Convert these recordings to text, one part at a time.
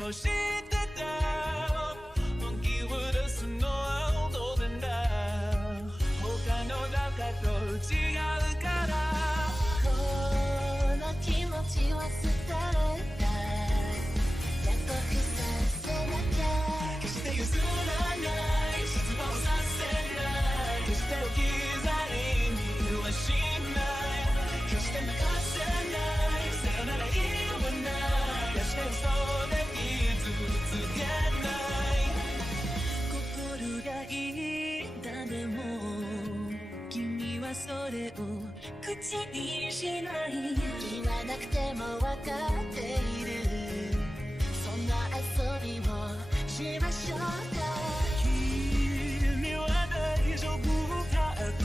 もう知ってた本気を出すのは当然だ他の誰かと違うからこの気持ちを伝えたい約束させなきゃ決して譲らない失望させない決して置き去りにはしない決して泣かせないさよなら言わない決して嘘で傷つけない心が痛んでも君はそれを口にしない言わなくても分かっているそんな遊びをしましょうか君は大丈夫かと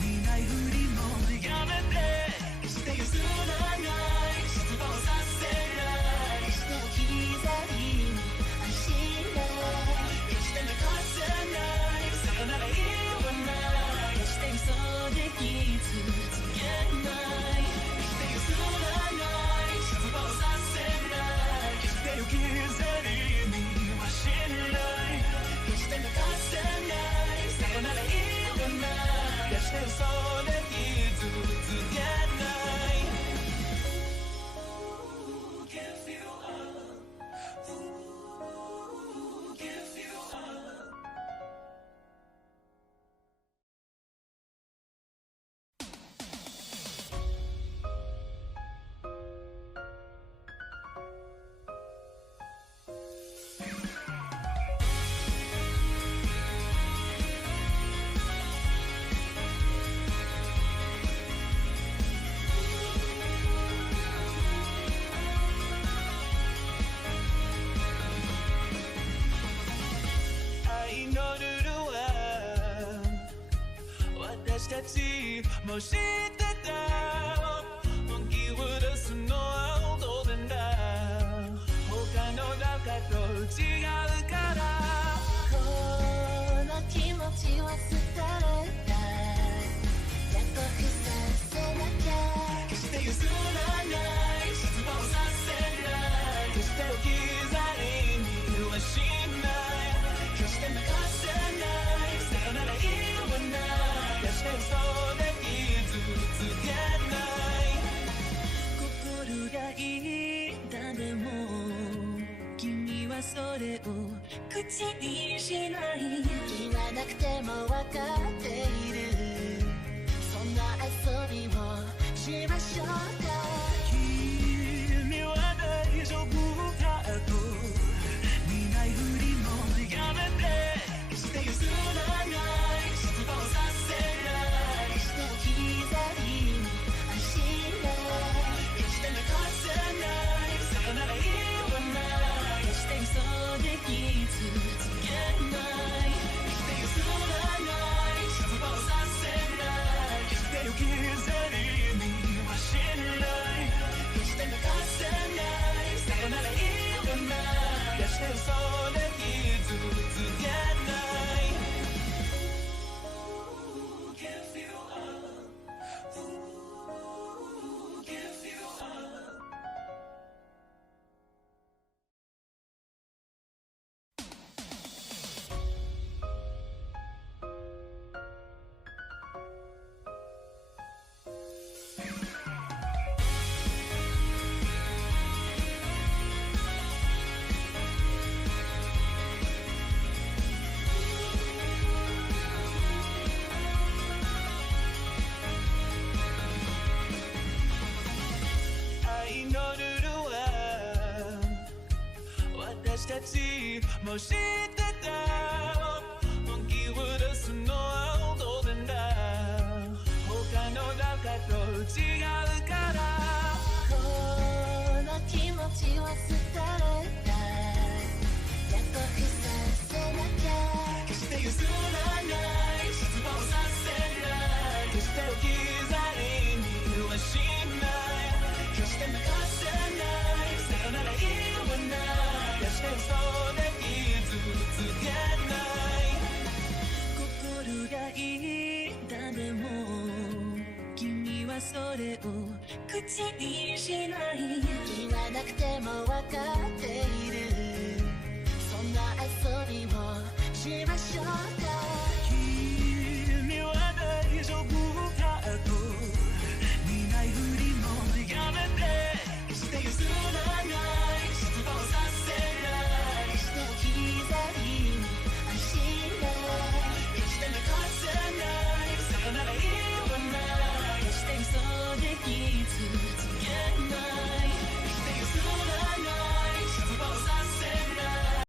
苦いふりもやめて決して譲らない失望させない決して置き去りにはしない決して泣かせないさよなら言わない決して嘘で傷つけない決して譲らない失望させない決して置き去りにはしない決して泣かせないさよなら言わない決して嘘で傷つけない Give you up Give you up愛のルールは私たちも知ってた本気を出すのは当然だ他の誰かと違うからこの気持ちを伝えたい約束させなきゃ決して譲らない失望させない決して置き去りにはしない決して泣かせないさよなら言わない決して嘘で傷つけない心が痛んでも君はそれを口にしない言わなくても分かっているそんな遊びをしましょうか君は大丈夫かと苦いふりもやめて決して譲らない失望させない決して置き去りにはしない決して泣かせないさよなら言わない決して嘘で傷つけない決して譲らない失望させない決して置き去りにはしない決して泣かせないさよなら言わない決して嘘で傷つけない Give you up Give you up愛のルールは私たちも知ってた本気を出すのは当然だ他の誰かと違うからこの気持ちを伝えたい約束させなきゃ決して譲らない失望させない決して置き去りにはしない決して泣かせないさよなら言わない決して嘘で傷口にしない言わなくても分かっているそんな遊びをしましょうか君は大丈夫かと見ないふりもやめてして譲らない失望させないして置き去りにはしない決して残せないさよなら言わない決して急でき続けない決して譲らない失望させない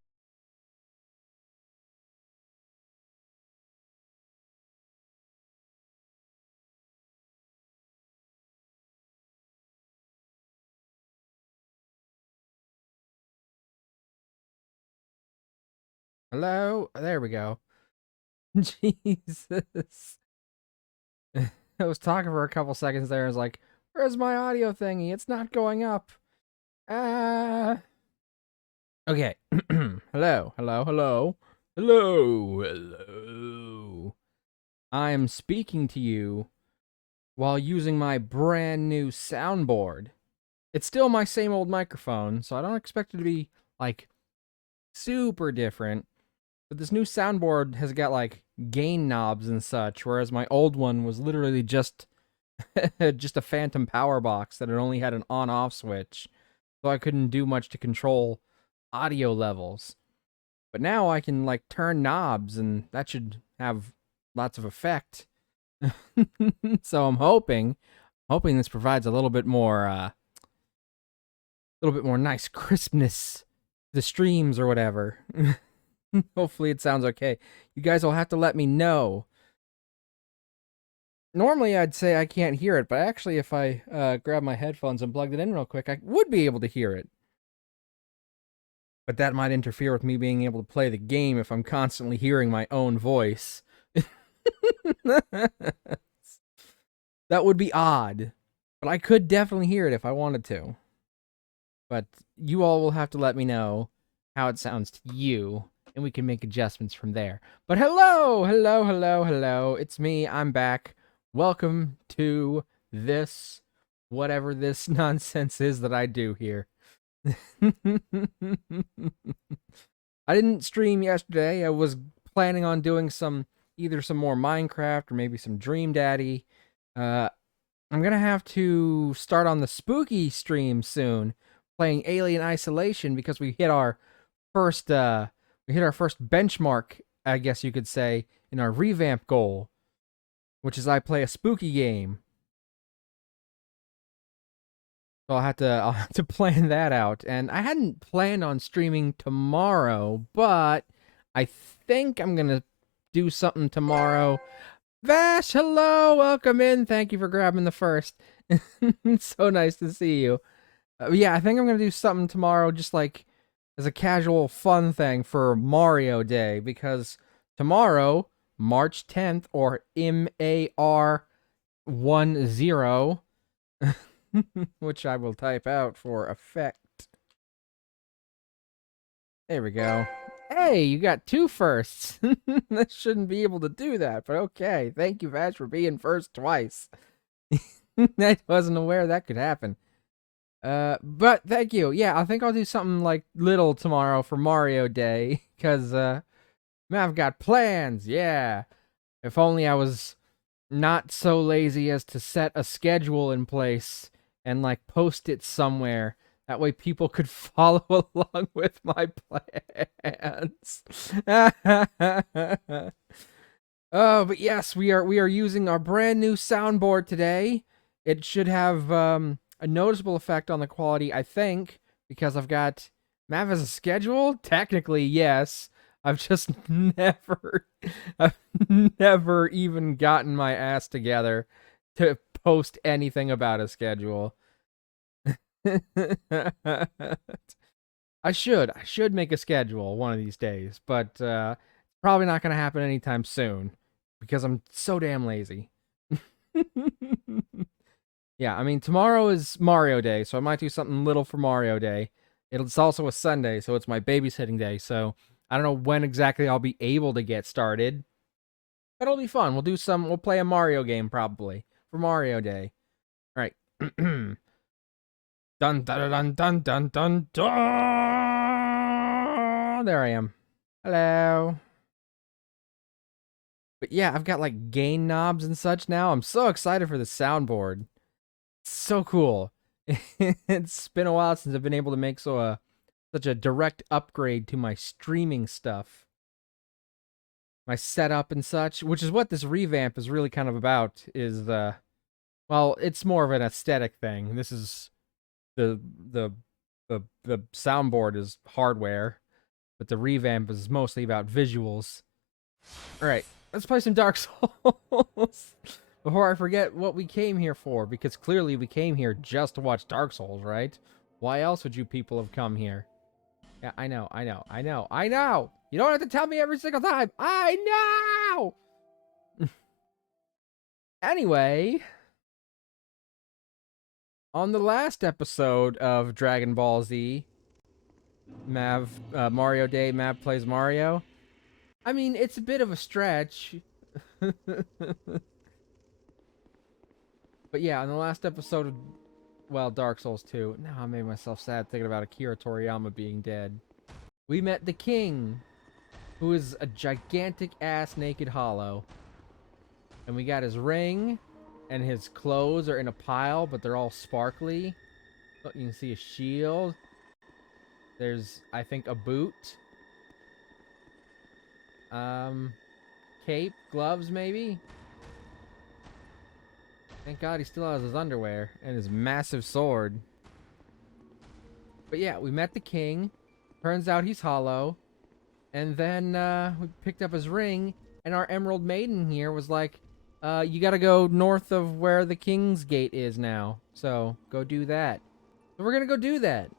Hello? There we go. Jesus. I was talking for a couple seconds there. I was like, where's my audio thingy? It's not going up. Okay. Hello. Hello. Hello. Hello. Hello. I'm speaking to you while using my brand new soundboard. It's still my same old microphone, so I don't expect it to be, like, super different. But this new soundboard has got like gain knobs and such, whereas my old one was literally just just a phantom power box that it only had an on-off switch. So I couldn't do much to control audio levels. But now I can like turn knobs and that should have lots of effect. So I'm hoping this provides a little bit more nice crispness to the streams or whatever. Hopefully it sounds okay. You guys will have to let me know. Normally I'd say I can't hear it, but actually if I grab my headphones and plugged it in real quick, I would be able to hear it. But that might interfere with me being able to play the game if I'm constantly hearing my own voice. That would be odd. But I could definitely hear it if I wanted to. But you all will have to let me know how it sounds to you. And we can make adjustments from there. But hello, hello, hello, hello. It's me. I'm back. Welcome to this, whatever this nonsense is that I do here. I didn't stream yesterday. I was planning on doing either some more Minecraft or maybe some Dream Daddy. I'm gonna have to start on the spooky stream soon, playing Alien Isolation because we hit our first benchmark, I guess you could say, in our revamp goal, which is I play a spooky game. So I'll have to plan that out. And I hadn't planned on streaming tomorrow, but I think I'm gonna do something tomorrow. Vash, hello, welcome in. Thank you for grabbing the first. It's so nice to see you. Yeah, I think I'm gonna do something tomorrow, just like as a casual fun thing for Mario Day, because tomorrow, March 10th, or MAR10, which I will type out for effect. There we go. Hey, you got two firsts. I shouldn't be able to do that, but okay. Thank you, Vash, for being first twice. I wasn't aware that could happen. But thank you. Yeah, I think I'll do something like little tomorrow for Mario Day, because, man, I've got plans, yeah. If only I was not so lazy as to set a schedule in place and, like, post it somewhere. That way people could follow along with my plans. Oh, but yes, we are using our brand new soundboard today. It should have, a noticeable effect on the quality, I think, because Mav has a schedule? Technically, yes. I've just I've never even gotten my ass together to post anything about a schedule. I should make a schedule one of these days, but probably not going to happen anytime soon because I'm so damn lazy. Yeah, I mean, tomorrow is Mario Day, so I might do something little for Mario Day. It's also a Sunday, so it's my babysitting day, so I don't know when exactly I'll be able to get started. But it'll be fun. We'll play a Mario game, probably, for Mario Day. Alright, Dun dun dun dun dun dun dun. There I am. Hello. But yeah, I've got like gain knobs and such now. I'm so excited for the soundboard. It's so cool. It's been a while since I've been able to make such a direct upgrade to my streaming stuff, my setup and such, which is what this revamp is really kind of about. Well, it's more of an aesthetic thing. This is the the the soundboard is hardware, but the revamp is mostly about visuals. All right, let's play some Dark Souls before I forget what we came here for, because clearly we came here just to watch Dark Souls, right? Why else would you people have come here? Yeah, I know. You don't have to tell me every single time. I know! Anyway, on the last episode of Dragon Ball Z, Mario Day, Mav plays Mario. I mean, it's a bit of a stretch. But yeah, on the last episode of, well, Dark Souls 2, now I made myself sad thinking about Akira Toriyama being dead. We met the king, who is a gigantic ass naked hollow. And we got his ring, and his clothes are in a pile, but they're all sparkly. Look, you can see a shield. There's, I think, a boot. Cape, gloves, maybe? Thank God he still has his underwear and his massive sword. But yeah, we met the king. Turns out he's hollow. And then we picked up his ring, and our Emerald Maiden here was like, you gotta go north of where the King's Gate is now. So, go do that. So we're gonna go do that.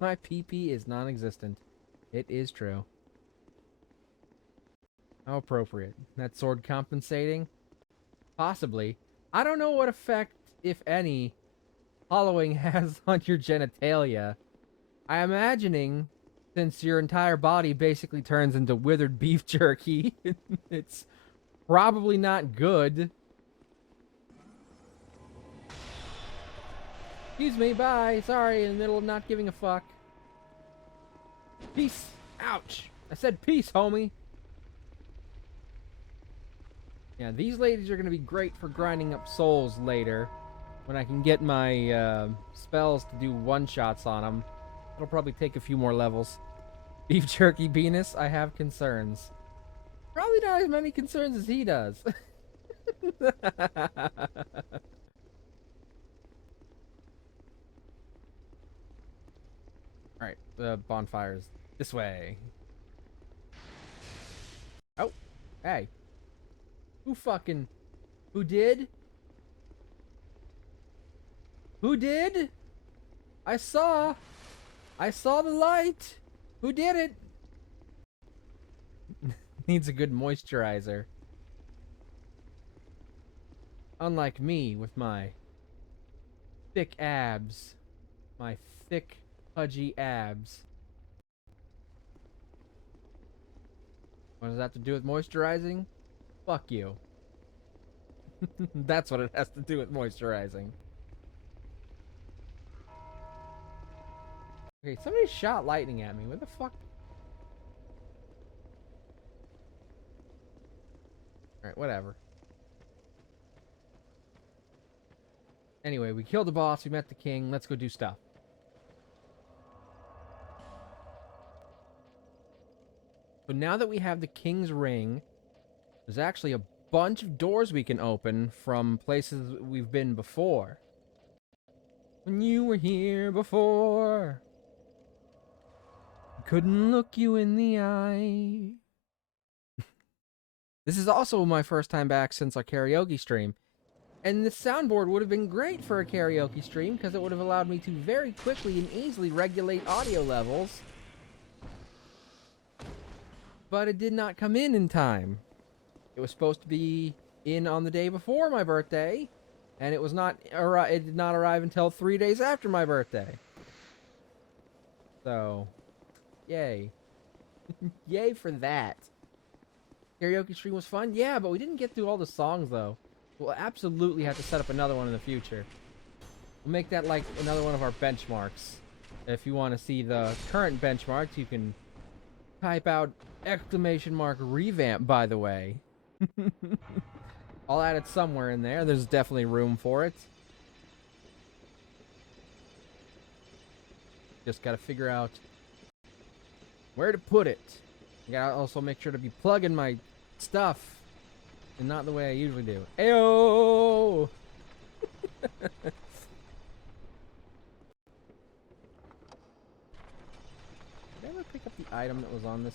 My PP is non-existent. It is true. How appropriate. That sword compensating? Possibly. I don't know what effect, if any, hollowing has on your genitalia. I'm imagining, since your entire body basically turns into withered beef jerky, it's probably not good. Excuse me, bye. Sorry, in the middle of not giving a fuck. Peace. Ouch. I said peace, homie. Yeah, these ladies are going to be great for grinding up souls later. When I can get my spells to do one-shots on them. It'll probably take a few more levels. Beef jerky penis, I have concerns. Probably not as many concerns as he does. Alright, the bonfire's this way. Oh, hey. Who did? Who did? I saw the light. Who did it? Needs a good moisturizer. Unlike me with my thick abs. My thick, pudgy abs. What does that have to do with moisturizing? Fuck you. That's what it has to do with moisturizing. Okay, somebody shot lightning at me. What the fuck? Alright, whatever. Anyway, we killed the boss, we met the king, let's go do stuff. So now that we have the king's ring, there's actually a bunch of doors we can open from places we've been before. When you were here before, couldn't look you in the eye. This is also my first time back since our karaoke stream. And the soundboard would have been great for a karaoke stream because it would have allowed me to very quickly and easily regulate audio levels. But it did not come in time. It was supposed to be in on the day before my birthday, and it was not. It did not arrive until 3 days after my birthday. So, yay, yay for that. Karaoke stream was fun, yeah, but we didn't get through all the songs though. We'll absolutely have to set up another one in the future. We'll make that like another one of our benchmarks. If you want to see the current benchmarks, you can type out !revamp, by the way. I'll add it somewhere in there. There's definitely room for it. Just gotta figure out where to put it. I gotta also make sure to be plugging my stuff and not the way I usually do. Ayo! Did I ever pick up the item that was on this?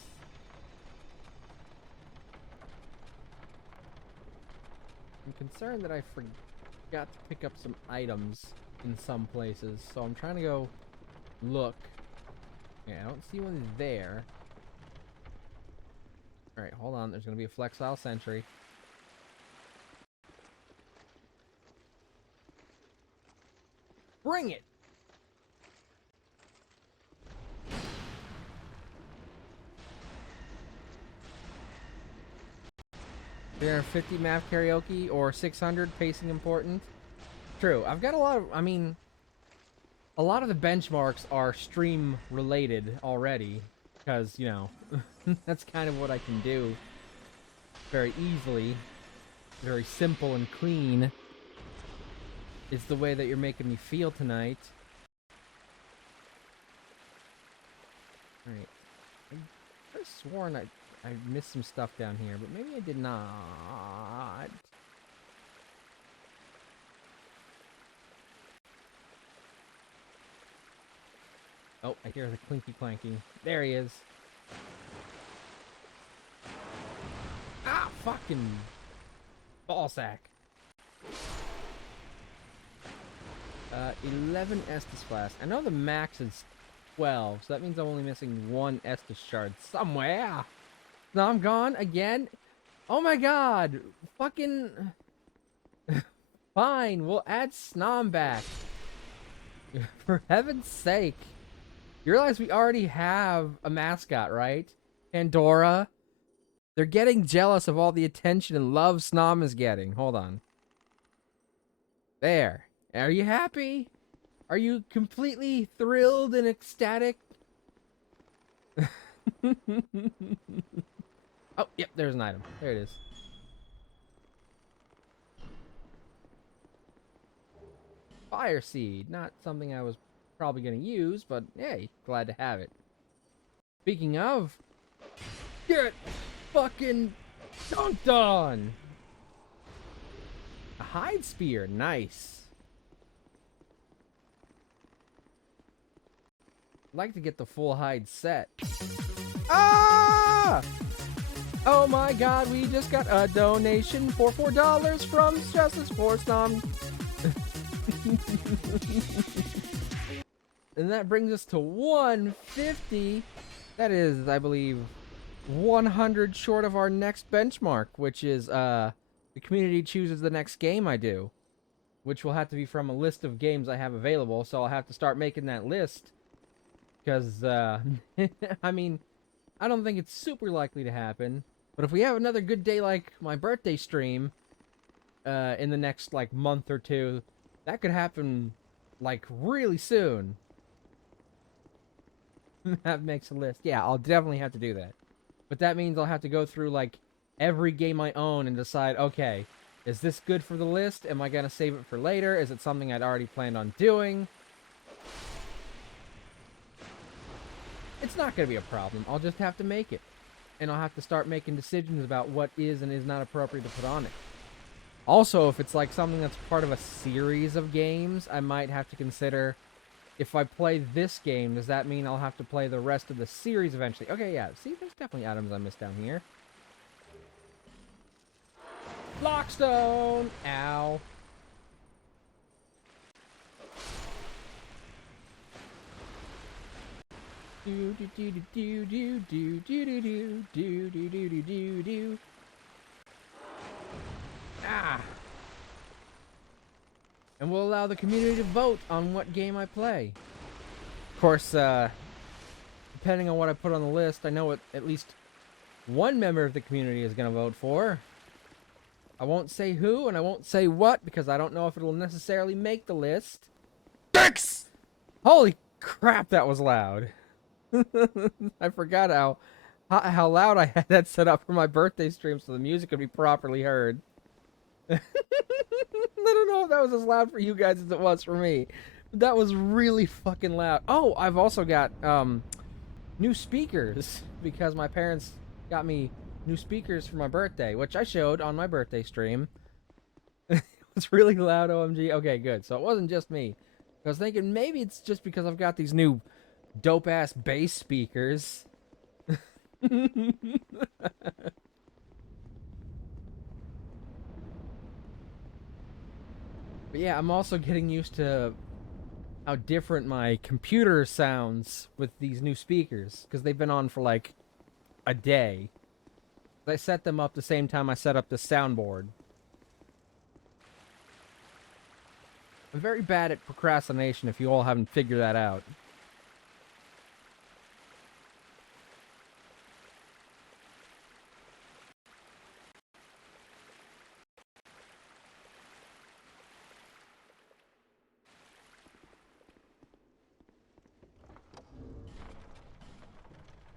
I'm concerned that I forgot to pick up some items in some places, so I'm trying to go look. Yeah, I don't see one there. Alright, hold on. There's going to be a flexile sentry. Bring it! $350 map karaoke or 600 pacing important. True. I've got a lot of, I mean, a lot of the benchmarks are stream related already because, you know, that's kind of what I can do very easily. Very simple and clean. It's the way that you're making me feel tonight. Alright. I could have sworn I missed some stuff down here, but maybe I did not. Oh, I hear the clinky clanking. There he is. Ah, fucking ballsack. 11 Estus Flask. I know the max is 12, so that means I'm only missing one Estus shard somewhere. No, I'm gone again. Oh my god. Fucking... Fine, we'll add Snom back. For heaven's sake. You realize we already have a mascot, right? Pandora. They're getting jealous of all the attention and love Snom is getting. Hold on. There. Are you happy? Are you completely thrilled and ecstatic? Oh, yep, there's an item. There it is. Fire Seed. Not something I was probably going to use, but hey, glad to have it. Speaking of, get fucking dunked on! A hide spear. Nice. I'd like to get the full hide set. Ah! Oh my god, we just got a donation for $4 from Justice for Snom. And that brings us to 150. That is, I believe, 100 short of our next benchmark, which is the community chooses the next game I do, which will have to be from a list of games I have available, so I'll have to start making that list. Because, I mean, I don't think it's super likely to happen. But if we have another good day like my birthday stream in the next, like, month or two, that could happen, like, really soon. That makes a list. Yeah, I'll definitely have to do that. But that means I'll have to go through, like, every game I own and decide, okay, is this good for the list? Am I going to save it for later? Is it something I'd already planned on doing? It's not going to be a problem. I'll just have to make it. And I'll have to start making decisions about what is and is not appropriate to put on it. Also, if it's like something that's part of a series of games, I might have to consider, if I play this game, does that mean I'll have to play the rest of the series eventually? Okay, yeah. See, there's definitely items I missed down here. Blockstone! Ow. Do do do do do do do do do do do do do do do. Ah. And we'll allow the community to vote on what game I play. Of course, depending on what I put on the list, I know what at least one member of the community is going to vote for. I won't say who and I won't say what because I don't know if it'll necessarily make the list. Dicks! Holy crap, that was loud. I forgot how loud I had that set up for my birthday stream so the music could be properly heard. I don't know if that was as loud for you guys as it was for me. But that was really fucking loud. Oh, I've also got new speakers because my parents got me new speakers for my birthday, which I showed on my birthday stream. It's really loud, OMG. Okay, good. So it wasn't just me. I was thinking maybe it's just because I've got these new dope ass bass speakers. But yeah, I'm also getting used to how different my computer sounds with these new speakers because they've been on for like a day. I set them up the same time I set up the soundboard. I'm very bad at procrastination if you all haven't figured that out.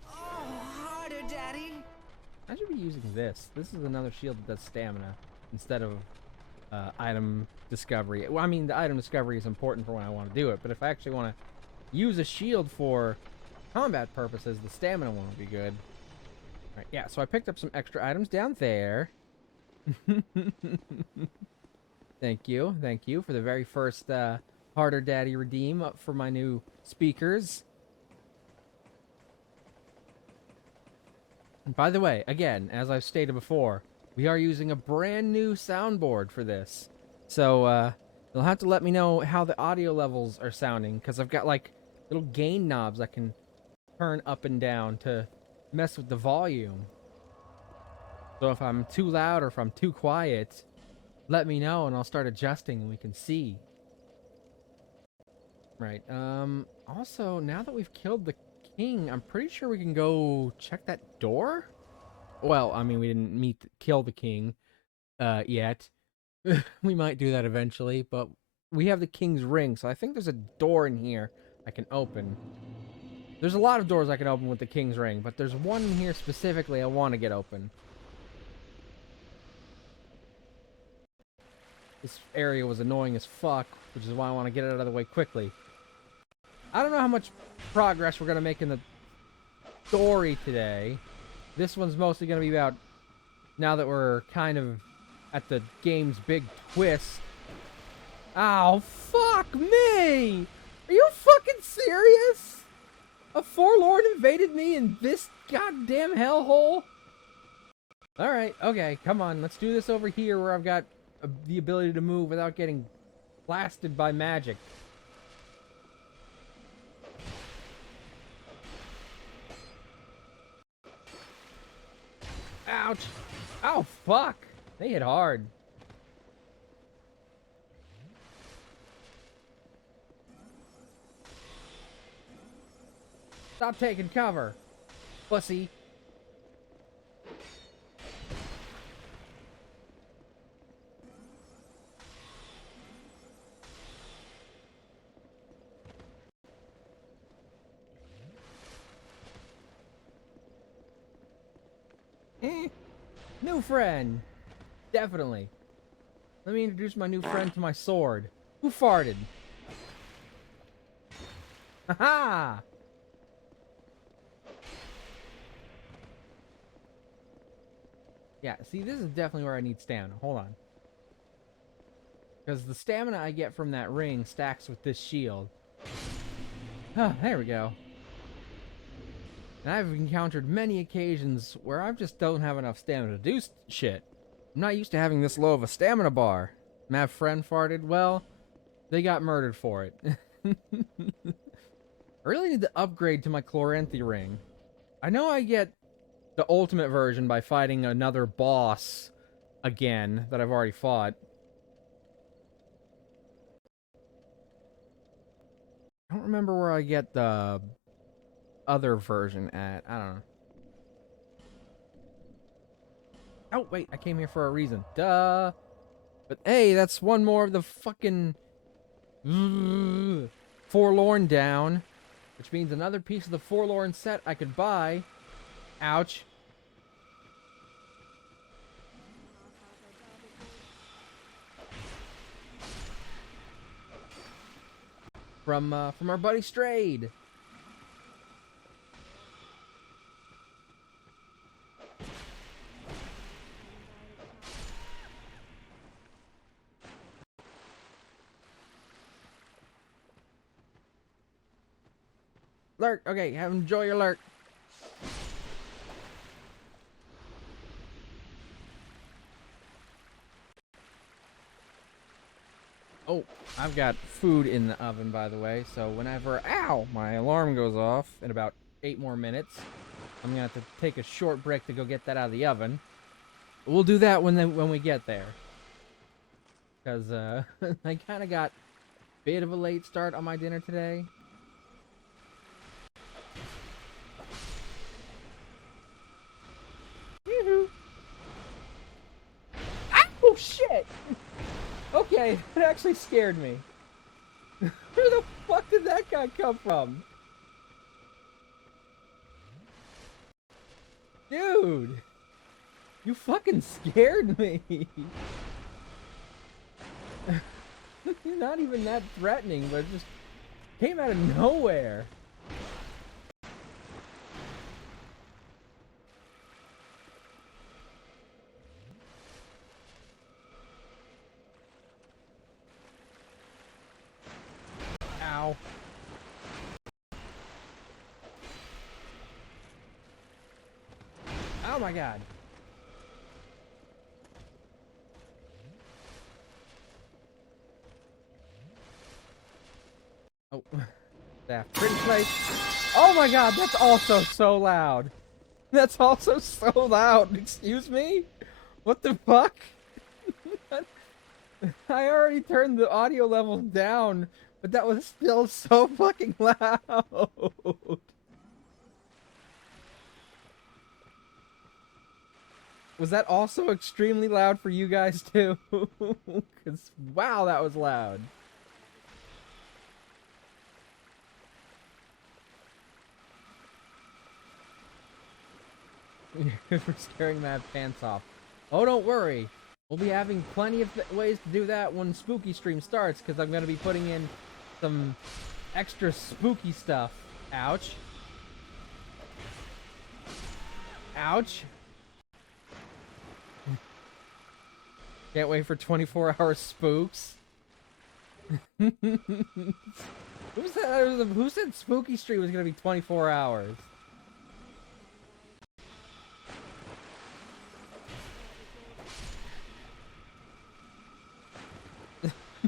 Harder, Daddy. I should be using this. This is another shield that does stamina instead of item discovery. Well, I mean, the item discovery is important for when I want to do it, but if I actually want to use a shield for combat purposes, the stamina one would be good. Alright, yeah, so I picked up some extra items down there. Thank you for the very first Harder Daddy redeem up for my new speakers. And by the way, again, as I've stated before, we are using a brand new soundboard for this. So, you'll have to let me know how the audio levels are sounding, because I've got, like, little gain knobs I can turn up and down to mess with the volume. So if I'm too loud or if I'm too quiet, let me know and I'll start adjusting and we can see. Right, also, now that we've killed the king, I'm pretty sure we can go check that door? Well, I mean, we didn't kill the king, yet. We might do that eventually, but we have the king's ring, so I think there's a door in here I can open. There's a lot of doors I can open with the king's ring, but there's one in here specifically I want to get open. This area was annoying as fuck, which is why I want to get it out of the way quickly. I don't know how much progress we're going to make in the story today. This one's mostly going to be about, now that we're kind of at the game's big twist. Ow, fuck me! Are you fucking serious? A forlorn invaded me in this goddamn hellhole? Alright, okay, come on, let's do this over here where I've got the ability to move without getting blasted by magic. Ouch! Oh, fuck! They hit hard. Stop taking cover, pussy. New friend. Definitely. Let me introduce my new friend to my sword. Who farted? Haha! Yeah, see, this is definitely where I need stamina. Hold on. Because the stamina I get from that ring stacks with this shield. Ah, there we go. And I've encountered many occasions where I just don't have enough stamina to do shit. I'm not used to having this low of a stamina bar. My friend farted, well, they got murdered for it. I really need to upgrade to my Chloranthy ring. I know I get the ultimate version by fighting another boss again that I've already fought. I don't remember where I get the other version at. I don't know. Oh, wait, I came here for a reason. Duh. But hey, that's one more of the fucking forlorn down. Which means another piece of the forlorn set I could buy. Ouch. From our buddy Strayed. Lurk. Okay, enjoy your lurk. Oh, I've got food in the oven, by the way, so whenever, ow, my alarm goes off in about 8 more minutes, I'm gonna have to take a short break to go get that out of the oven. We'll do that when we get there. Because, I kind of got a bit of a late start on my dinner today. Yoo-hoo. Oh, shit! Okay, that actually scared me. Where the fuck did that guy come from? Dude! You fucking scared me! You're not even that threatening, but it just came out of nowhere. Ow. Oh my god. Oh, that pretty place. Oh my god, that's also so loud. That's also so loud. Excuse me? What the fuck? I already turned the audio levels down, but that was still so fucking loud. Was that also extremely loud for you guys too? Because, wow, that was loud. For scaring my pants off. Oh, don't worry. We'll be having plenty of ways to do that when Spooky Stream starts, because I'm going to be putting in some extra spooky stuff. Ouch. Ouch. Can't wait for 24-hour spooks. Who said Spooky Stream was going to be 24 hours?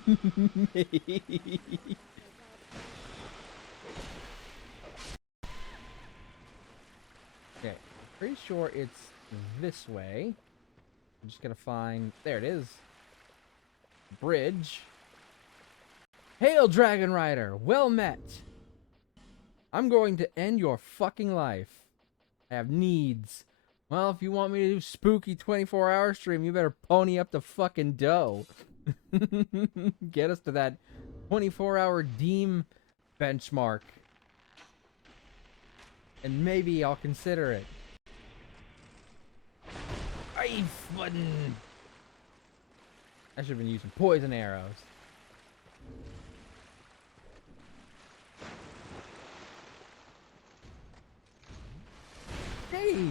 Me. Okay, pretty sure it's this way. I'm just gonna find... There it is. Bridge. Hail, Dragon Rider! Well met! I'm going to end your fucking life. I have needs. Well, if you want me to do spooky 24-hour stream, you better pony up the fucking dough. Get us to that 24-hour Deem benchmark. And maybe I'll consider it. I should have been using poison arrows. Jeez.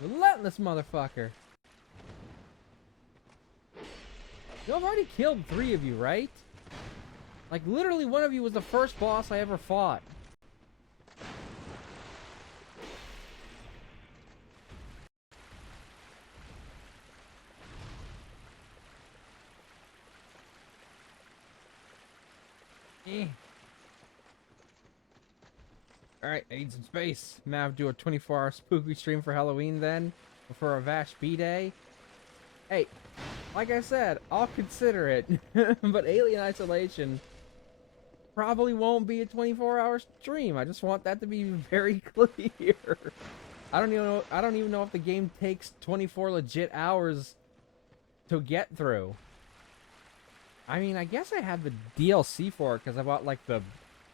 Relentless motherfucker. You know, I've already killed 3 of you, right? Like, literally one of you was the first boss I ever fought. Alright, I need some space. I'm gonna have to do a 24-hour spooky stream for Halloween then. For a Vash B-Day. Hey, like I said, I'll consider it. But Alien Isolation probably won't be a 24-hour stream. I just want that to be very clear. I don't even know if the game takes 24 legit hours to get through. I mean, I guess I had the DLC for it because I bought like the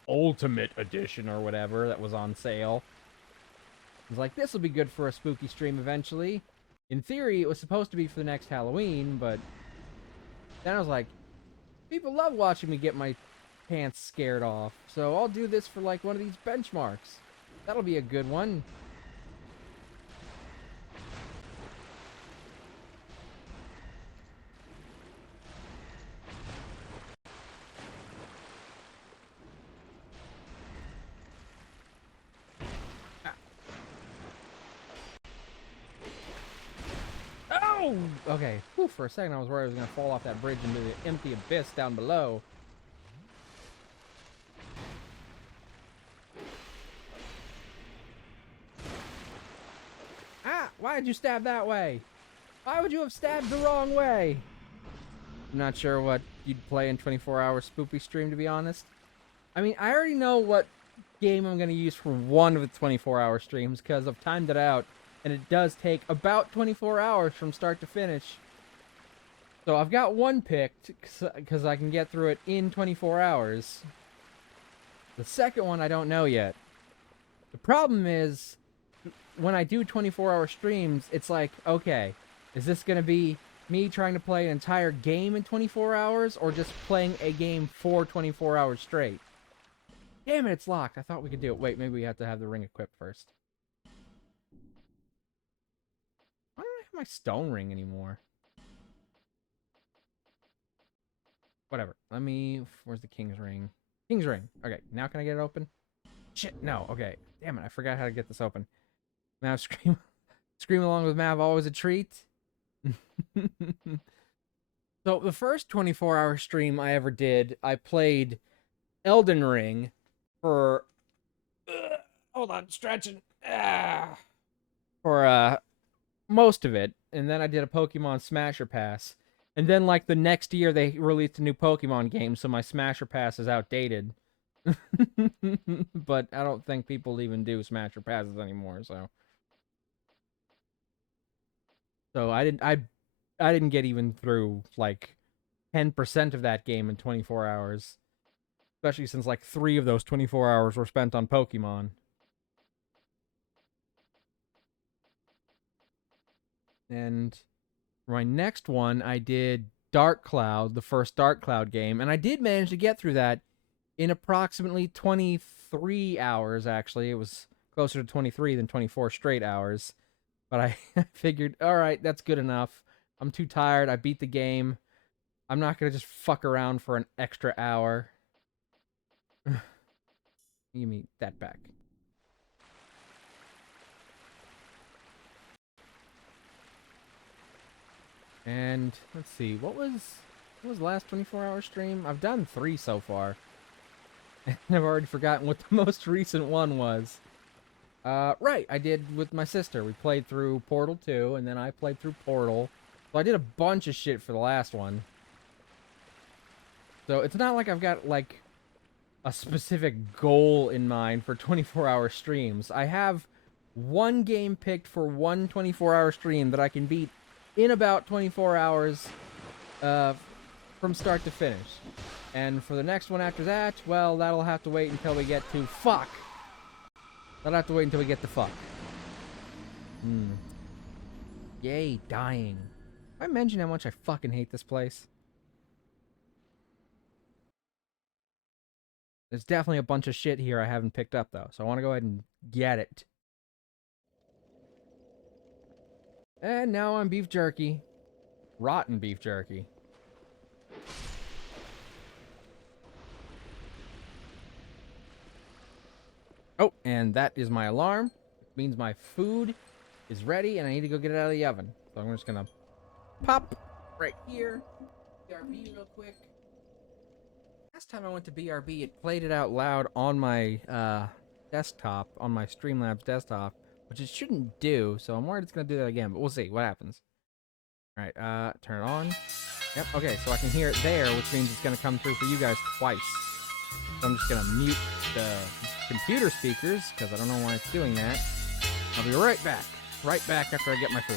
Ultimate Edition or whatever that was on sale. I was like, this will be good for a spooky stream eventually. In theory, it was supposed to be for the next Halloween, but then I was like, people love watching me get my pants scared off, so I'll do this for like one of these benchmarks. That'll be a good one. Oh! Okay. Whew, for a second I was worried I was going to fall off that bridge into the empty abyss down below. Ah! Why did you stab that way? Why would you have stabbed the wrong way? I'm not sure what you'd play in 24-hour spoopy stream, to be honest. I mean, I already know what game I'm going to use for one of the 24-hour streams because I've timed it out. And it does take about 24 hours from start to finish. So I've got one picked because I can get through it in 24 hours. The second one I don't know yet. The problem is, when I do 24-hour streams, it's like, okay, is this going to be me trying to play an entire game in 24 hours or just playing a game for 24 hours straight? Damn it, it's locked. I thought we could do it. Wait, maybe we have to have the ring equipped first. I don't have my stone ring anymore. Whatever. Let me... Where's the king's ring? King's ring. Okay, now can I get it open? Shit, no. Okay. Damn it, I forgot how to get this open. Mav scream... Scream along with Mav, always a treat. So, the first 24-hour stream I ever did, I played Elden Ring for... hold on, stretching. For, most of it, and then I did a Pokemon Smasher Pass, and then like the next year they released a new Pokemon game, so my Smasher Pass is outdated. But I don't think people even do Smasher Passes anymore, so I didn't get even through like 10% of that game in 24 hours, especially since like 3 of those 24 hours were spent on Pokemon. And for my next one, I did Dark Cloud, the first Dark Cloud game, and I did manage to get through that in approximately 23 hours, actually. It was closer to 23 than 24 straight hours. But I figured, alright, that's good enough. I'm too tired, I beat the game. I'm not gonna just fuck around for an extra hour. Give me that back. And let's see, what was the last 24-hour stream? I've done 3 so far. And I've already forgotten what the most recent one was. Right, I did with my sister. We played through Portal 2, and then I played through Portal. So I did a bunch of shit for the last one. So it's not like I've got, like, a specific goal in mind for 24-hour streams. I have one game picked for one 24-hour stream that I can beat in about 24 hours from start to finish. And for the next one after that, well, that'll have to wait until we get to fuck. That'll have to wait until we get to fuck. Yay, dying. Did I mention how much I fucking hate this place? There's definitely a bunch of shit here I haven't picked up, though. So I want to go ahead and get it. And now I'm beef jerky. Rotten beef jerky. Oh, and that is my alarm. It means my food is ready and I need to go get it out of the oven. So I'm just gonna pop right here. BRB real quick. Last time I went to BRB, it played it out loud on my desktop, on my Streamlabs desktop, which it shouldn't do, so I'm worried it's gonna do that again, but we'll see what happens. Alright, turn it on. Yep, okay, so I can hear it there, which means it's gonna come through for you guys twice. So I'm just gonna mute the computer speakers, because I don't know why it's doing that. I'll be right back. Right back after I get my food.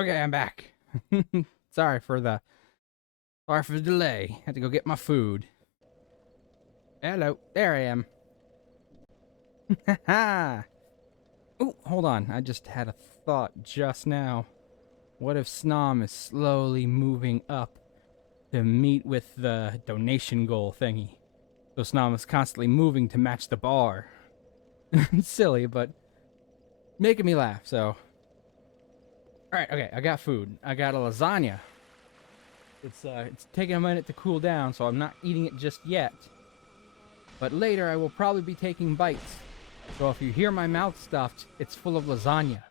Okay, I'm back. Sorry for the delay. Had to go get my food. Hello, there I am. Ha! Oh, hold on. I just had a thought just now. What if Snom is slowly moving up to meet with the donation goal thingy? So Snom is constantly moving to match the bar. Silly, but making me laugh, so. Alright, okay, I got food. I got a lasagna. It's taking a minute to cool down, so I'm not eating it just yet. But later I will probably be taking bites. So if you hear my mouth stuffed, it's full of lasagna.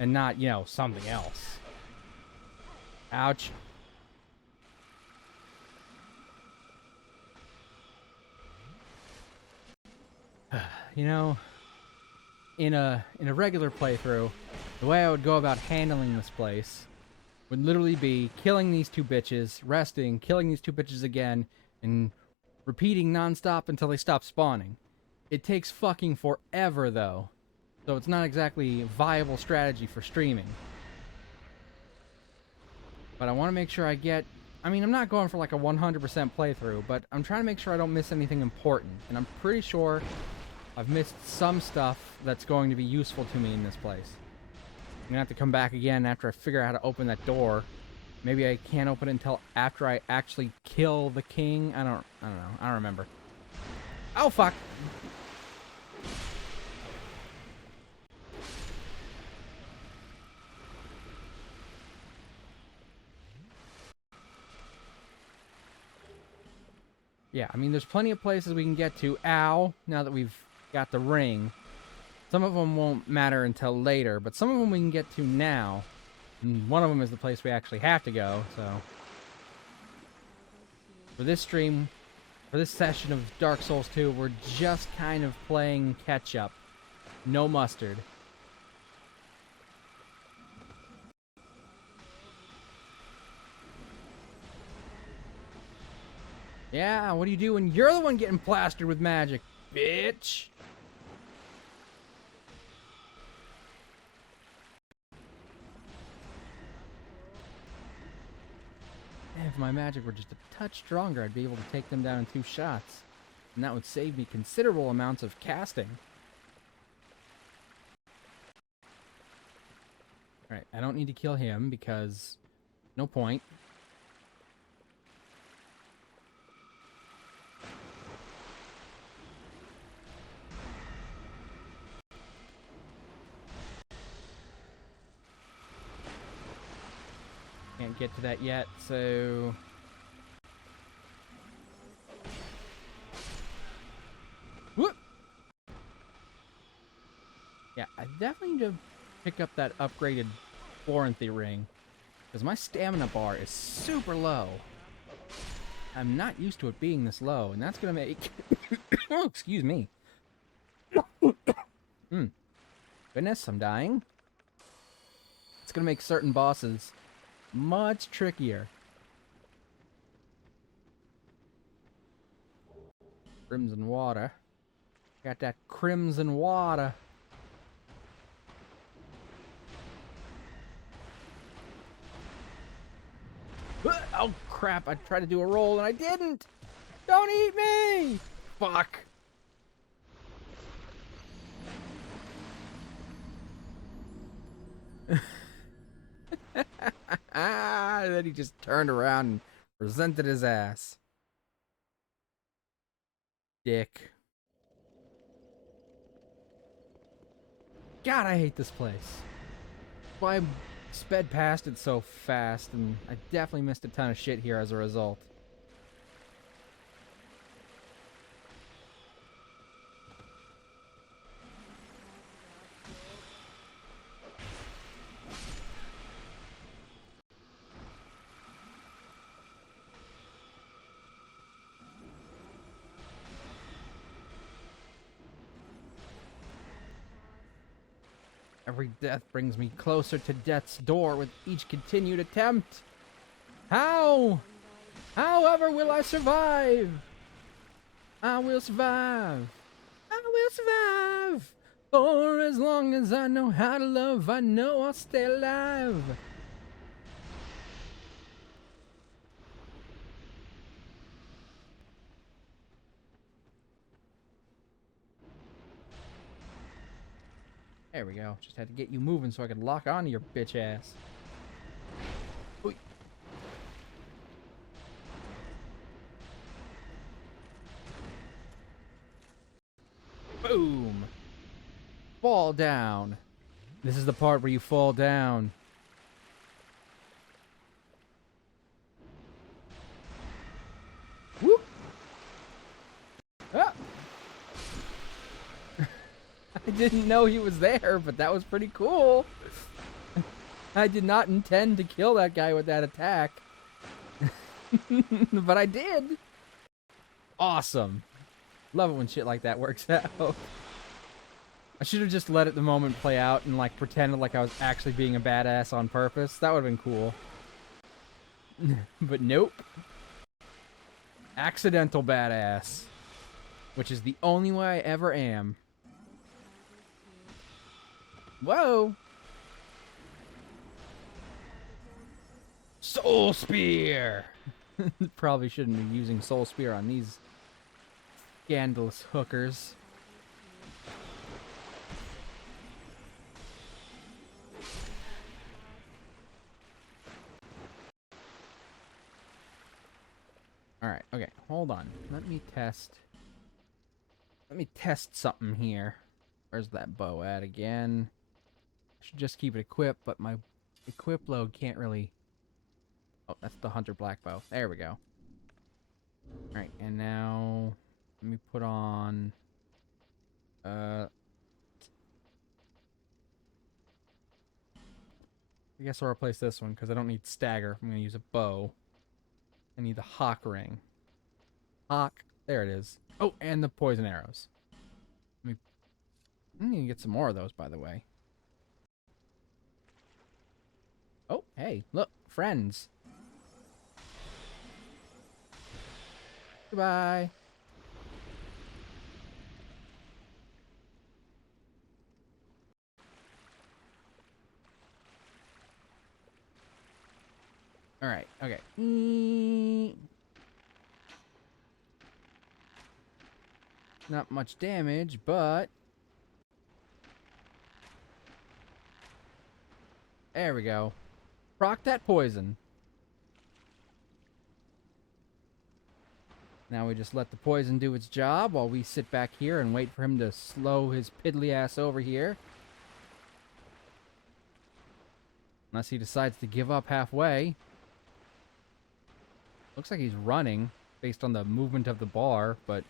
And not, you know, something else. Ouch. You know, in a regular playthrough, the way I would go about handling this place would literally be killing these two bitches, resting, killing these two bitches again, and repeating nonstop until they stop spawning. It takes fucking forever, though, so it's not exactly a viable strategy for streaming. But I want to make sure I get... I mean, I'm not going for like a 100% playthrough, but I'm trying to make sure I don't miss anything important. And I'm pretty sure I've missed some stuff that's going to be useful to me in this place. I'm gonna have to come back again after I figure out how to open that door. Maybe I can't open it until after I actually kill the king. I don't know. I don't remember. Oh, fuck! Yeah, I mean, there's plenty of places we can get to. Ow! Now that we've got the ring. Some of them won't matter until later, but some of them we can get to now. And one of them is the place we actually have to go, so... For this stream, for this session of Dark Souls 2, we're just kind of playing catch-up. No mustard. Yeah, what do you do when you're the one getting plastered with magic, bitch? If my magic were just a touch stronger, I'd be able to take them down in 2 shots. And that would save me considerable amounts of casting. Alright, I don't need to kill him because... no point. Can't get to that yet, so... Whoop! Yeah, I definitely need to pick up that upgraded Florenthy ring, because my stamina bar is super low. I'm not used to it being this low, and that's gonna make... oh, excuse me. Goodness, I'm dying. It's gonna make certain bosses much trickier. Crimson water. Got that crimson water. Oh crap, I tried to do a roll and I didn't! Don't eat me! Fuck. And then he just turned around and presented his ass. Dick. God, I hate this place. Why I sped past it so fast, and I definitely missed a ton of shit here as a result. Every death brings me closer to death's door with each continued attempt. How? However will I survive? I will survive. I will survive. For as long as I know how to love, I know I'll stay alive. There we go. Just had to get you moving so I could lock onto your bitch ass. Oy. Boom. Fall down. This is the part where you fall down. Whoop. Ah. I didn't know he was there, but that was pretty cool. I did not intend to kill that guy with that attack. But I did. Awesome. Love it when shit like that works out. I should have just let it the moment play out and like pretended like I was actually being a badass on purpose. That would have been cool. But nope. Accidental badass. Which is the only way I ever am. Whoa! Soul Spear! Probably shouldn't be using Soul Spear on these scandalous hookers. Alright, okay, hold on. Let me test something here. Where's that bow at again? I should just keep it equipped, but my equip load can't really... Oh, that's the Hunter Black Bow. There we go. Alright, and now... Let me put on... I guess I'll replace this one, because I don't need Stagger. I'm going to use a bow. I need the Hawk Ring. Hawk. There it is. Oh, and the poison arrows. I'm going to get some more of those, by the way. Oh, hey, look. Friends. Goodbye. Alright, okay. Not much damage, but... There we go. Proc that poison. Now we just let the poison do its job while we sit back here and wait for him to slow his piddly ass over here. Unless he decides to give up halfway. Looks like he's running based on the movement of the bar, but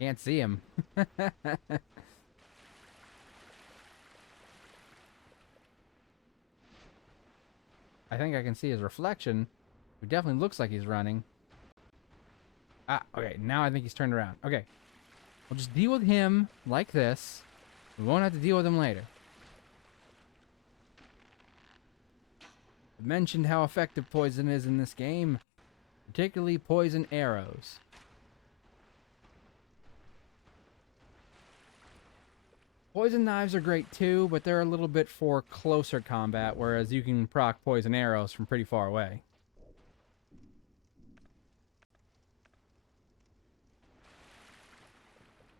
can't see him. I think I can see his reflection. It definitely looks like he's running. Ah, okay, now I think he's turned around. Okay, we'll just deal with him like this. We won't have to deal with him later. I mentioned how effective poison is in this game, particularly poison arrows. Poison knives are great too, but they're a little bit for closer combat, whereas you can proc poison arrows from pretty far away.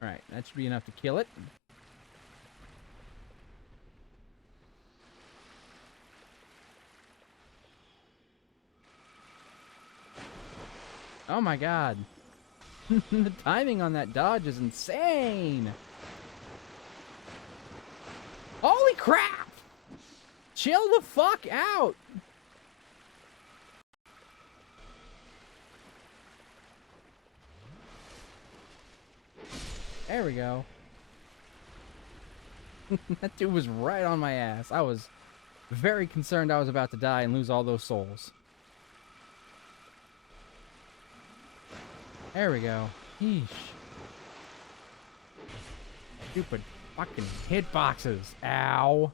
Alright, that should be enough to kill it. Oh my god. The timing on that dodge is insane! Holy crap! Chill the fuck out! There we go. That dude was right on my ass. I was very concerned I was about to die and lose all those souls. There we go. Yeesh. Stupid fucking hitboxes. Ow.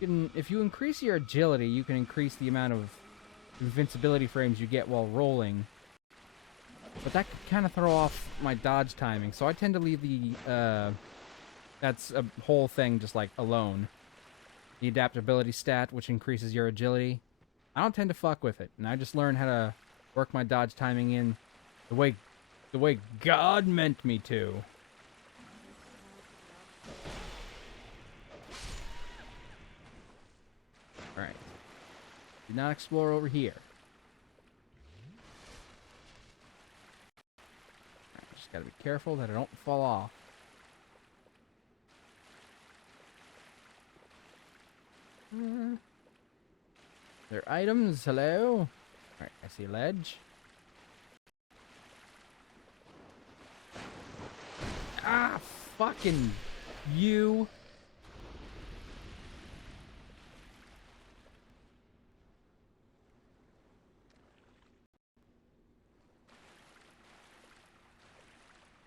If you increase your agility, you can increase the amount of invincibility frames you get while rolling. But that could kind of throw off my dodge timing, so I tend to leave the, that's a whole thing just, like, alone. The adaptability stat, which increases your agility. I don't tend to fuck with it, and I just learn how to work my dodge timing in the way the way God meant me to. Alright. Do not explore over here. Alright, just gotta be careful that I don't fall off. There are items. Hello? Alright, I see a ledge. Ah, fucking you.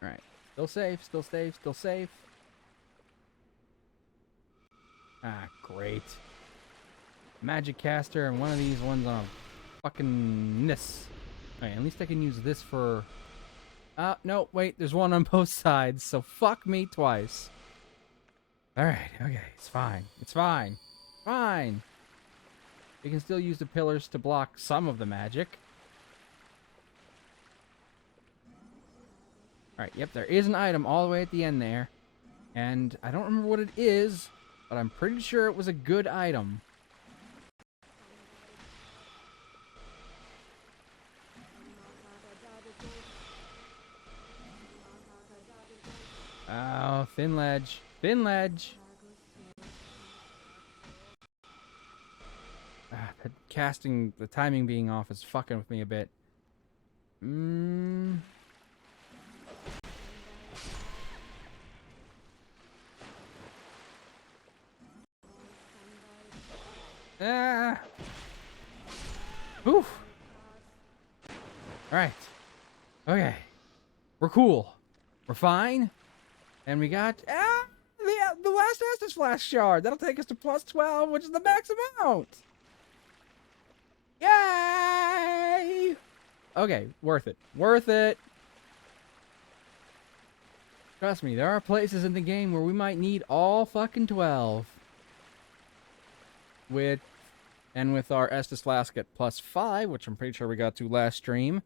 Alright. Still safe, still safe, still safe. Ah, great. Magic caster and one of these ones on fucking this. Alright, at least I can use this for... no, wait, there's one on both sides, so fuck me twice. Alright, okay, it's fine. It's fine. Fine. You can still use the pillars to block some of the magic. Alright, yep, there is an item all the way at the end there. And I don't remember what it is, but I'm pretty sure it was a good item. Oh, thin ledge. Thin ledge. Ah, that casting, the timing being off is fucking with me a bit. Ah. Oof. Alright. Okay. We're cool. We're fine. And we got the last Estus Flask shard. That'll take us to plus 12, which is the max amount. Yay! Okay, worth it. Worth it. Trust me, there are places in the game where we might need all fucking 12. With our Estus Flask at plus 5, which I'm pretty sure we got to last stream,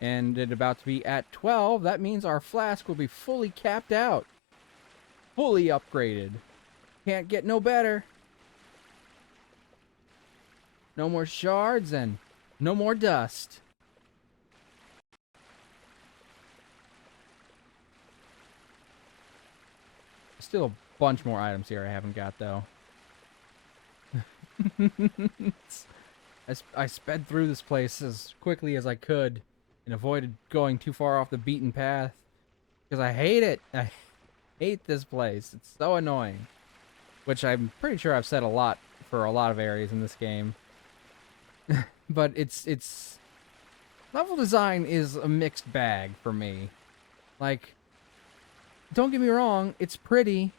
and it about to be at 12, that means our flask will be fully capped out. Fully upgraded. Can't get no better. No more shards and no more dust. Still a bunch more items here I haven't got, though. I sped through this place as quickly as I could and avoided going too far off the beaten path. Because I hate it. I hate this place. It's so annoying. Which I'm pretty sure I've said a lot for a lot of areas in this game. But it's... Level design is a mixed bag for me. Like, don't get me wrong, it's pretty,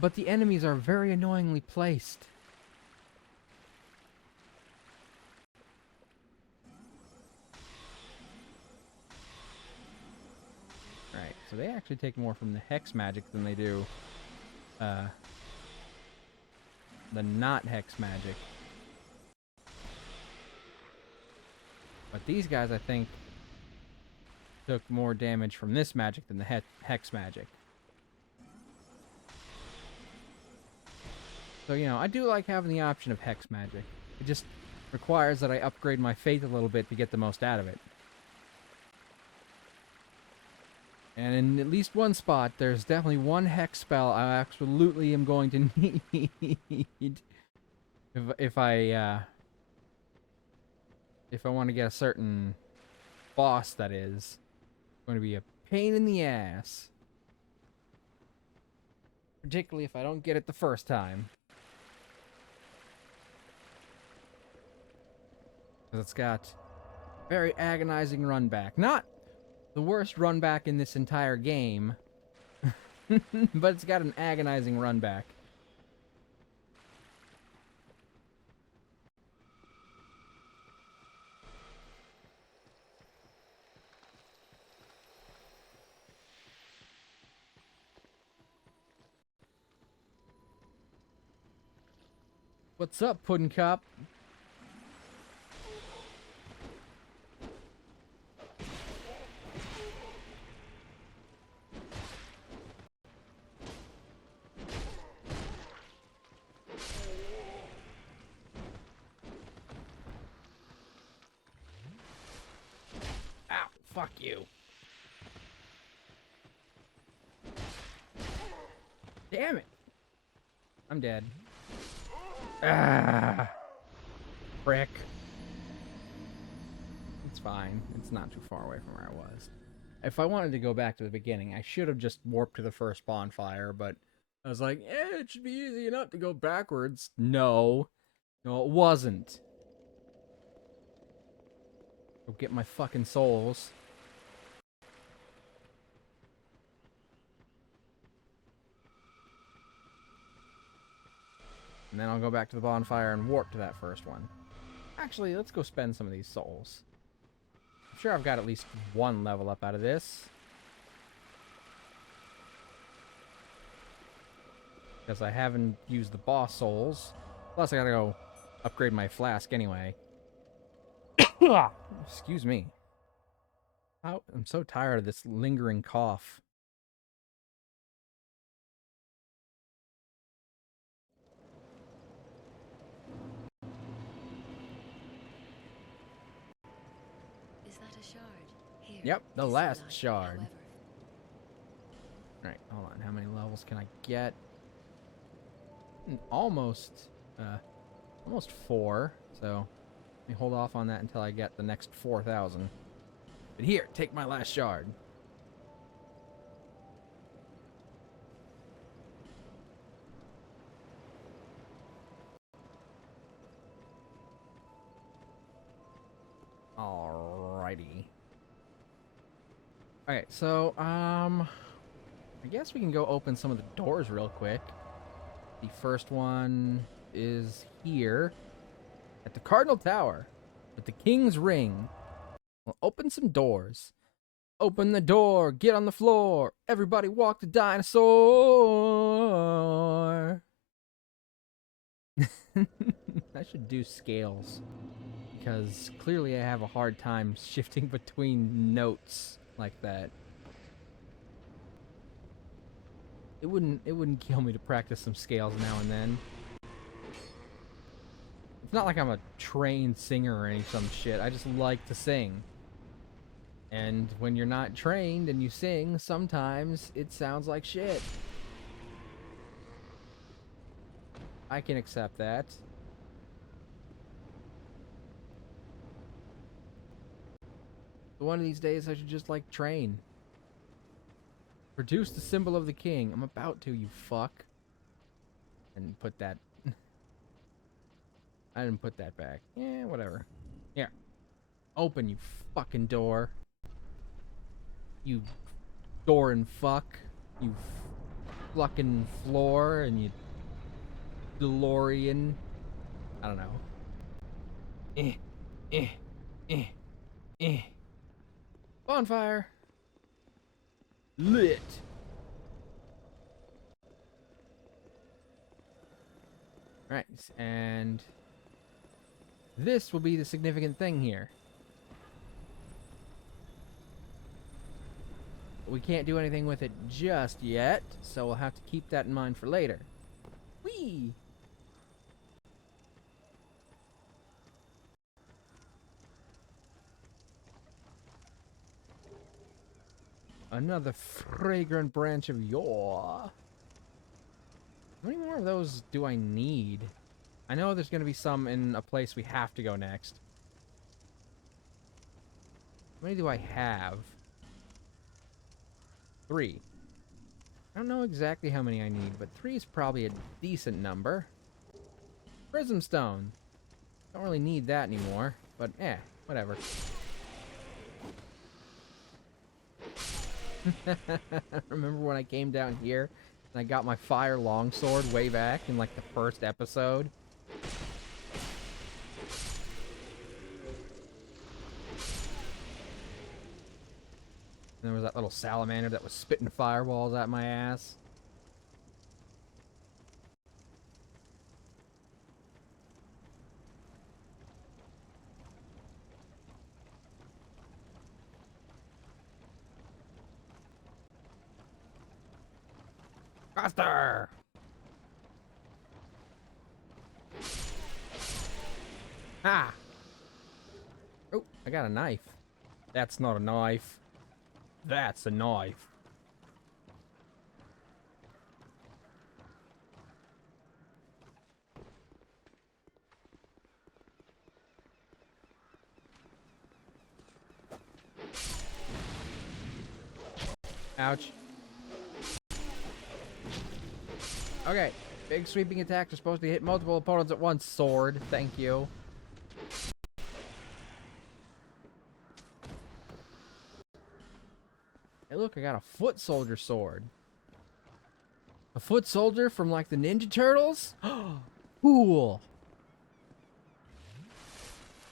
but the enemies are very annoyingly placed. Alright, so they actually take more from the hex magic than they do the not hex magic. But these guys, I think, took more damage from this magic than the hex magic. So, you know, I do like having the option of hex magic. It just requires that I upgrade my faith a little bit to get the most out of it. And in at least one spot, there's definitely one hex spell I absolutely am going to need if I want to get a certain boss, that is. It's going to be a pain in the ass. Particularly if I don't get it the first time. Because it's got very agonizing run back. Not the worst run back in this entire game. But it's got an agonizing run back. What's up, Puddin' Cup? you. Damn it. I'm dead. Ah. Frick. It's fine. It's not too far away from where I was. If I wanted to go back to the beginning, I should have just warped to the first bonfire, but I was like, it should be easy enough to go backwards. No. No, it wasn't. Go get my fucking souls. And then I'll go back to the bonfire and warp to that first one. Actually, let's go spend some of these souls. I'm sure I've got at least one level up out of this. Because I haven't used the boss souls. Plus, I gotta go upgrade my flask anyway. Excuse me. Oh, I'm so tired of this lingering cough. Is that a shard? Here. Yep, the is last light, shard. however. Alright, hold on. How many levels can I get? Almost 4. So, let me hold off on that until I get the next 4,000. But here, take my last shard. Alrighty. Alright, so, I guess we can go open some of the doors real quick. The first one is here at the Cardinal Tower with the King's Ring. We'll open some doors. Open the door, get on the floor. Everybody walk the dinosaur. I should do scales because clearly I have a hard time shifting between notes like that. It wouldn't kill me to practice some scales now and then. It's not like I'm a trained singer or any some shit. I just like to sing. And when you're not trained and you sing, sometimes it sounds like shit. I can accept that. But one of these days I should just like train. Produce the symbol of the king. I'm about to, you fuck. And put that... I didn't put that back. Yeah, whatever. Here. Open, you fucking door. You door and fuck. You fucking floor and you DeLorean. I don't know. Bonfire. Lit. Right, and this will be the significant thing here. We can't do anything with it just yet, so we'll have to keep that in mind for later. Whee! Another fragrant branch of yore. How many more of those do I need? I know there's going to be some in a place we have to go next. How many do I have? 3. I don't know exactly how many I need, but 3 is probably a decent number. Prism stone. Don't really need that anymore, but whatever. Remember when I came down here and I got my fire longsword way back in like the first episode? And there was that little salamander that was spitting fireballs at my ass. Faster! Ah! Oh, I got a knife. That's not a knife. That's a knife. Ouch. Okay. Big sweeping attacks are supposed to hit multiple opponents at once. Sword. Thank you. Hey, look, I got a foot soldier sword. A foot soldier from, like, the Ninja Turtles? Cool.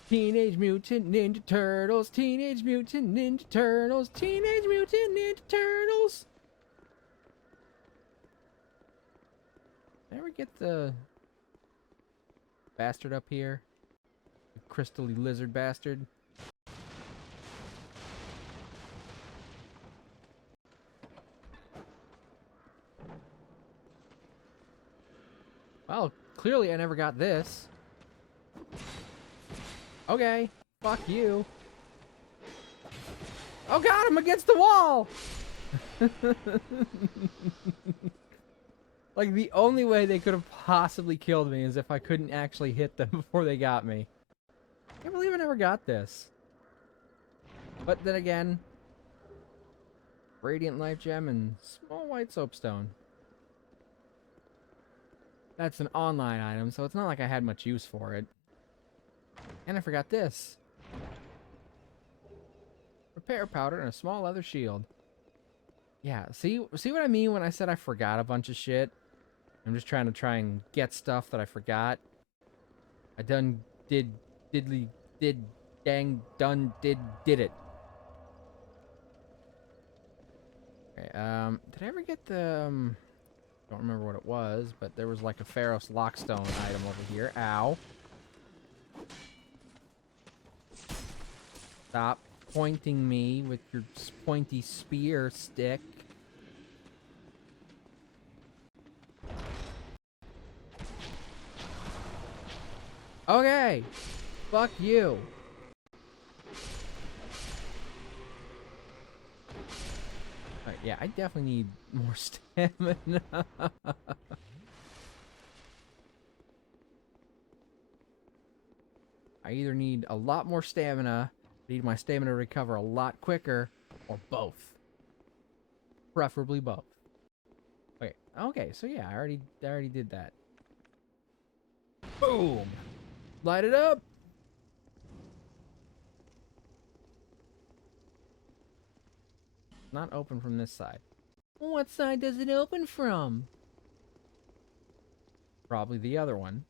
Teenage Mutant Ninja Turtles, Teenage Mutant Ninja Turtles, Teenage Mutant Ninja Turtles. Did I ever get the bastard up here? The crystally lizard bastard. Well, clearly I never got this. Okay, fuck you. Oh god, I'm against the wall! Like, the only way they could have possibly killed me is if I couldn't actually hit them before they got me. I can't believe I never got this. But then again, Radiant Life Gem and Small White Soapstone. That's an online item, so it's not like I had much use for it. And I forgot this. Repair powder and a small leather shield. Yeah, see what I mean when I said I forgot a bunch of shit? I'm just trying and get stuff that I forgot. I did it. Okay, did I ever get the, don't remember what it was, but there was like a Pharos Lockstone item over here. Ow. Stop pointing me with your pointy spear stick. Okay. Fuck you. Alright, yeah, I definitely need more stamina. I either need a lot more stamina, need my stamina to recover a lot quicker, or both. Preferably both. Okay, so yeah, I already did that. Boom! Light it up! Not open from this side. What side does it open from? Probably the other one.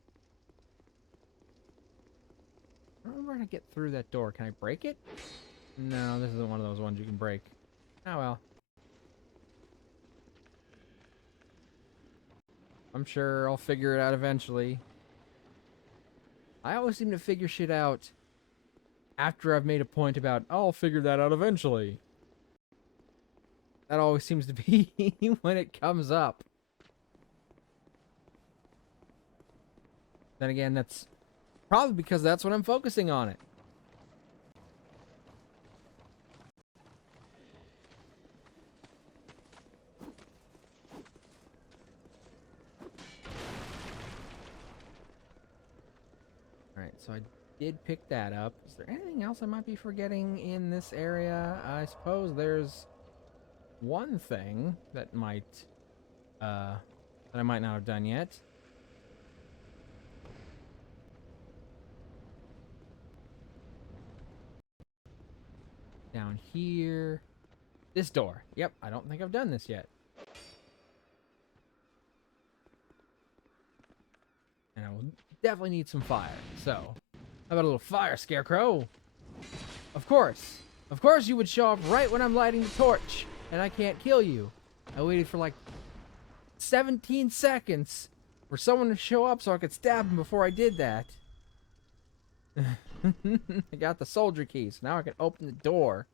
I don't remember how to get through that door. Can I break it? No, this isn't one of those ones you can break. Oh well. I'm sure I'll figure it out eventually. I always seem to figure shit out after I've made a point about, I'll figure that out eventually. That always seems to be when it comes up. Then again, that's probably because that's what I'm focusing on it. Alright, so I did pick that up. Is there anything else I might be forgetting in this area? I suppose there's one thing that might, that I might not have done yet. Down here. This door. Yep, I don't think I've done this yet. And I will definitely need some fire. So, how about a little fire, Scarecrow? Of course. Of course you would show up right when I'm lighting the torch. And I can't kill you. I waited for like 17 seconds for someone to show up so I could stab him before I did that. I got the soldier key, so now I can open the door.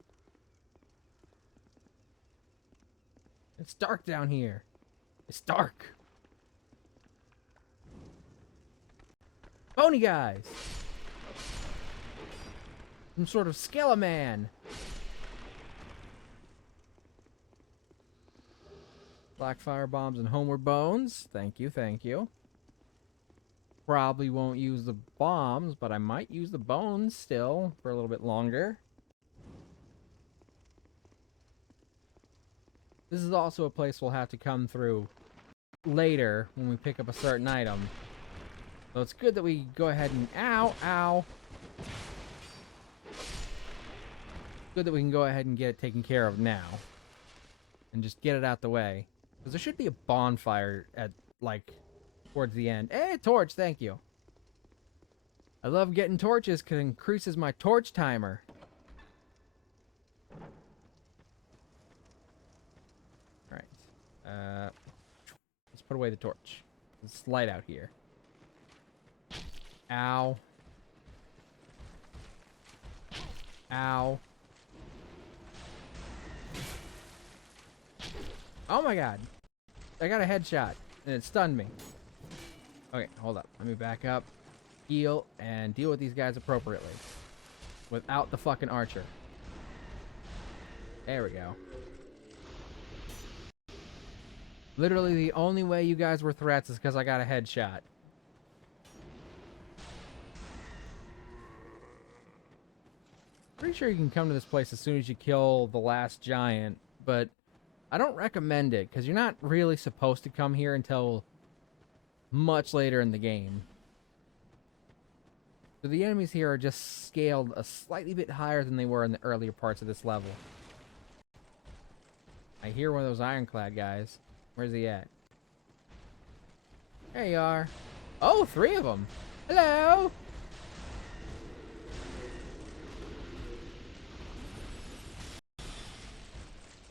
It's dark down here. It's dark. Pony guys! Some sort of Skeleman. Black fire bombs and homeward bones. Thank you, thank you. Probably won't use the bombs, but I might use the bones still for a little bit longer. This is also a place we'll have to come through later when we pick up a certain item. So it's good that we go ahead and... Ow! Ow! Good that we can go ahead and get it taken care of now. And just get it out the way. Because there should be a bonfire at, like, towards the end. Hey, torch, thank you. I love getting torches because it increases my torch timer. Alright. Let's put away the torch. It's light out here. Ow. Ow. Oh my god. I got a headshot and it stunned me. Okay, hold up. Let me back up, heal, and deal with these guys appropriately. Without the fucking archer. There we go. Literally the only way you guys were threats is because I got a headshot. Pretty sure you can come to this place as soon as you kill the last giant, but I don't recommend it because you're not really supposed to come here until much later in the game. So the enemies here are just scaled a slightly bit higher than they were in the earlier parts of this level. I hear one of those ironclad guys. Where's he at? There you are. Oh, 3 of them. Hello.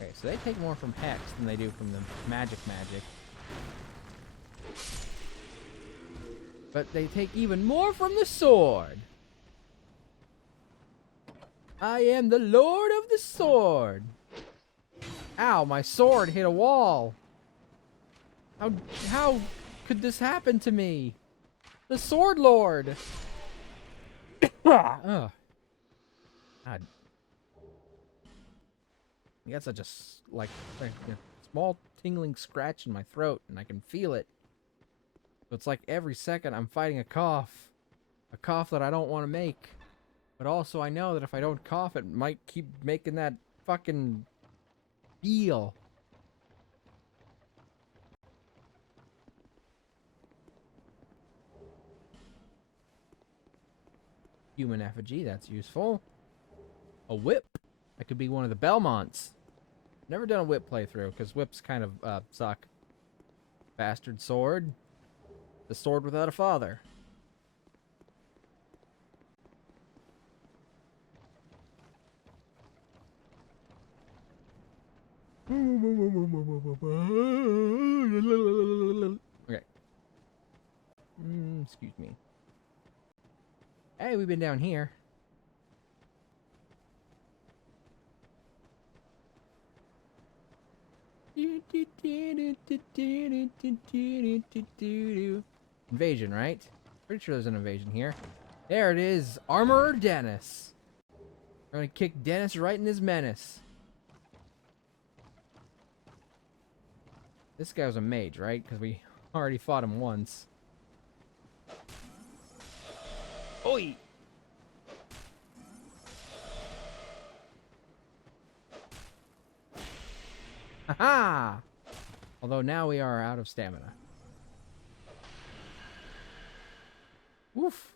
Okay, so they take more from Hex than they do from the magic. But they take even more from the sword. I am the Lord of the Sword. Ow, my sword hit a wall. How could this happen to me? The Sword Lord. Ugh. God. I got such a small tingling scratch in my throat, and I can feel it. So it's like every second I'm fighting a cough that I don't want to make. But also I know that if I don't cough, it might keep making that fucking feel. Human effigy, that's useful. A whip. That could be one of the Belmonts. Never done a whip playthrough, because whips kind of suck. Bastard sword. The sword without a father. Okay. Excuse me. Hey, we've been down here. Invasion, right? Pretty sure there's an invasion here. There it is. Armorer Dennis. We're gonna kick Dennis right in his menace. This guy was a mage, right? Because we already fought him once. Oi! Haha! Although now we are out of stamina. Woof!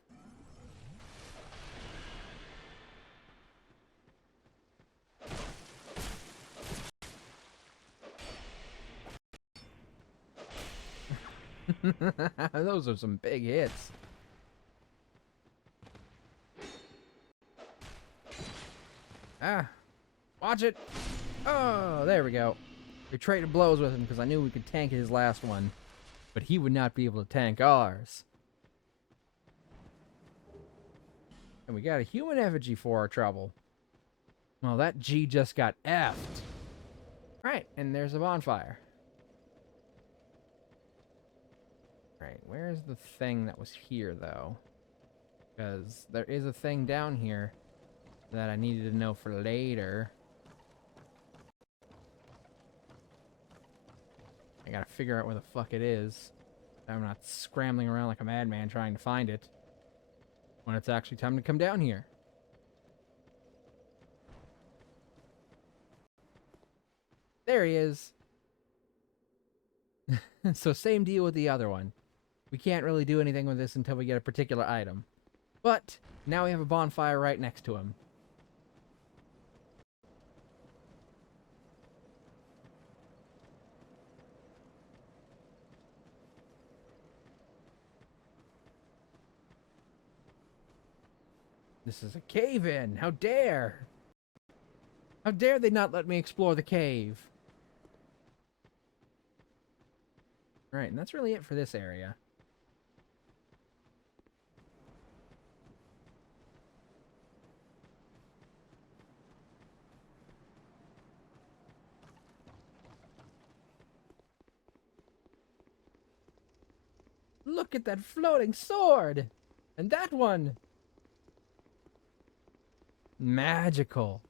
Those are some big hits. Ah! Watch it! Oh, there we go. We traded blows with him because I knew we could tank his last one. But he would not be able to tank ours. And we got a human effigy for our trouble. Well, that G just got effed. Right, and there's a bonfire. Right, where's the thing that was here, though? Because there is a thing down here that I needed to know for later. figure out where the fuck it is. I'm not scrambling around like a madman trying to find it when it's actually time to come down here. There he is. So same deal with the other one. We can't really do anything with this until we get a particular item. But now we have a bonfire right next to him. This is a cave-in. How dare! How dare they not let me explore the cave? Alright, and that's really it for this area. Look at that floating sword! And that one! Magical.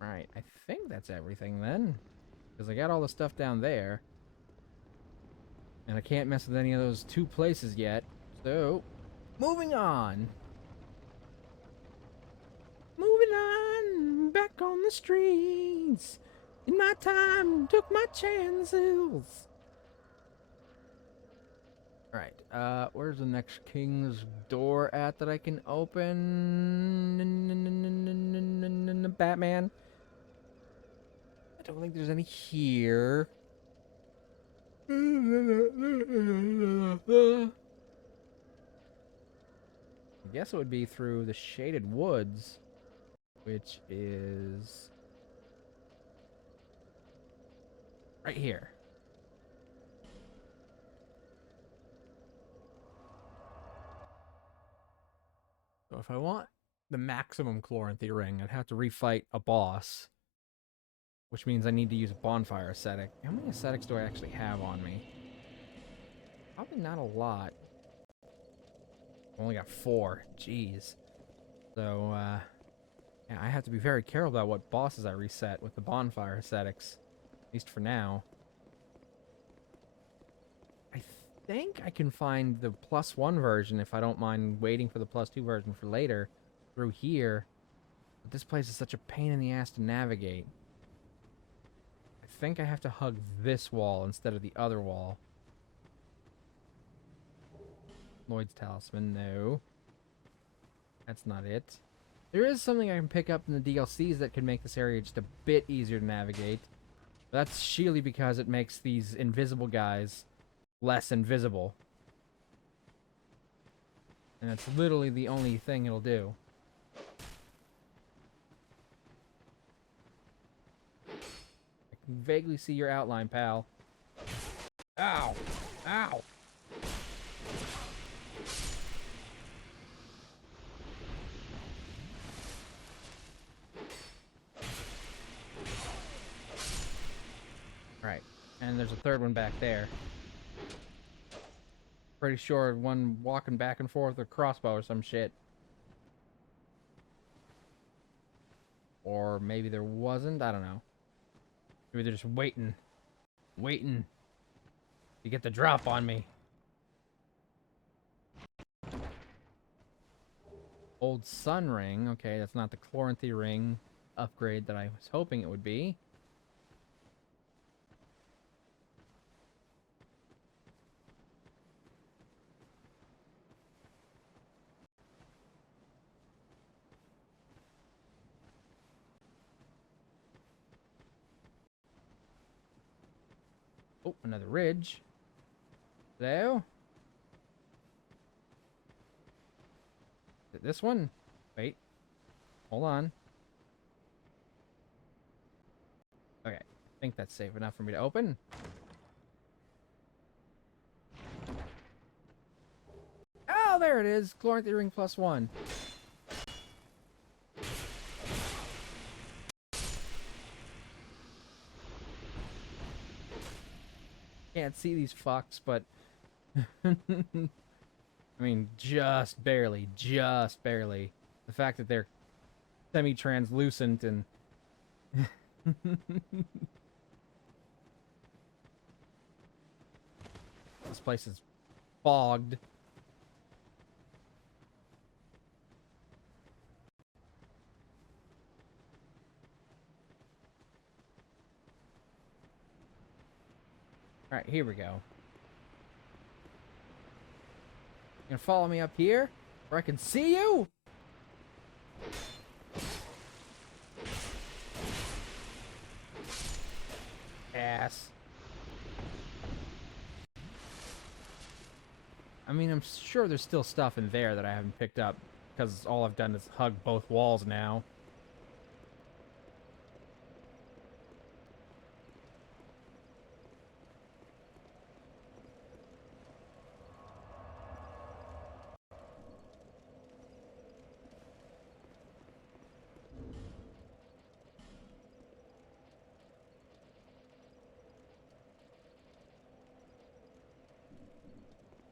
Right, I think that's everything then. Because I got all the stuff down there. And I can't mess with any of those two places yet. So, moving on. Moving on, back on the streets. In my time, took my chances. Alright, where's the next king's door at that I can open? Batman? I don't think there's any here. I guess it would be through the Shaded Woods, which is right here. So if I want the maximum Chloranthy ring, I'd have to refight a boss, which means I need to use a bonfire ascetic. How many ascetics do I actually have on me? Probably not a lot. I've only got 4. Jeez. So, yeah, I have to be very careful about what bosses I reset with the bonfire ascetics. At least for now. I think I can find the +1 version if I don't mind waiting for the +2 version for later through here. But this place is such a pain in the ass to navigate. I think I have to hug this wall instead of the other wall. Lloyd's Talisman, no. That's not it. There is something I can pick up in the DLCs that could make this area just a bit easier to navigate. But that's sheerly because it makes these invisible guys less invisible. And that's literally the only thing it'll do. I can vaguely see your outline, pal. Ow! Ow! Right. And there's a third one back there. Pretty sure one walking back and forth with a crossbow or some shit. Or maybe there wasn't. I don't know. Maybe they're just waiting. Waiting to get the drop on me. Old Sun Ring. Okay, that's not the Chloranthy ring upgrade that I was hoping it would be. Oh, another ridge. Hello? Is it this one? Wait. Hold on. Okay. I think that's safe enough for me to open. Oh, there it is. Chloranthy ring +1. Can't see these fucks, but I mean, just barely, just barely. The fact that they're semi-translucent and... This place is fogged. Alright, here we go. You gonna follow me up here? Where I can see you? Ass. I mean, I'm sure there's still stuff in there that I haven't picked up, because all I've done is hug both walls now.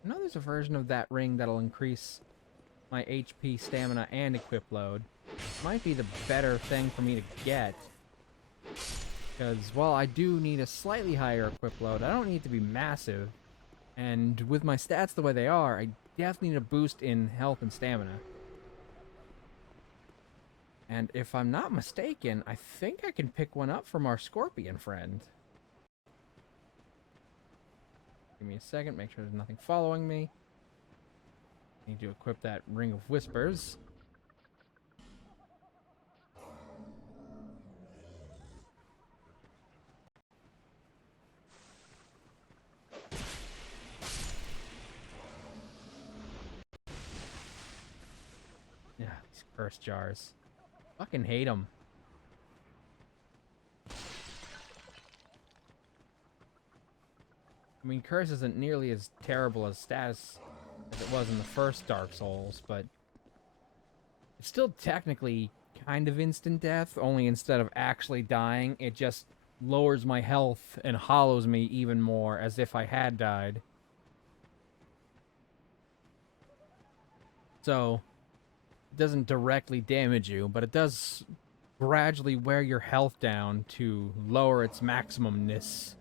I know there's a version of that ring that'll increase my HP, stamina, and equip load. Might be the better thing for me to get. Because, well, I do need a slightly higher equip load. I don't need it to be massive. And with my stats the way they are, I definitely need a boost in health and stamina. And if I'm not mistaken, I think I can pick one up from our scorpion friend. Give me a second, make sure there's nothing following me. Need to equip that Ring of Whispers. Yeah, these curse jars. Fucking hate them. I mean, Curse isn't nearly as terrible as status as it was in the first Dark Souls, but it's still technically kind of instant death, only instead of actually dying, it just lowers my health and hollows me even more as if I had died. So, it doesn't directly damage you, but it does gradually wear your health down to lower its maximumness.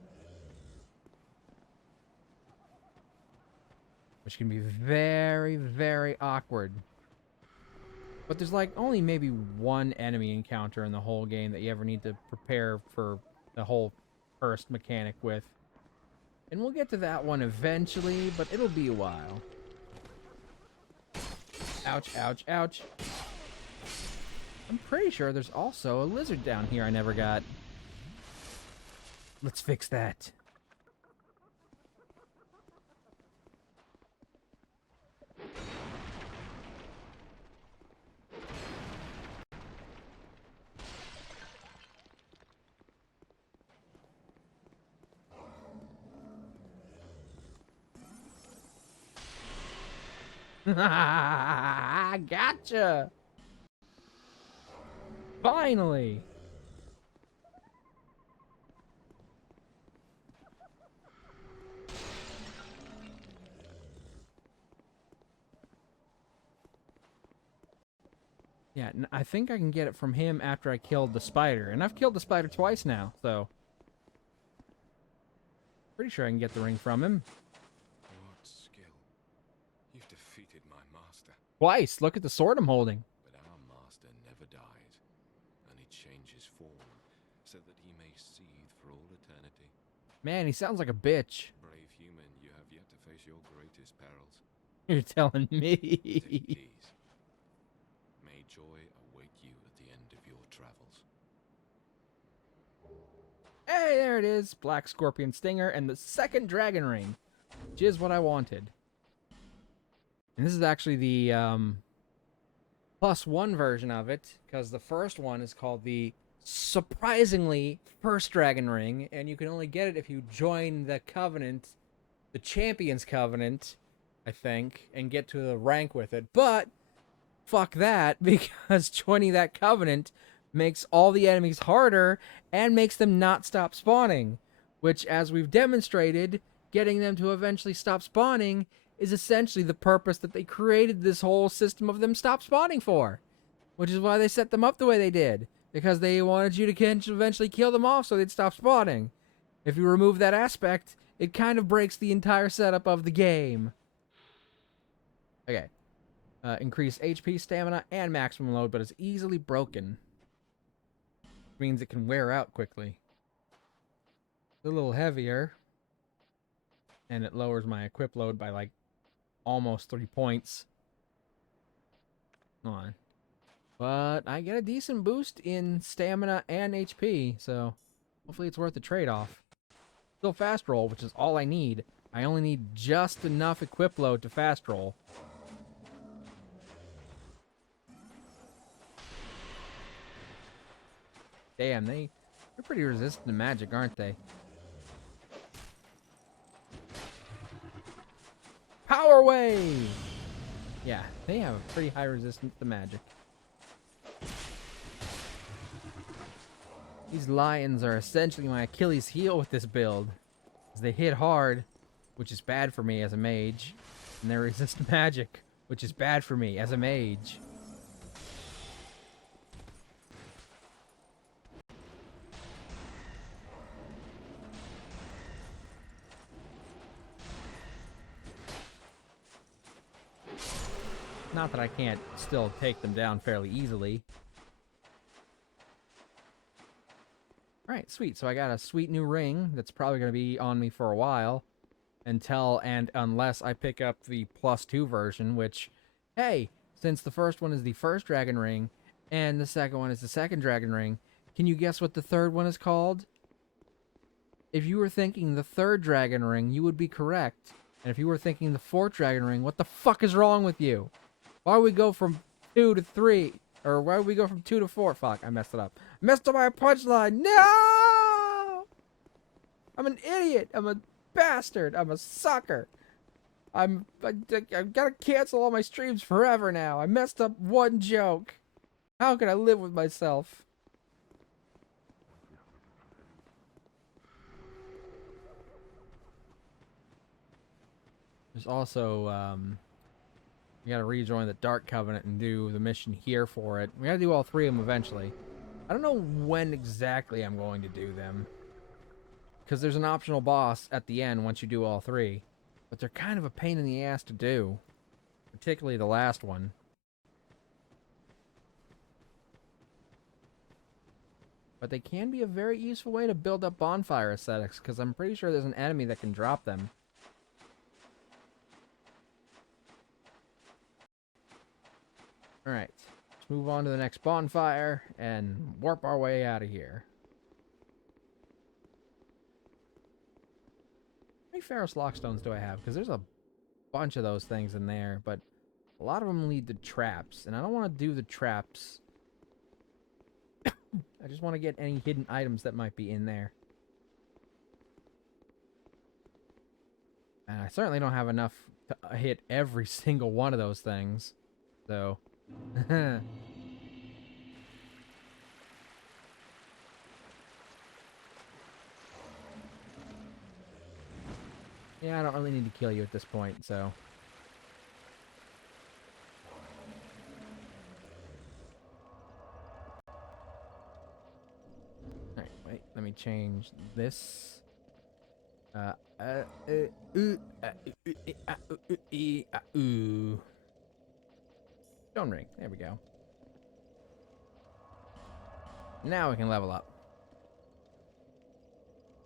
Which can be very, very awkward. But there's like only maybe one enemy encounter in the whole game that you ever need to prepare for the whole first mechanic with. And we'll get to that one eventually, but it'll be a while. Ouch, ouch, ouch. I'm pretty sure there's also a lizard down here I never got. Let's fix that. Gotcha! Finally! Yeah, I think I can get it from him after I killed the spider. And I've killed the spider twice now, so... Pretty sure I can get the ring from him. What skill? You've defeated my master. Twice! Look at the sword I'm holding. But our master never dies. Only changes form, so that he may seethe for all eternity. Man, he sounds like a bitch. Brave human, you have yet to face your greatest perils. You're telling me. Take these. May joy await you at the end of your travels. Hey, there it is. Black Scorpion Stinger and the second Dragon Ring. Which is what I wanted. And this is actually the +1 version of it. Because the first one is called the surprisingly first Dragon Ring. And you can only get it if you join the Covenant. The Champions Covenant, I think. And get to the rank with it. But fuck that. Because joining that Covenant makes all the enemies harder and makes them not stop spawning, which, as we've demonstrated, getting them to eventually stop spawning is essentially the purpose that they created this whole system of them stop spawning for. Which is why they set them up the way they did. Because they wanted you to eventually kill them off so they'd stop spawning. If you remove that aspect, it kind of breaks the entire setup of the game. Okay. Increase HP, stamina, and maximum load, but it's easily broken. Which means it can wear out quickly. It's a little heavier. And it lowers my equip load by like almost 3 points. Come on. But I get a decent boost in stamina and HP, so hopefully it's worth the trade-off. Still fast roll, which is all I need. I only need just enough equip load to fast roll. Damn, they're pretty resistant to magic, aren't they? Power Wave! Yeah, they have a pretty high resistance to magic. These lions are essentially my Achilles heel with this build. Because they hit hard, which is bad for me as a mage. And they resist magic, which is bad for me as a mage. Not that I can't still take them down fairly easily. Alright, sweet. So I got a sweet new ring that's probably going to be on me for a while. Until and unless I pick up the +2 version, which, hey, since the first one is the first dragon ring, and the second one is the second dragon ring, can you guess what the third one is called? If you were thinking the third dragon ring, you would be correct. And if you were thinking the fourth dragon ring, what the fuck is wrong with you? Why would we go from 2 to 3? Or why would we go from 2 to 4? Fuck, I messed it up. I messed up my punchline. No! I'm an idiot. I'm a bastard. I'm a sucker. I gotta cancel all my streams forever now. I messed up one joke. How can I live with myself? There's also, we gotta rejoin the Dark Covenant and do the mission here for it. We gotta do all 3 of them eventually. I don't know when exactly I'm going to do them. Because there's an optional boss at the end once you do all 3. But they're kind of a pain in the ass to do. Particularly the last one. But they can be a very useful way to build up bonfire aesthetics, because I'm pretty sure there's an enemy that can drop them. Alright, let's move on to the next bonfire and warp our way out of here. How many Ferrous Lockstones do I have? Because there's a bunch of those things in there, but a lot of them lead to traps, and I don't want to do the traps. I just want to get any hidden items that might be in there. And I certainly don't have enough to hit every single one of those things, so... Yeah, I don't really need to kill you at this point, so... Alright, wait, let me change this. Stone ring, there we go. Now we can level up.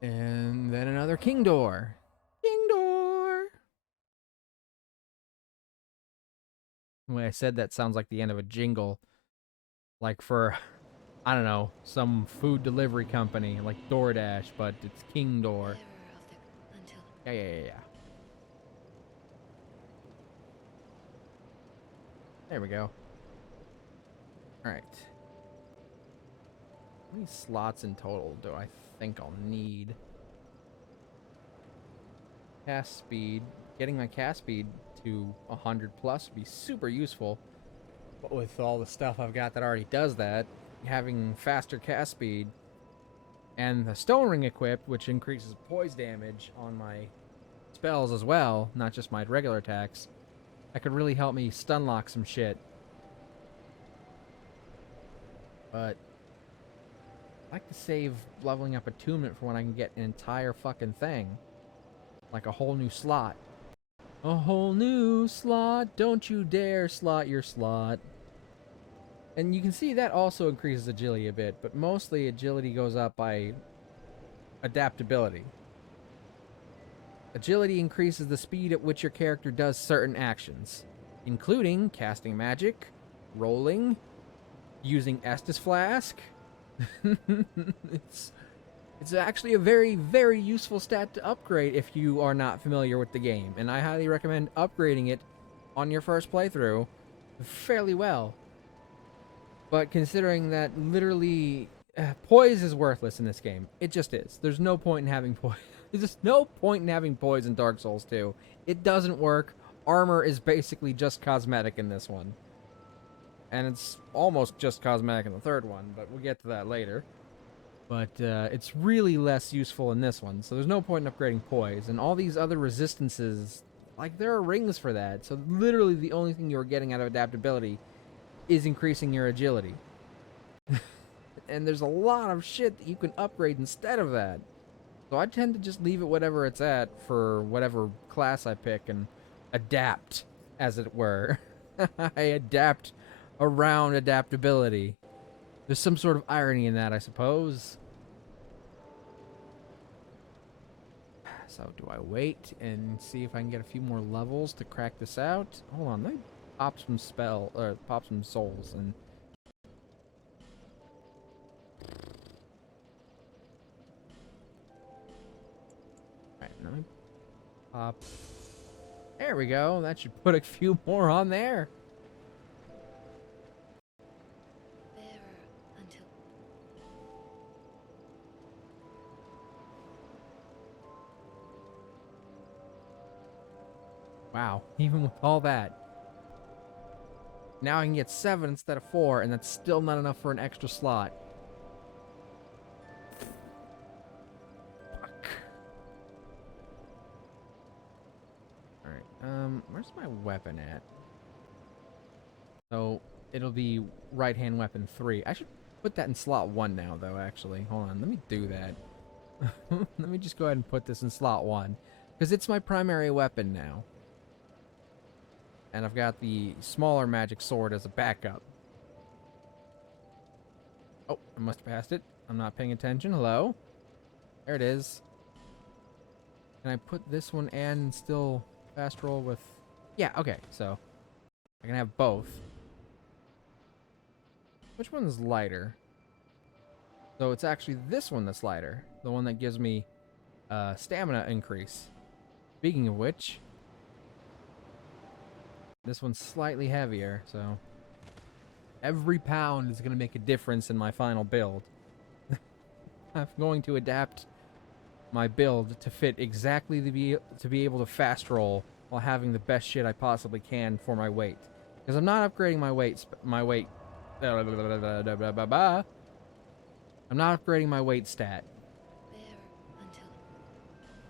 And then another king door. King door! The way I said that sounds like the end of a jingle. Like for, I don't know, some food delivery company, like DoorDash, but it's King Door. Yeah. There we go. Alright. How many slots in total do I think I'll need? Cast speed. Getting my cast speed to 100 plus would be super useful. But with all the stuff I've got that already does that, having faster cast speed and the stone ring equipped, which increases poise damage on my spells as well, not just my regular attacks, that could really help me stun lock some shit. But I like to save leveling up attunement for when I can get an entire fucking thing. Like a whole new slot. A whole new slot. Don't you dare slot your slot. And you can see that also increases agility a bit, but mostly agility goes up by adaptability. Agility increases the speed at which your character does certain actions, including casting magic, rolling, using Estus Flask. It's actually a very, very useful stat to upgrade if you are not familiar with the game, and I highly recommend upgrading it on your first playthrough fairly well. But considering that literally poise is worthless in this game, it just is. There's no point in having poise. There's just no point in having poise in Dark Souls 2. It doesn't work. Armor is basically just cosmetic in this one. And it's almost just cosmetic in the third one, but we'll get to that later. But it's really less useful in this one, so there's no point in upgrading poise. And all these other resistances, like, there are rings for that. So literally the only thing you're getting out of adaptability is increasing your agility. And there's a lot of shit that you can upgrade instead of that. So I tend to just leave it whatever it's at for whatever class I pick and adapt, as it were. I adapt around adaptability. There's some sort of irony in that, I suppose. So do I wait and see if I can get a few more levels to crack this out? Hold on, let me pop some pop some souls and alright, let me pop. There we go. That should put a few more on there. Wow, even with all that. Now I can get 7 instead of 4, and that's still not enough for an extra slot. Fuck. Alright, where's my weapon at? So, it'll be right-hand weapon 3. I should put that in slot 1 now, though, actually. Hold on, let me do that. Let me just go ahead and put this in slot 1. Because it's my primary weapon now. And I've got the smaller magic sword as a backup. Oh, I must have passed it. I'm not paying attention. Hello? There it is. Can I put this one and still fast roll with... Yeah, okay, so I can have both. Which one's lighter? So it's actually this one that's lighter. The one that gives me stamina increase. Speaking of which... This one's slightly heavier, so every pound is going to make a difference in my final build. I'm going to adapt my build to fit exactly to be able to fast roll while having the best shit I possibly can for my weight. Because I'm not upgrading my weight. I'm not upgrading my weight stat.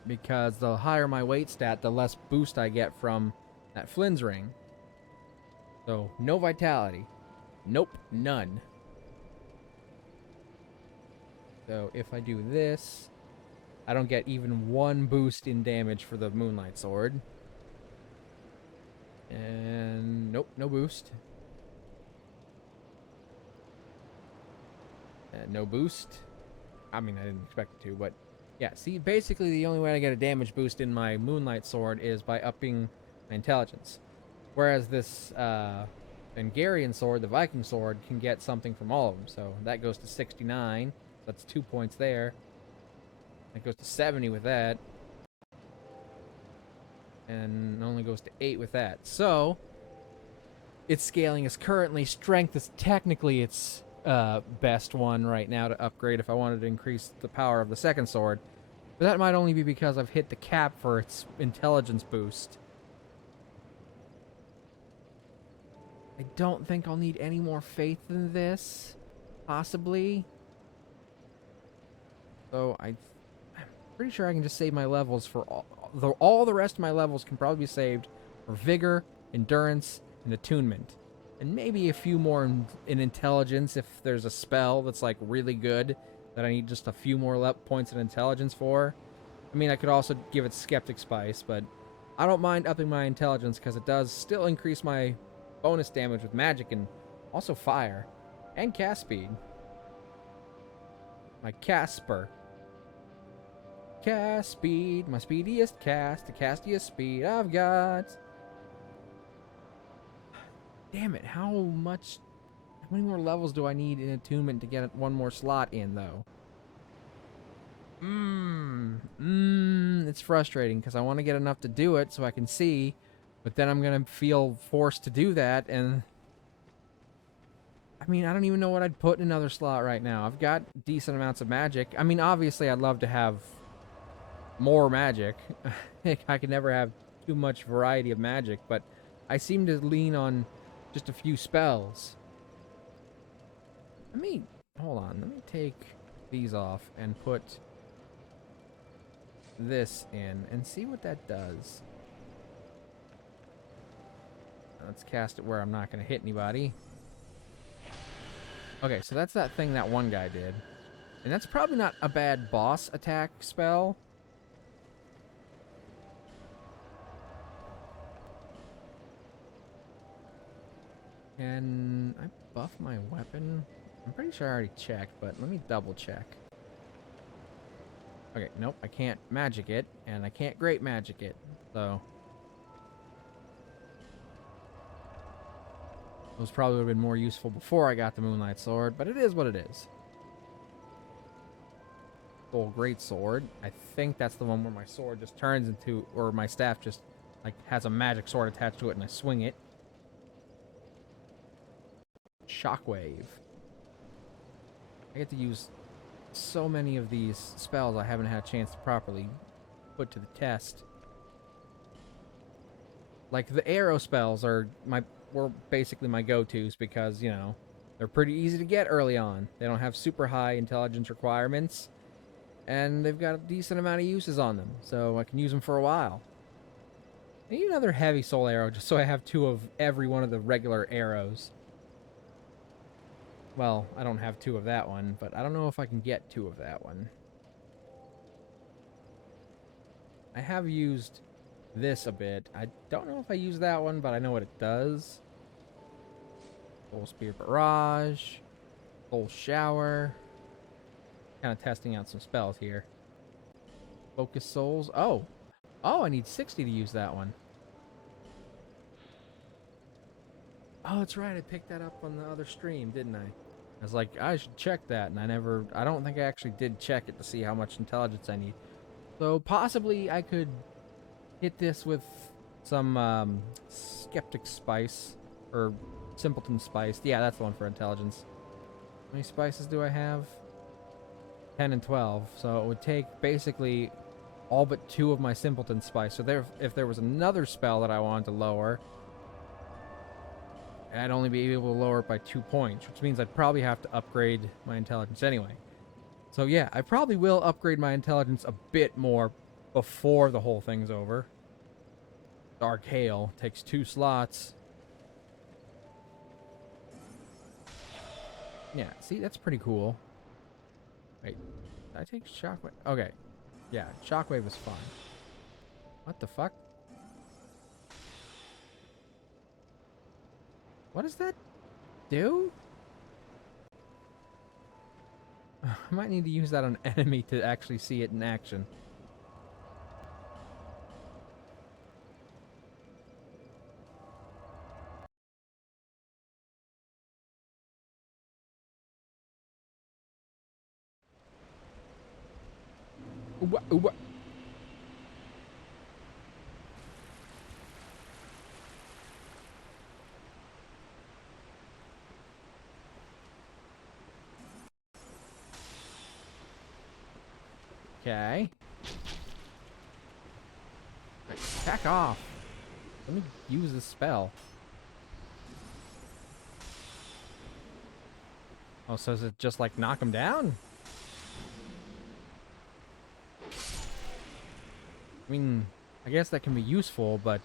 Because the higher my weight stat, the less boost I get from that Flynn's ring. So, no vitality. Nope, none. So, if I do this, I don't get even 1 boost in damage for the Moonlight Sword. And, nope, no boost. No boost. I mean, I didn't expect it to, but... Yeah, see, basically the only way I get a damage boost in my Moonlight Sword is by upping my intelligence. Whereas this Hungarian sword, the Viking sword, can get something from all of them. So that goes to 69. That's 2 points there. That goes to 70 with that. And only goes to 8 with that. So, its scaling is currently... Strength is technically its best one right now to upgrade if I wanted to increase the power of the second sword. But that might only be because I've hit the cap for its intelligence boost. I don't think I'll need any more faith than this. Possibly. So I'm pretty sure I can just save my levels for all the rest of my levels can probably be saved for vigor, endurance, and attunement. And maybe a few more in intelligence if there's a spell that's like really good that I need just a few more points in intelligence for. I mean, I could also give it Skeptic Spice, but I don't mind upping my intelligence because it does still increase my bonus damage with magic and also fire and cast speed. My Casper. Cast speed, my speediest cast, the castiest speed I've got. Damn it, how many more levels do I need in attunement to get one more slot in, though? It's frustrating because I want to get enough to do it so I can see, but then I'm going to feel forced to do that, and I mean, I don't even know what I'd put in another slot right now. I've got decent amounts of magic. I mean, obviously I'd love to have more magic. I can never have too much variety of magic, but I seem to lean on just a few spells. Hold on, let me take these off and put this in and see what that does. Let's cast it where I'm not going to hit anybody. Okay, so that's that thing that one guy did. And that's probably not a bad boss attack spell. Can I buff my weapon? I'm pretty sure I already checked, but let me double check. Okay, nope, I can't magic it, and I can't great magic it, so those probably would have been more useful before I got the Moonlight Sword, but it is what it is. Full Great Sword. I think that's the one where my sword just turns into, or my staff just like has a magic sword attached to it and I swing it. Shockwave. I get to use so many of these spells I haven't had a chance to properly put to the test. Like the arrow spells were basically my go-tos because, you know, they're pretty easy to get early on. They don't have super high intelligence requirements, and they've got a decent amount of uses on them, so I can use them for a while. I need another heavy soul arrow just so I have 2 of every one of the regular arrows. Well, I don't have 2 of that one, but I don't know if I can get 2 of that one. I have used this a bit. I don't know if I use that one, but I know what it does. Full Spear Barrage. Full Shower. Kind of testing out some spells here. Focus Souls. Oh, I need 60 to use that one. Oh, that's right. I picked that up on the other stream, didn't I? I was like, I should check that, and I don't think I actually did check it to see how much intelligence I need. So possibly I could hit this with some Skeptic Spice, or Simpleton Spice. Yeah, that's the one for intelligence. How many spices do I have? 10 and 12. So it would take basically all but 2 of my Simpleton Spice. So if there was another spell that I wanted to lower, I'd only be able to lower it by 2 points, which means I'd probably have to upgrade my intelligence anyway. So yeah, I probably will upgrade my intelligence a bit more before the whole thing's over. Dark Hail takes 2 slots. Yeah, see, that's pretty cool. Wait, did I take Shockwave? Okay. Yeah, Shockwave is fine. What the fuck? What does that do? I might need to use that on an enemy to actually see it in action. Ooh. Okay. Back off. Let me use this spell. Oh, so does it just like knock him down? I mean, I guess that can be useful, but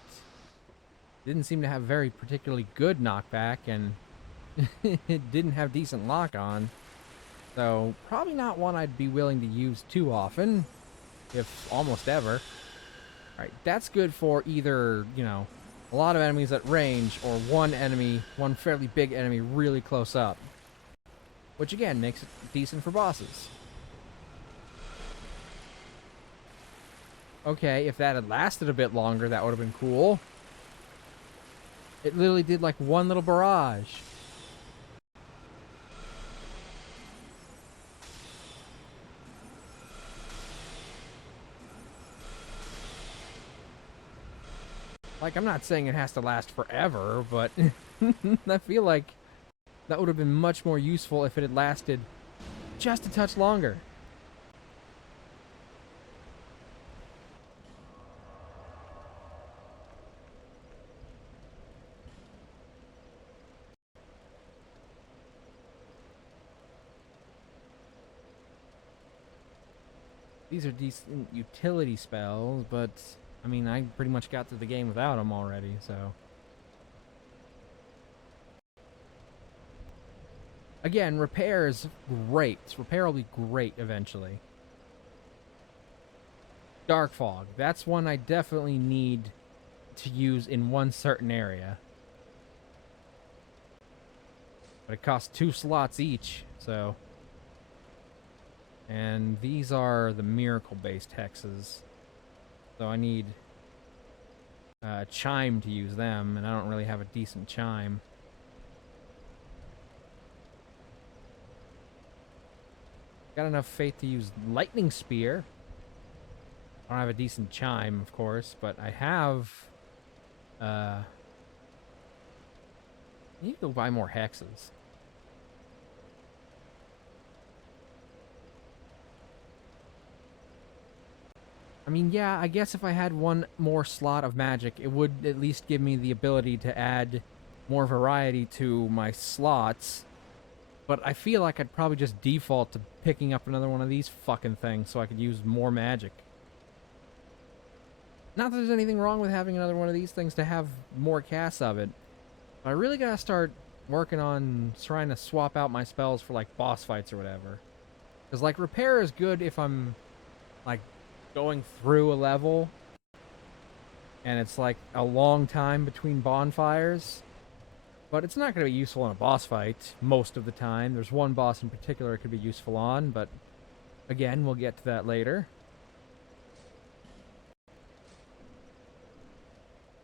didn't seem to have very particularly good knockback, and it didn't have decent lock on. So, probably not one I'd be willing to use too often, if almost ever. Alright, that's good for either, you know, a lot of enemies at range, or one enemy, one fairly big enemy really close up. Which again, makes it decent for bosses. Okay, if that had lasted a bit longer, that would have been cool. It literally did like one little barrage. Like, I'm not saying it has to last forever, but I feel like that would have been much more useful if it had lasted just a touch longer. These are decent utility spells, but I mean, I pretty much got through the game without them already, so. Again, repair is great. Repair will be great eventually. Dark Fog. That's one I definitely need to use in one certain area. But it costs 2 slots each, so. And these are the miracle-based hexes. So I need chime to use them, and I don't really have a decent chime. Got enough faith to use lightning spear. I don't have a decent chime, of course, but I have. I need to go buy more hexes. I mean, yeah, I guess if I had one more slot of magic, it would at least give me the ability to add more variety to my slots. But I feel like I'd probably just default to picking up another one of these fucking things so I could use more magic. Not that there's anything wrong with having another one of these things to have more casts of it. But I really gotta start working on trying to swap out my spells for, like, boss fights or whatever. Because, like, repair is good if I'm, like, going through a level and it's like a long time between bonfires, but it's not going to be useful in a boss fight most of the time. There's one boss in particular it could be useful on, but again, we'll get to that later.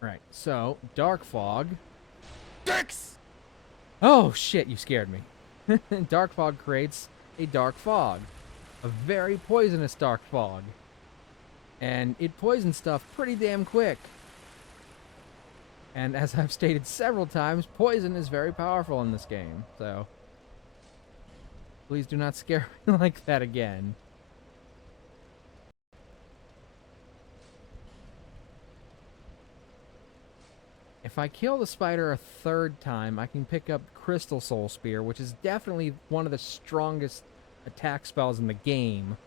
Right, so Dark Fog. Dicks! Oh shit, you scared me. Dark Fog creates a Dark Fog, a very poisonous Dark Fog. And it poisons stuff pretty damn quick. And as I've stated several times, poison is very powerful in this game, so please do not scare me like that again. If I kill the spider a third time, I can pick up Crystal Soul Spear, which is definitely one of the strongest attack spells in the game.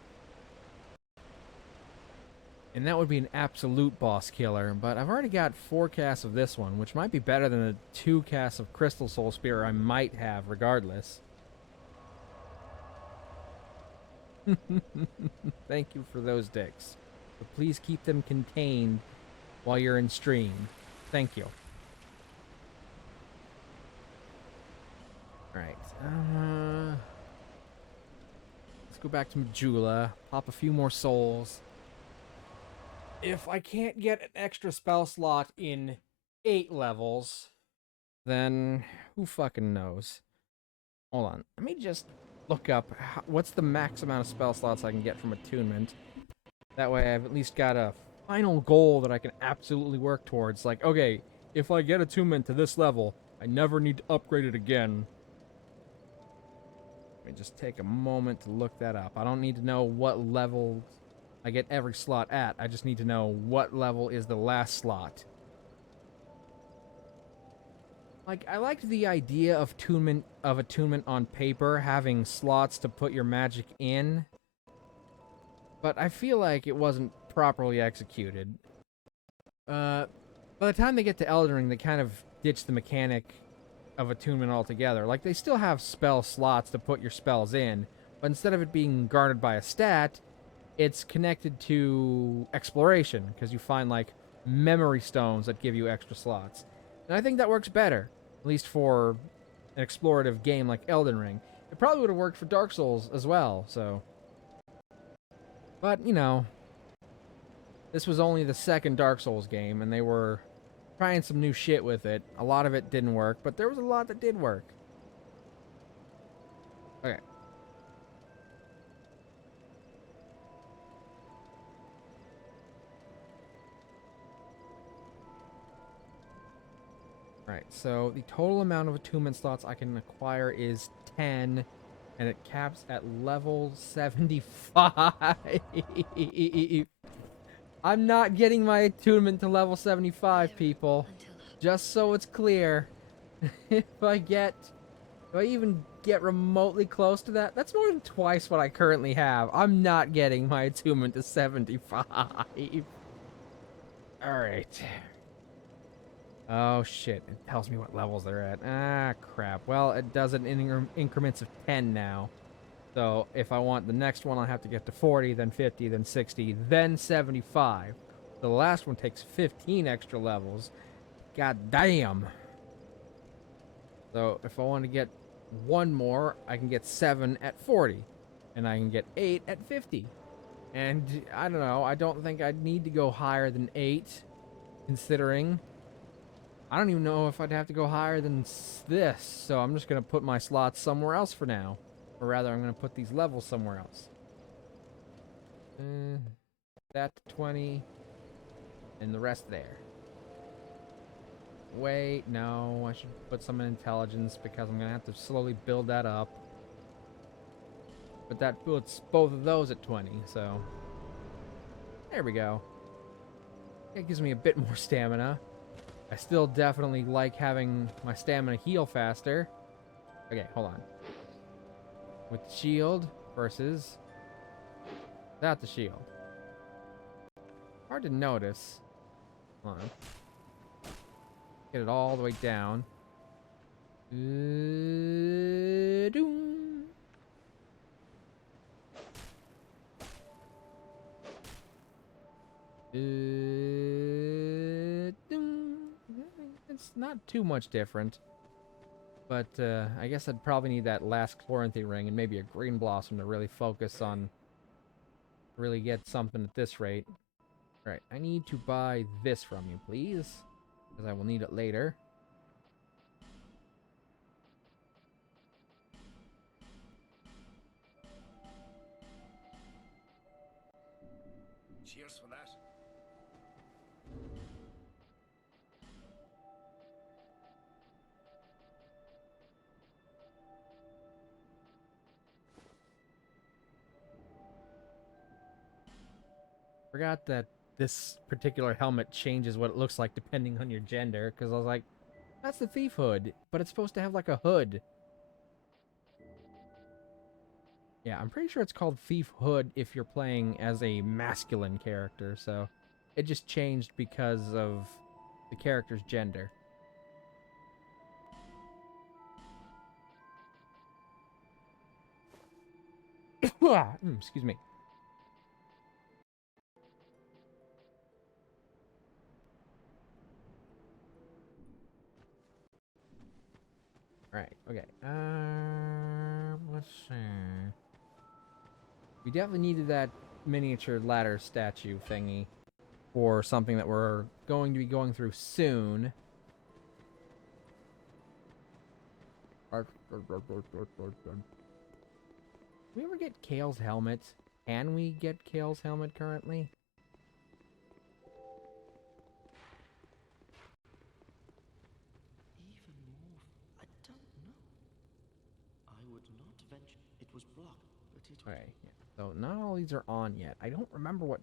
And that would be an absolute boss killer, but I've already got 4 casts of this one, which might be better than the 2 casts of Crystal Soul Spear I might have regardless. Thank you for those dicks. But please keep them contained while you're in stream. Thank you. Alright. Let's go back to Majula, pop a few more souls. If I can't get an extra spell slot in 8 levels, then who fucking knows? Hold on. Let me just look up what's the max amount of spell slots I can get from attunement. That way I've at least got a final goal that I can absolutely work towards. Like, okay, if I get attunement to this level, I never need to upgrade it again. Let me just take a moment to look that up. I don't need to know what level I get every slot at. I just need to know what level is the last slot. Like, I liked the idea of attunement on paper, having slots to put your magic in, but I feel like it wasn't properly executed. By the time they get to Elden Ring, they kind of ditch the mechanic of attunement altogether. Like, they still have spell slots to put your spells in, but instead of it being guarded by a stat, it's connected to exploration, because you find, like, memory stones that give you extra slots. And I think that works better, at least for an explorative game like Elden Ring. It probably would have worked for Dark Souls as well, so... But, you know, this was only the second Dark Souls game, and they were trying some new shit with it. A lot of it didn't work, but there was a lot that did work. Okay. Alright, so the total amount of attunement slots I can acquire is 10, and it caps at level 75. I'm not getting my attunement to level 75, people. Just so it's clear. if I even get remotely close to that, that's more than twice what I currently have. I'm not getting my attunement to 75. Alright. Oh shit, it tells me what levels they're at. Ah, crap. Well, it does it in increments of 10 now. So if I want the next one, I'll have to get to 40, then 50, then 60, then 75. The last one takes 15 extra levels. God damn. So if I want to get one more, I can get 7 at 40. And I can get 8 at 50. And I don't know, I don't think I'd need to go higher than 8, considering... I don't even know if I'd have to go higher than this, so I'm just going to put my slots somewhere else for now. Or rather, I'm going to put these levels somewhere else. That to 20, and the rest there. Wait, no, I should put some in intelligence because I'm going to have to slowly build that up. But that puts both of those at 20, so... There we go. It gives me a bit more stamina. I still definitely like having my stamina heal faster. Okay, hold on. With the shield versus without the shield. Hard to notice. Hold on. Get it all the way down. Doom. It's not too much different. But I guess I'd probably need that last Chloranthy ring and maybe a green blossom to really focus on... really get something at this rate. Alright, I need to buy this from you, please. Because I will need it later. Cheers for that. Forgot that this particular helmet changes what it looks like depending on your gender, because I was like, that's the thief hood, but it's supposed to have like a hood. Yeah, I'm pretty sure it's called Thief Hood if you're playing as a masculine character, so it just changed because of the character's gender. Excuse me. Alright, okay. Let's see. We definitely needed that miniature ladder statue thingy for something that we're going to be going through soon. Did we ever get Kale's helmet? Can we get Kale's helmet currently? Even more, I don't know. I would not venture. It was blocked, but it was... Okay, yeah. So not all these are on yet. I don't remember what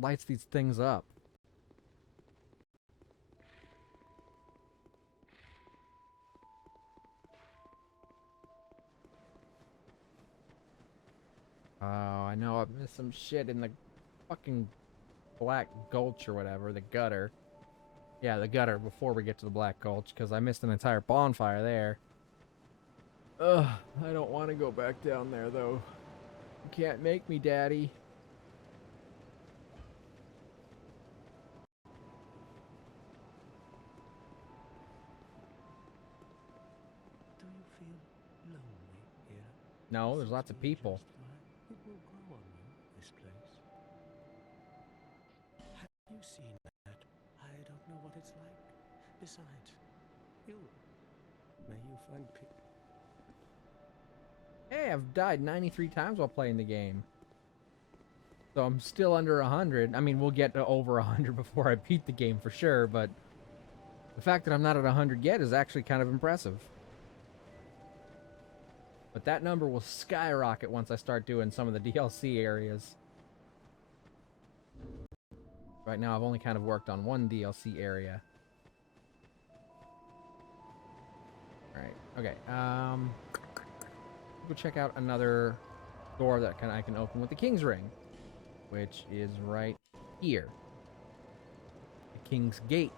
lights these things up. Oh, I know I missed some shit in the fucking Black Gulch or whatever, the gutter. Yeah, the gutter before we get to the Black Gulch, because I missed an entire bonfire there. Ugh, I don't want to go back down there, though. You can't make me, Daddy. Do you feel lonely here? No, there's lots of people. It will grow on you, this place. Have you seen that? I don't know what it's like. Besides, may you find peace. Hey, I've died 93 times while playing the game. So I'm still under 100. I mean, we'll get to over 100 before I beat the game for sure, but the fact that I'm not at 100 yet is actually kind of impressive. But that number will skyrocket once I start doing some of the DLC areas. Right now, I've only kind of worked on one DLC area. Alright, okay, go check out another door that I can open with the King's Ring, which is right here. The King's Gate.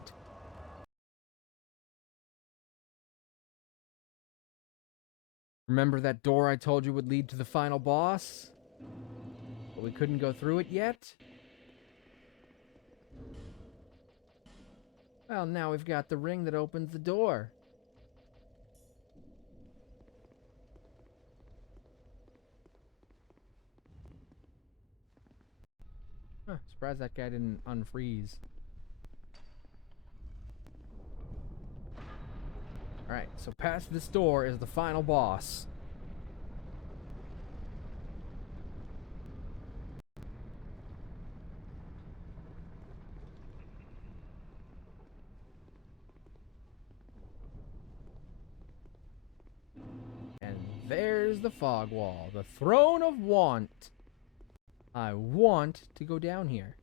Remember that door I told you would lead to the final boss? But we couldn't go through it yet? Well, now we've got the ring that opens the door. Huh, surprised that guy didn't unfreeze. Alright, so past this door is the final boss. And there's the fog wall, the throne of want. I want to go down here.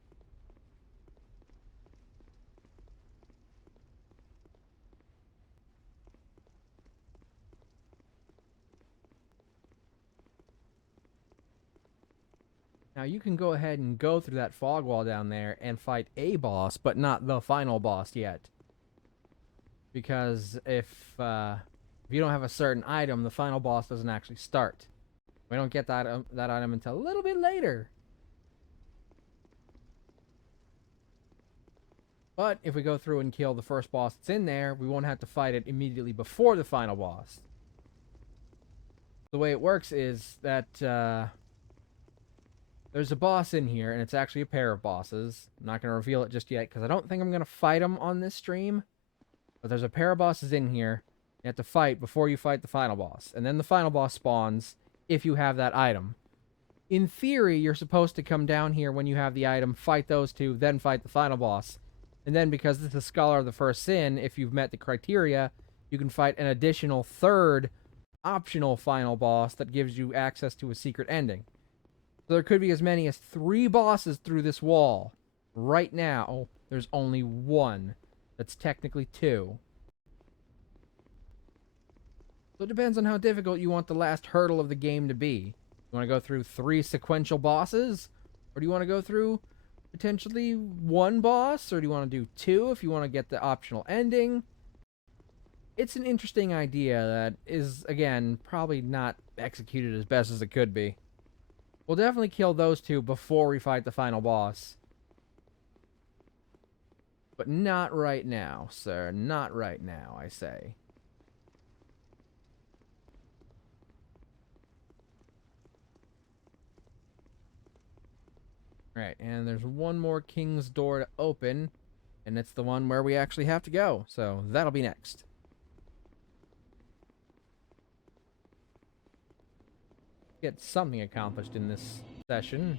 Now you can go ahead and go through that fog wall down there and fight a boss, but not the final boss yet. Because if you don't have a certain item, the final boss doesn't actually start. We don't get that item until a little bit later. But if we go through and kill the first boss that's in there, we won't have to fight it immediately before the final boss. The way it works is that there's a boss in here, and it's actually a pair of bosses. I'm not going to reveal it just yet, because I don't think I'm going to fight them on this stream. But there's a pair of bosses in here you have to fight before you fight the final boss. And then the final boss spawns if you have that item. In theory, you're supposed to come down here when you have the item, fight those two, then fight the final boss. And then, because this is a Scholar of the First Sin, if you've met the criteria, you can fight an additional third optional final boss that gives you access to a secret ending. So there could be as many as 3 bosses through this wall. Right now, there's only 1. That's technically 2. So it depends on how difficult you want the last hurdle of the game to be. You want to go through 3 sequential bosses? Or do you want to go through potentially 1 boss? Or do you want to do 2 if you want to get the optional ending? It's an interesting idea that is, again, probably not executed as best as it could be. We'll definitely kill those 2 before we fight the final boss. But not right now, sir. Not right now, I say. Alright, and there's one more King's door to open, and it's the one where we actually have to go, so that'll be next. Get something accomplished in this session.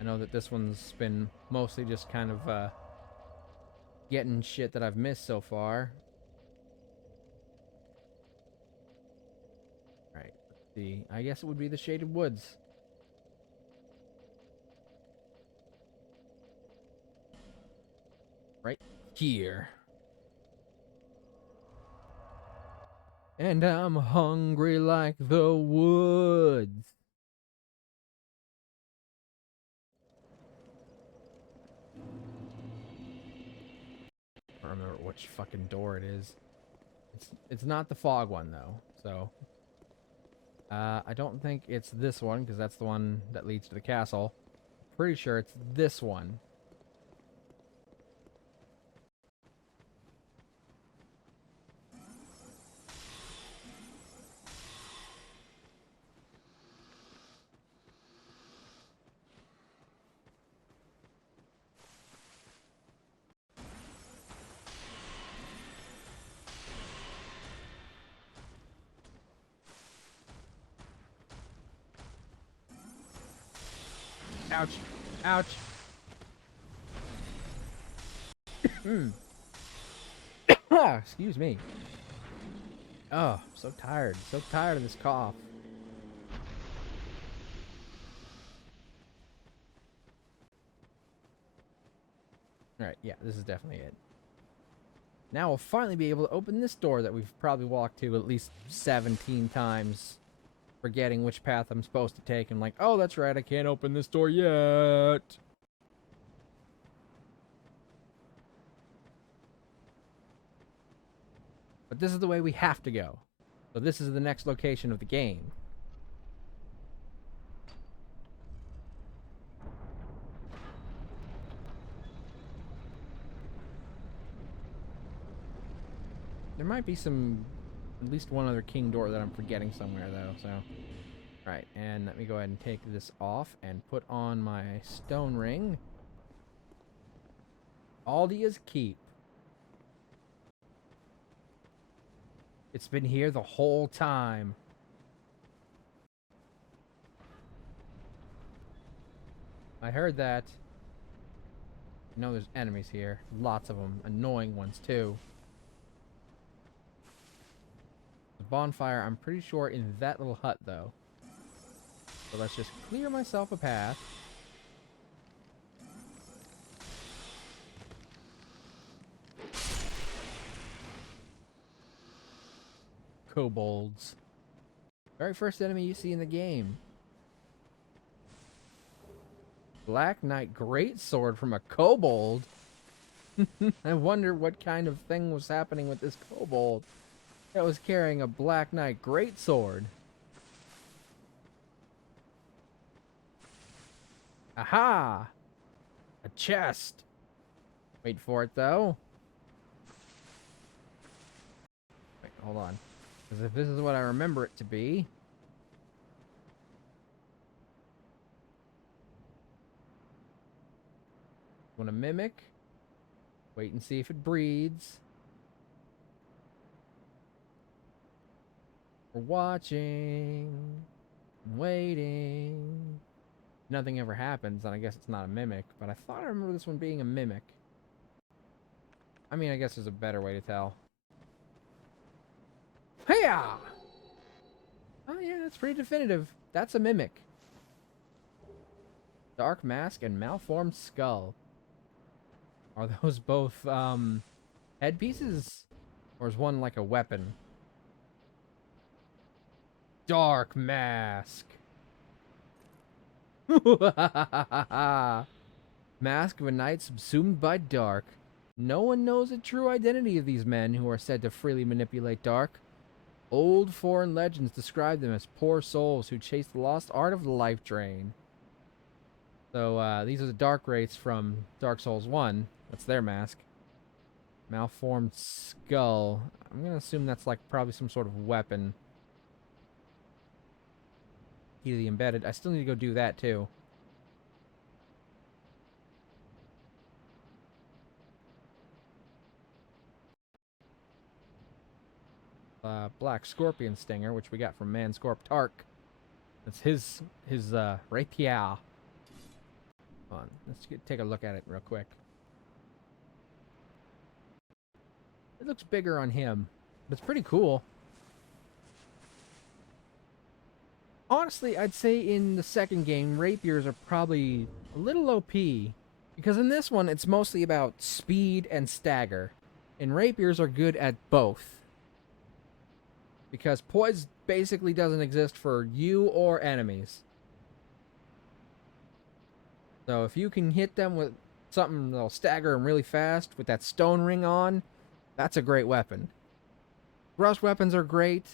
I know that this one's been mostly just kind of getting shit that I've missed so far. Alright, let's see. I guess it would be the Shaded Woods. Right here. And I'm hungry like the woods. remember which fucking door it is. It's not the fog one though. So I don't think it's this one because that's the one that leads to the castle. Pretty sure it's this one. Ouch. Ouch. Excuse me. Oh, I'm so tired. So tired of this cough. Alright, yeah, this is definitely it. Now we'll finally be able to open this door that we've probably walked to at least 17 times. Forgetting which path I'm supposed to take. I'm like, oh, that's right, I can't open this door yet. But this is the way we have to go. So this is the next location of the game. There might be at least one other king door that I'm forgetting somewhere though, so. Right, and let me go ahead and take this off and put on my stone ring. Aldia's Keep. It's been here the whole time. I heard that. You know there's enemies here. Lots of them. Annoying ones too. The bonfire, I'm pretty sure in that little hut though. So let's just clear myself a path. Kobolds. Very first enemy you see in the game. Black Knight Greatsword from a kobold. I wonder what kind of thing was happening with this kobold that was carrying a Black Knight Greatsword. Aha! A chest. Wait for it though. Wait, hold on. Because if this is what I remember it to be. Want to mimic? Wait and see if it breeds. We're watching. Waiting. Nothing ever happens, and I guess it's not a mimic. But I thought I remember this one being a mimic. I mean, I guess there's a better way to tell. Hiya! Oh yeah, that's pretty definitive. That's a mimic. Dark mask and malformed skull. Are those both headpieces? Or is one like a weapon? Dark mask. Mask of a night subsumed by dark. No one knows the true identity of these men who are said to freely manipulate dark. Old foreign legends describe them as poor souls who chase the lost art of the life drain. So these are the dark wraiths from Dark Souls 1. That's their mask. Malformed skull. I'm gonna assume that's like probably some sort of weapon. Key to the embedded. I still need to go do that too. Black Scorpion Stinger, which we got from Manscorp Tark. That's his rapier. Hold on, let's take a look at it real quick. It looks bigger on him, but it's pretty cool. Honestly, I'd say in the second game, rapiers are probably a little OP. Because in this one, it's mostly about speed and stagger. And rapiers are good at both. Because poise basically doesn't exist for you or enemies. So if you can hit them with something that'll stagger him really fast with that stone ring on, that's a great weapon. Thrust weapons are great.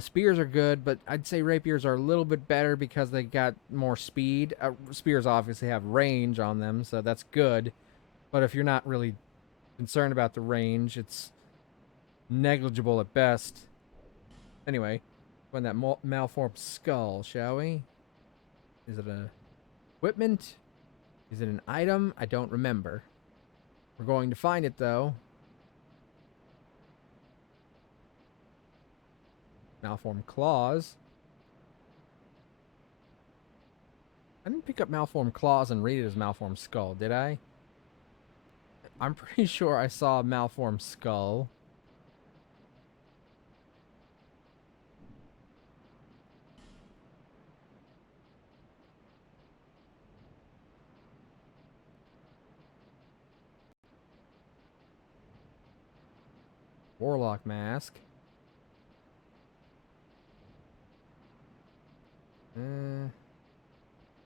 Spears are good, but I'd say rapiers are a little bit better because they got more speed. Spears obviously have range on them, so that's good. But if you're not really concerned about the range, it's negligible at best. Anyway, find that malformed skull, shall we? Is it a equipment? Is it an item? I don't remember. We're going to find it, though. Malformed claws. I didn't pick up malformed claws and read it as malformed skull, did I? I'm pretty sure I saw a malformed skull. Warlock mask.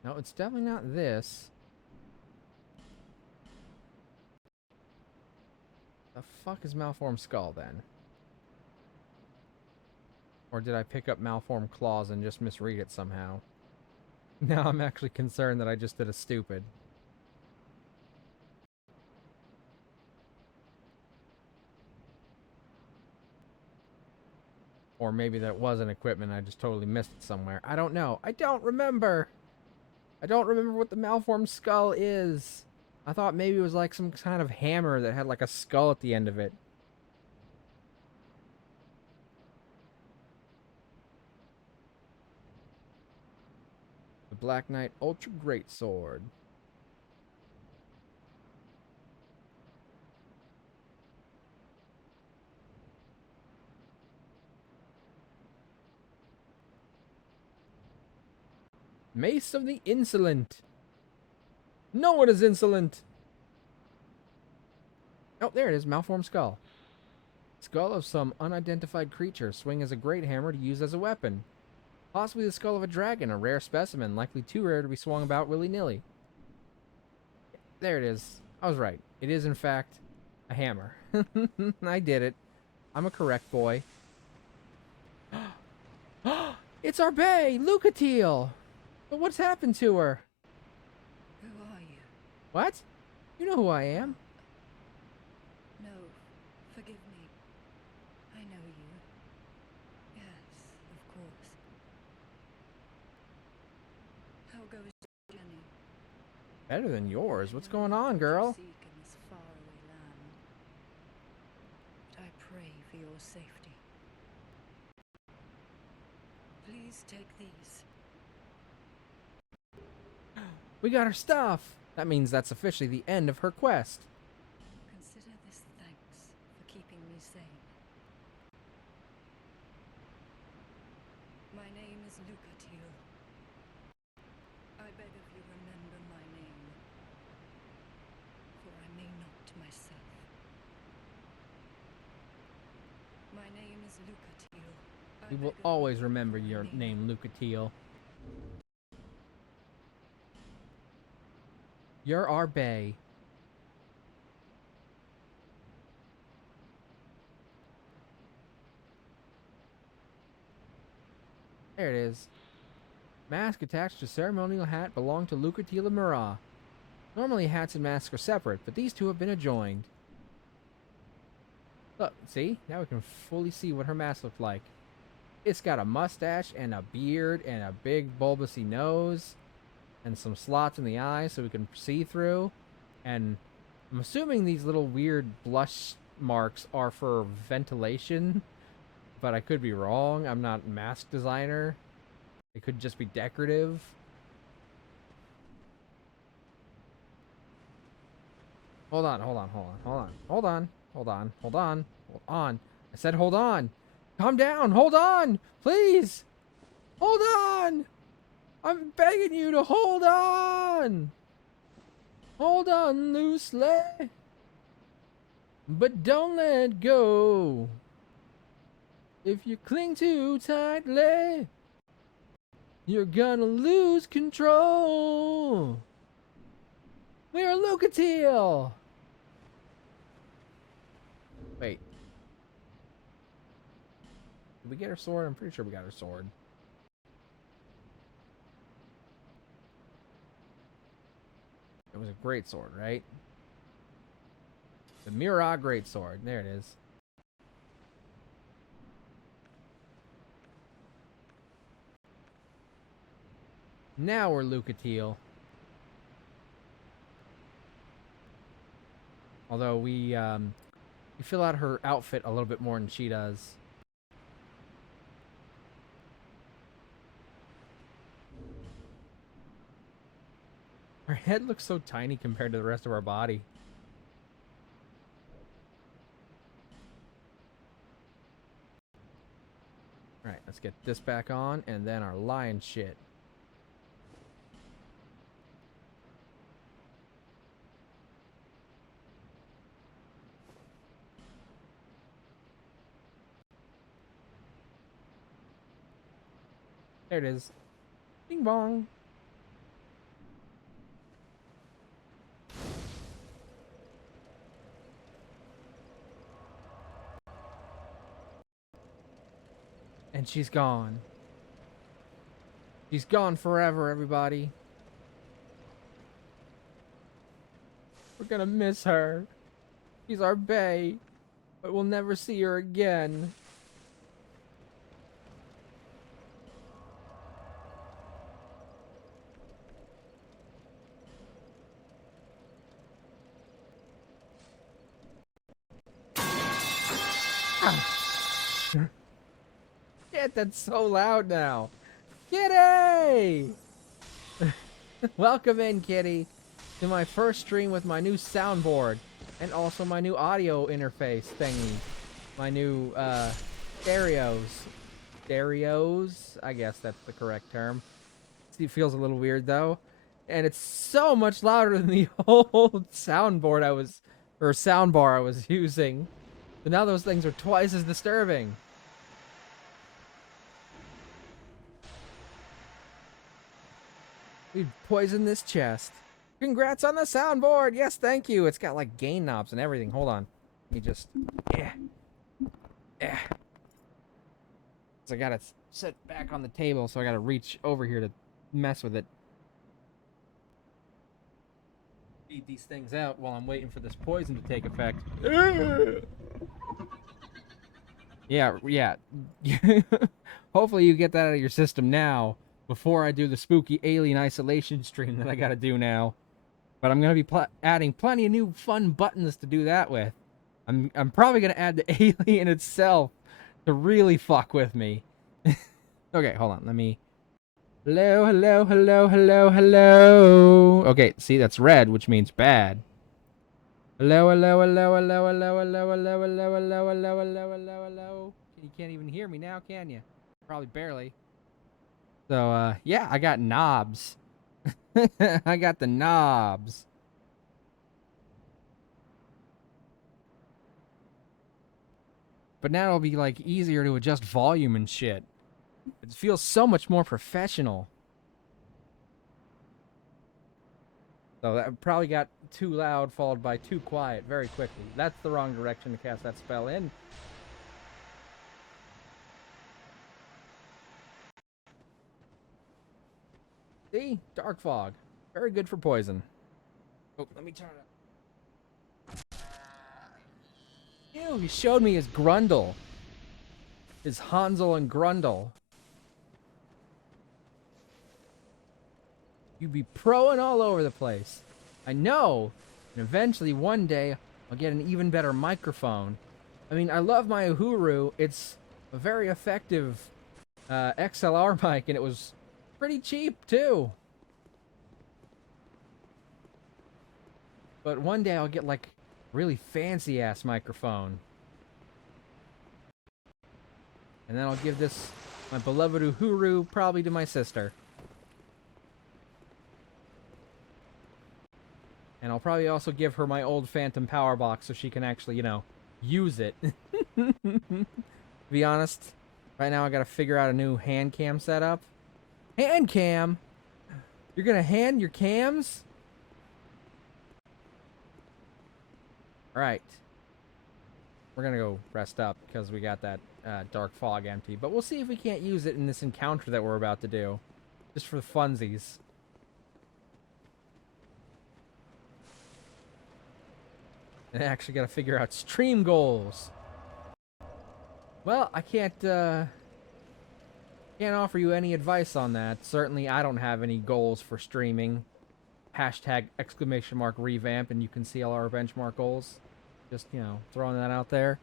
No, it's definitely not this. The fuck is malformed skull then? Or did I pick up malformed claws and just misread it somehow? Now I'm actually concerned that I just did a stupid. Or maybe that was an equipment, I just totally missed it somewhere. I don't know. I don't remember! I don't remember what the malformed skull is. I thought maybe it was like some kind of hammer that had like a skull at the end of it. The Black Knight Ultra Great Sword. Mace of the Insolent. No one is insolent. Oh, there it is. Malformed skull. Skull of some unidentified creature. Swing as a great hammer to use as a weapon. Possibly the skull of a dragon, a rare specimen, likely too rare to be swung about willy-nilly. There it is. I was right. It is, in fact, a hammer. I did it. I'm a correct boy. It's our bae, Lucatiel! But what's happened to her? Who are you? What? You know who I am. No, forgive me. I know you. Yes, of course. How goes your journey? Better than yours. What's I know going on, what girl? you seek in this faraway land. But I pray for your safety. Please take these. We got her stuff. That means that's officially the end of her quest. Consider this thanks for keeping me sane. My name is Lucatiel. I beg of you remember my name, for I may not myself. My name is Lucatiel. We will always remember your name, Lucatiel. You're our bae. There it is. Mask attached to ceremonial hat belong to Lucatiel and Murrah. Normally hats and masks are separate, but these two have been adjoined. Look, see? Now we can fully see what her mask looked like. It's got a mustache and a beard and a big bulbousy nose. And some slots in the eyes so we can see through. And I'm assuming these little weird blush marks are for ventilation. But I could be wrong. I'm not a mask designer. It could just be decorative. Hold on. I said hold on. Calm down. Hold on. Please. Hold on. I'm begging you to hold on! Hold on loosely, but don't let go. If you cling too tightly, you're gonna lose control. We're Lucatile! Wait. Did we get her sword? I'm pretty sure we got her sword. It was a great sword, right? The Mirror great sword. There it is. Now we're Lucatile. Although we fill out her outfit a little bit more than she does. Her head looks so tiny compared to the rest of our body. Alright, let's get this back on, and then our lion shit. There it is. Bing bong. And she's gone. She's gone forever, everybody. We're gonna miss her. She's our bae, but we'll never see her again. Shit, that's so loud now. Kitty! Welcome in, Kitty, to my first stream with my new soundboard and also my new audio interface thingy. My new stereos. Stereos? I guess that's the correct term. It feels a little weird though. And it's so much louder than the old soundboard soundbar I was using. But now those things are twice as disturbing. We poisoned this chest. Congrats on the soundboard. Yes, thank you. It's got like gain knobs and everything. Hold on. Let me just. So I gotta sit back on the table, so I gotta reach over here to mess with it. Feed these things out while I'm waiting for this poison to take effect. Yeah. Hopefully you get that out of your system now, before I do the spooky alien isolation stream that I gotta do now. But I'm gonna be adding plenty of new fun buttons to do that with. I'm probably gonna add the alien itself to really fuck with me. Okay, hold on. Let me. Hello. Okay, see, that's red, which means bad. Hello. You can't even hear me now, can you? Probably barely. So, yeah, I got knobs. I got the knobs. But now it'll be, like, easier to adjust volume and shit. It feels so much more professional. So that probably got too loud, followed by too quiet very quickly. That's the wrong direction to cast that spell in. See? Dark Fog. Very good for poison. Oh, let me turn it up. Ew, he showed me his Grundle. His Hansel and Grundle. You'd be proing all over the place. I know. And eventually, one day, I'll get an even better microphone. I mean, I love my Uhuru. It's a very effective XLR mic, and it was pretty cheap, too. But one day, I'll get, like, a really fancy-ass microphone. And then I'll give this, my beloved Uhuru, probably to my sister. And I'll probably also give her my old Phantom power box so she can actually, you know, use it. To be honest, right now I gotta figure out a new hand cam setup. Hand cam? You're gonna hand your cams? Alright. We're gonna go rest up because we got that dark fog empty. But we'll see if we can't use it in this encounter that we're about to do. Just for the funsies. And I actually gotta figure out stream goals. Well, I can't offer you any advice on that. Certainly I don't have any goals for streaming. Hashtag exclamation mark revamp, and you can see all our benchmark goals. Just, you know, throwing that out there.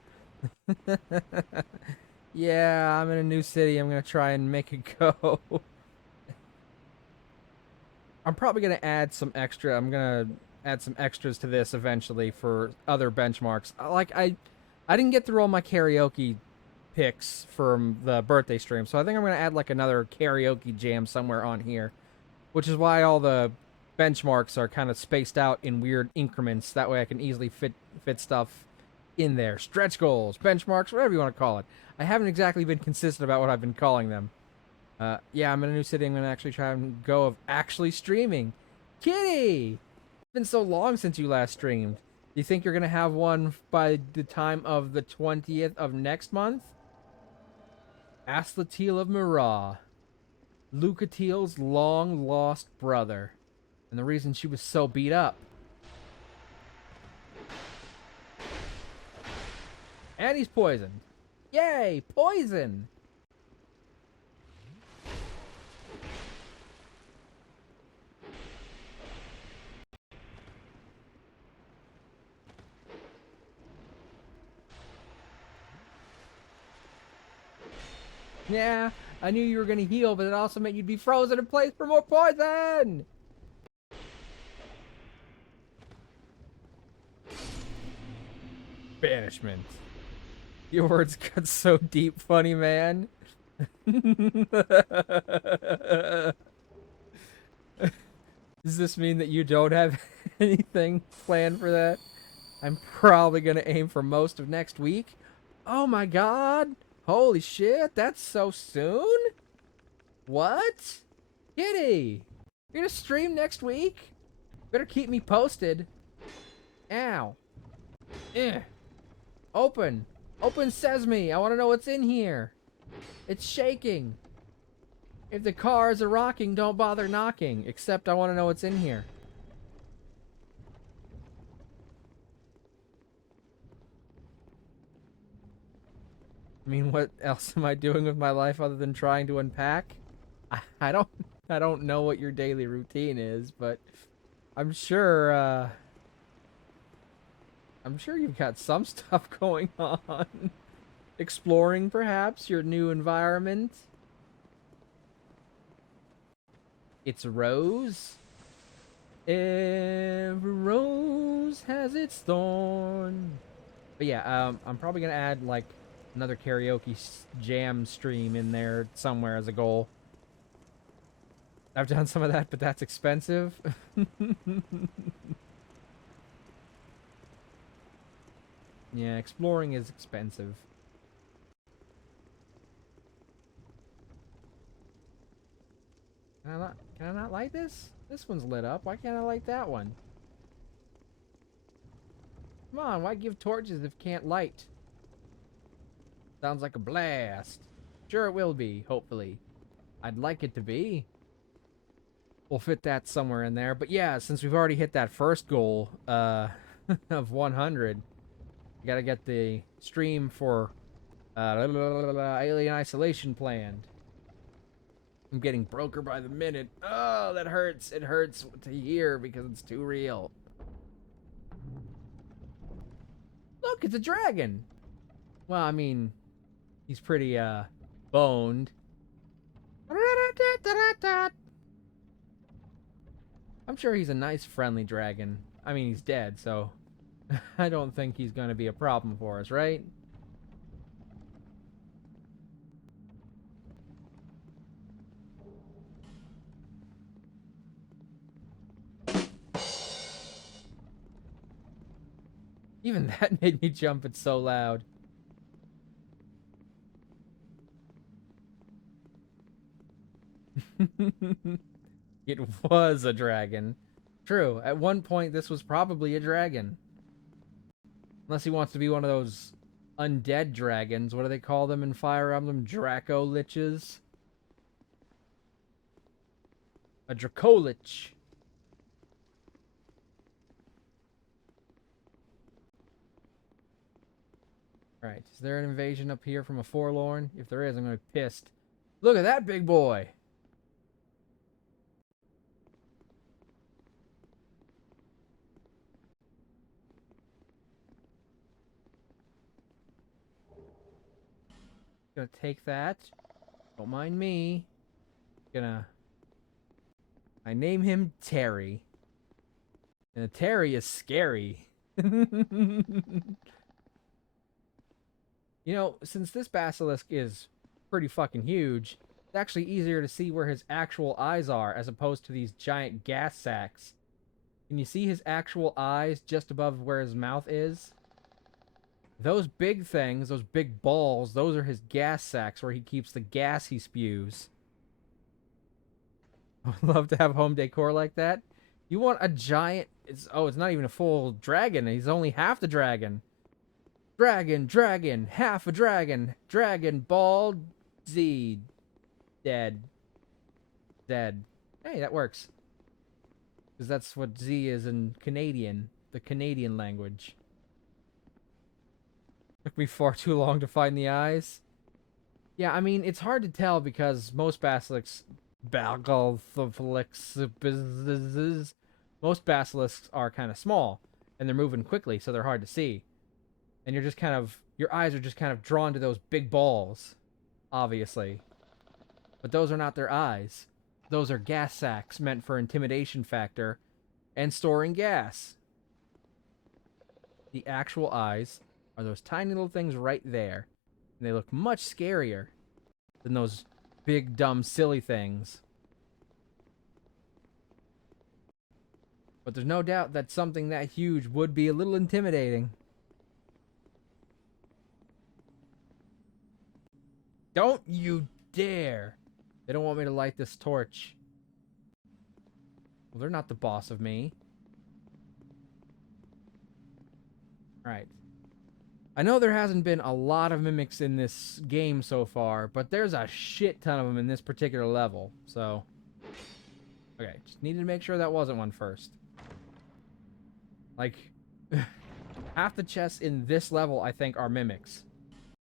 Yeah, I'm in a new city. I'm gonna try and make it go. I'm probably gonna add some extra. I'm gonna add some extras to this eventually for other benchmarks. I didn't get through all my karaoke picks from the birthday stream, so I think I'm gonna add like another karaoke jam somewhere on here, which is why all the benchmarks are kind of spaced out in weird increments. That way I can easily fit stuff in there. Stretch goals, benchmarks, whatever you want to call it. I haven't exactly been consistent about what I've been calling them. Yeah, I'm in a new city. I'm going to actually try and go of actually streaming. Kitty! It's been so long since you last streamed. Do you think you're going to have one by the time of the 20th of next month? Aslatil of Mirah. Lucatiel's long-lost brother. And the reason she was so beat up. And he's poisoned. Yay! Poison! Yeah, I knew you were gonna heal, but it also meant you'd be frozen in place for more poison! Banishment. Your words cut so deep, funny man. Does this mean that you don't have anything planned for that? I'm probably gonna aim for most of next week. Oh my god! Holy shit, that's so soon? What? Kitty! You're gonna stream next week? Better keep me posted. Ow. Eh. Open. Open sesame. I want to know what's in here. It's shaking. If the cars are rocking, don't bother knocking. Except I want to know what's in here. I mean, what else am I doing with my life other than trying to unpack? I don't know what your daily routine is, but I'm sure you've got some stuff going on. Exploring, perhaps, your new environment. It's a rose. Every rose has its thorn. But yeah, I'm probably gonna add like another karaoke jam stream in there somewhere as a goal. I've done some of that, but that's expensive. Yeah, exploring is expensive. Can I not light this? This one's lit up. Why can't I light that one? Come on, why give torches if can't light? Sounds like a blast. Sure it will be, hopefully. I'd like it to be. We'll fit that somewhere in there. But yeah, since we've already hit that first goal of 100, we gotta get the stream for Alien Isolation planned. I'm getting broker by the minute. Oh, that hurts. It hurts to hear because it's too real. Look, it's a dragon. Well, I mean, he's pretty boned. I'm sure he's a nice, friendly dragon. I mean, he's dead, so I don't think he's going to be a problem for us, right? Even that made me jump. It's so loud. It was a dragon. True. At one point, this was probably a dragon. Unless he wants to be one of those undead dragons. What do they call them in Fire Emblem? Draco Liches? A Dracolich. Right. Is there an invasion up here from a Forlorn? If there is, I'm going to be pissed. Look at that big boy! Gonna take that. Don't mind me. I name him Terry. And Terry is scary. You know, since this basilisk is pretty fucking huge, it's actually easier to see where his actual eyes are as opposed to these giant gas sacks. Can you see his actual eyes just above where his mouth is? Those big things, those big balls, those are his gas sacks where he keeps the gas he spews. I would love to have home decor like that. You want a giant... it's not even a full dragon. He's only half the dragon. Dragon, half a dragon. Dragon Ball Z. Dead. Hey, that works. Because that's what Z is in Canadian. The Canadian language. Took me far too long to find the eyes. Yeah, I mean, it's hard to tell because most basilisks... most basilisks are kind of small. And they're moving quickly, so they're hard to see. And you're just kind of... your eyes are just kind of drawn to those big balls. Obviously. But those are not their eyes. Those are gas sacks meant for intimidation factor and storing gas. The actual eyes are those tiny little things right there. And they look much scarier than those big, dumb, silly things. But there's no doubt that something that huge would be a little intimidating. Don't you dare! They don't want me to light this torch. Well, they're not the boss of me. Right. I know there hasn't been a lot of mimics in this game so far, but there's a shit ton of them in this particular level, so... okay, just needed to make sure that wasn't one first. Like, half the chests in this level, I think, are mimics.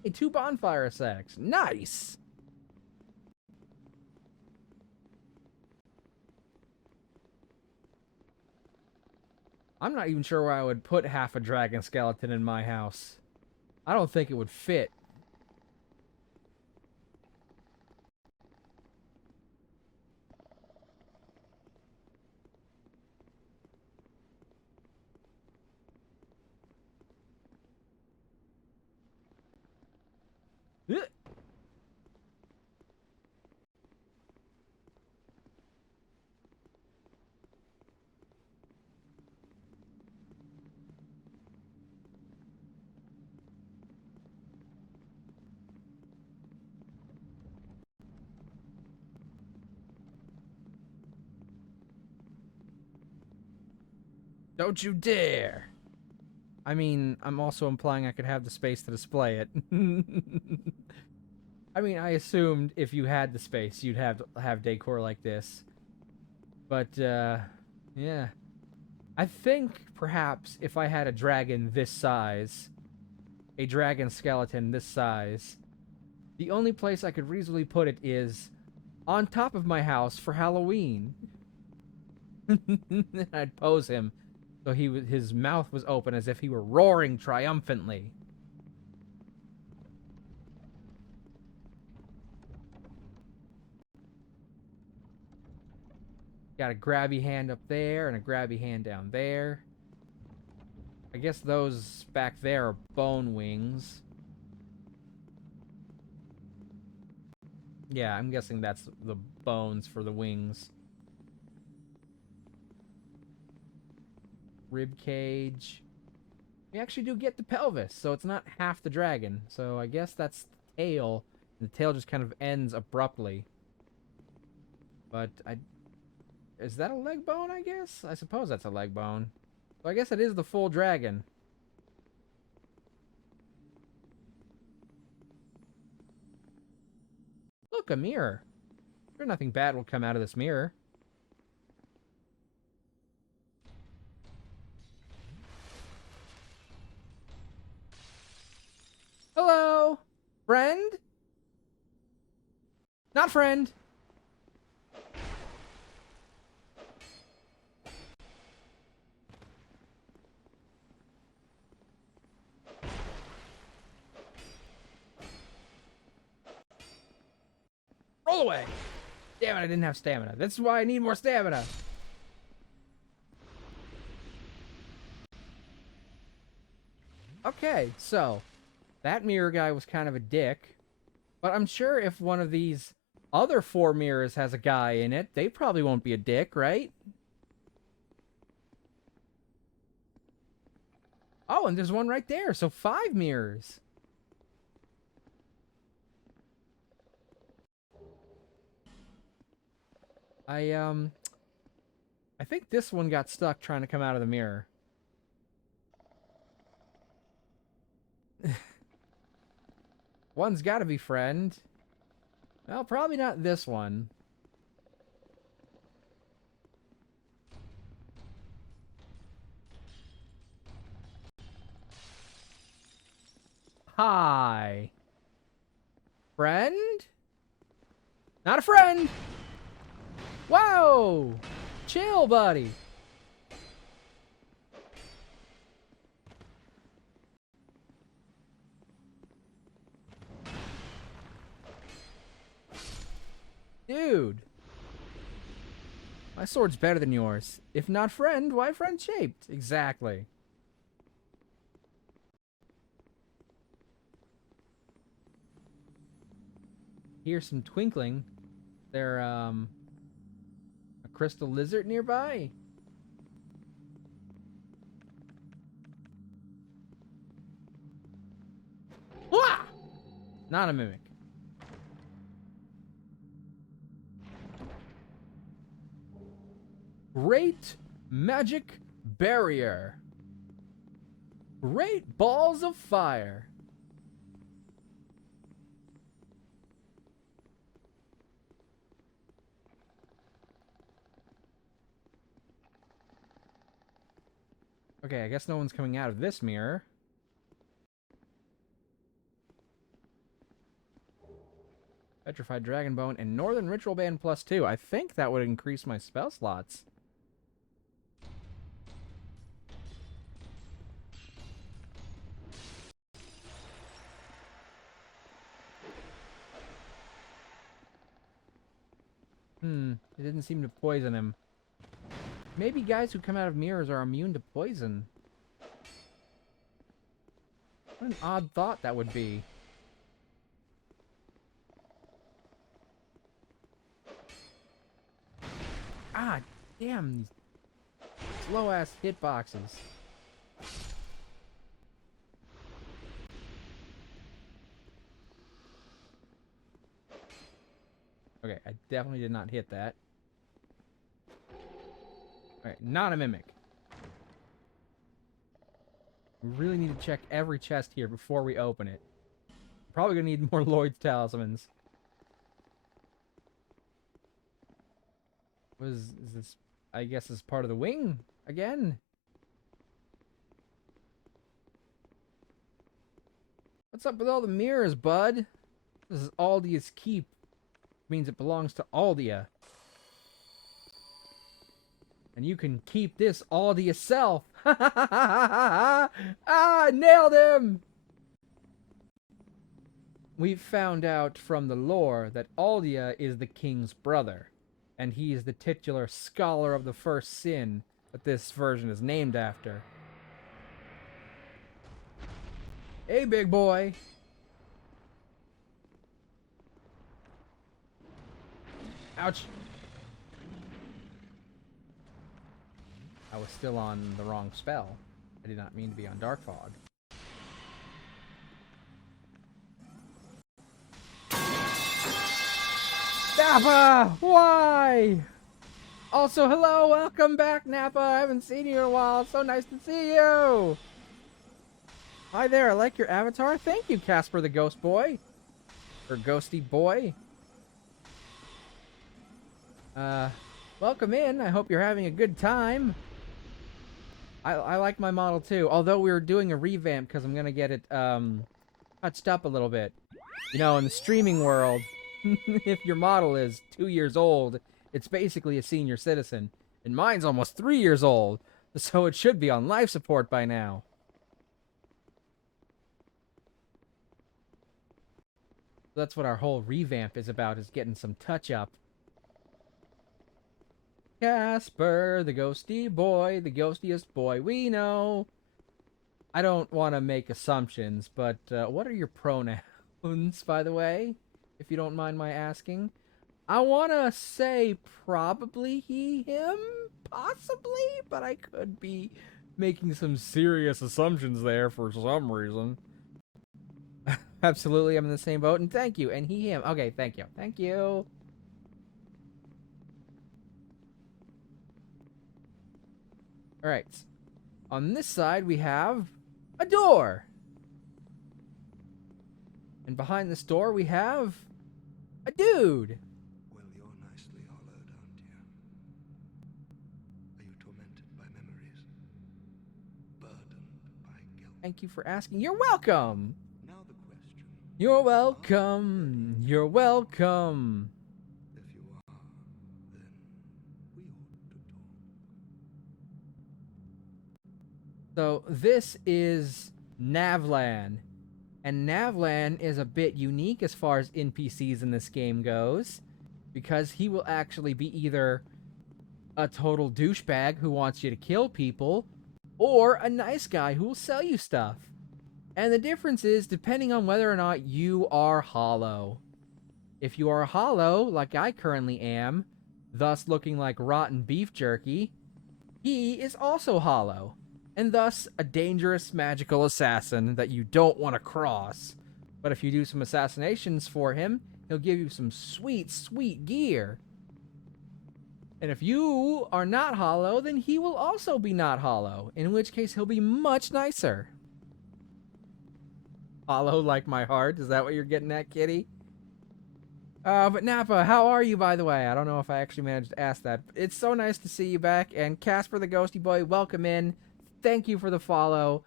Hey, 2 bonfire sacks. Nice! I'm not even sure where I would put half a dragon skeleton in my house. I don't think it would fit. Don't you dare! I mean, I'm also implying I could have the space to display it. I mean, I assumed if you had the space, you'd have decor like this. But, yeah. I think, perhaps, if I had a dragon this size, a dragon skeleton this size, the only place I could reasonably put it is on top of my house for Halloween. I'd pose him so his mouth was open as if he were roaring triumphantly. Got a grabby hand up there and a grabby hand down there. I guess those back there are bone wings. Yeah, I'm guessing that's the bones for the wings. Rib cage. We actually do get the pelvis, so it's not half the dragon. So I guess that's the tail. And the tail just kind of ends abruptly. But is that a leg bone, I guess? I suppose that's a leg bone. So I guess it is the full dragon. Look, a mirror. Sure, nothing bad will come out of this mirror. Hello? Friend? Not friend. Roll away. Damn it, I didn't have stamina. That's why I need more stamina. Okay, so that mirror guy was kind of a dick, but I'm sure if one of these other 4 mirrors has a guy in it, they probably won't be a dick, right? Oh, and there's one right there, so 5 mirrors. I think this one got stuck trying to come out of the mirror. One's gotta be friend. Well, probably not this one. Hi. Friend? Not a friend! Whoa! Chill, buddy. Dude. My sword's better than yours. If not friend, why friend-shaped? Exactly. Hear some twinkling. There, a crystal lizard nearby? Wah! Not a mimic. Great magic barrier. Great balls of fire. Okay, I guess no one's coming out of this mirror. Petrified Dragon Bone and Northern Ritual Band +2. I think that would increase my spell slots. It didn't seem to poison him. Maybe guys who come out of mirrors are immune to poison. What an odd thought that would be. Ah, damn. Slow-ass hitboxes. Okay, I definitely did not hit that. Alright, not a mimic. We really need to check every chest here before we open it. Probably gonna need more Lloyd's talismans. Is this, I guess, is part of the wing again? What's up with all the mirrors, bud? This is Aldia's keep. Means it belongs to Aldia. And you can keep this all to yourself. Ah, nailed him! We've found out from the lore that Aldia is the king's brother. And he is the titular scholar of the first sin that this version is named after. Hey, big boy. Ouch. I was still on the wrong spell. I did not mean to be on Dark Fog. Nappa! Why? Also, hello, welcome back, Nappa. I haven't seen you in a while. It's so nice to see you. Hi there, I like your avatar. Thank you, Casper the Ghost Boy. Or Ghosty Boy. Welcome in. I hope you're having a good time. I like my model too, although we're doing a revamp because I'm gonna get it, touched up a little bit. You know, in the streaming world, if your model is 2 years old, it's basically a senior citizen. And mine's almost 3 years old, so it should be on life support by now. That's what our whole revamp is about, is getting some touch up. Casper, the ghosty boy, the ghostiest boy we know. I don't want to make assumptions, but what are your pronouns, by the way? If you don't mind my asking. I want to say probably he, him, possibly, but I could be making some serious assumptions there for some reason. Absolutely, I'm in the same boat, and thank you. And he, him. Okay, thank you. Thank you. Alright. On this side, we have a door. And behind this door, we have a dude. Well, you're nicely hollowed, aren't you? Are you tormented by memories? Burdened by guilt? Thank you for asking. You're welcome. Now the question. You're welcome. You're welcome. If you are, then we ought to talk. So this is Navlan. And Navlan is a bit unique as far as NPCs in this game goes, because he will actually be either a total douchebag who wants you to kill people, or a nice guy who will sell you stuff. And the difference is depending on whether or not you are hollow. If you are hollow, like I currently am, thus looking like rotten beef jerky, he is also hollow, and thus a dangerous magical assassin that you don't want to cross. But if you do some assassinations for him, he'll give you some sweet, sweet gear. And if you are not hollow, then he will also be not hollow, in which case he'll be much nicer. Hollow like my heart? Is that what you're getting at, kitty? But Nappa, how are you, by the way? I don't know if I actually managed to ask that. It's so nice to see you back. And Casper the Ghosty Boy, welcome in. Thank you for the follow.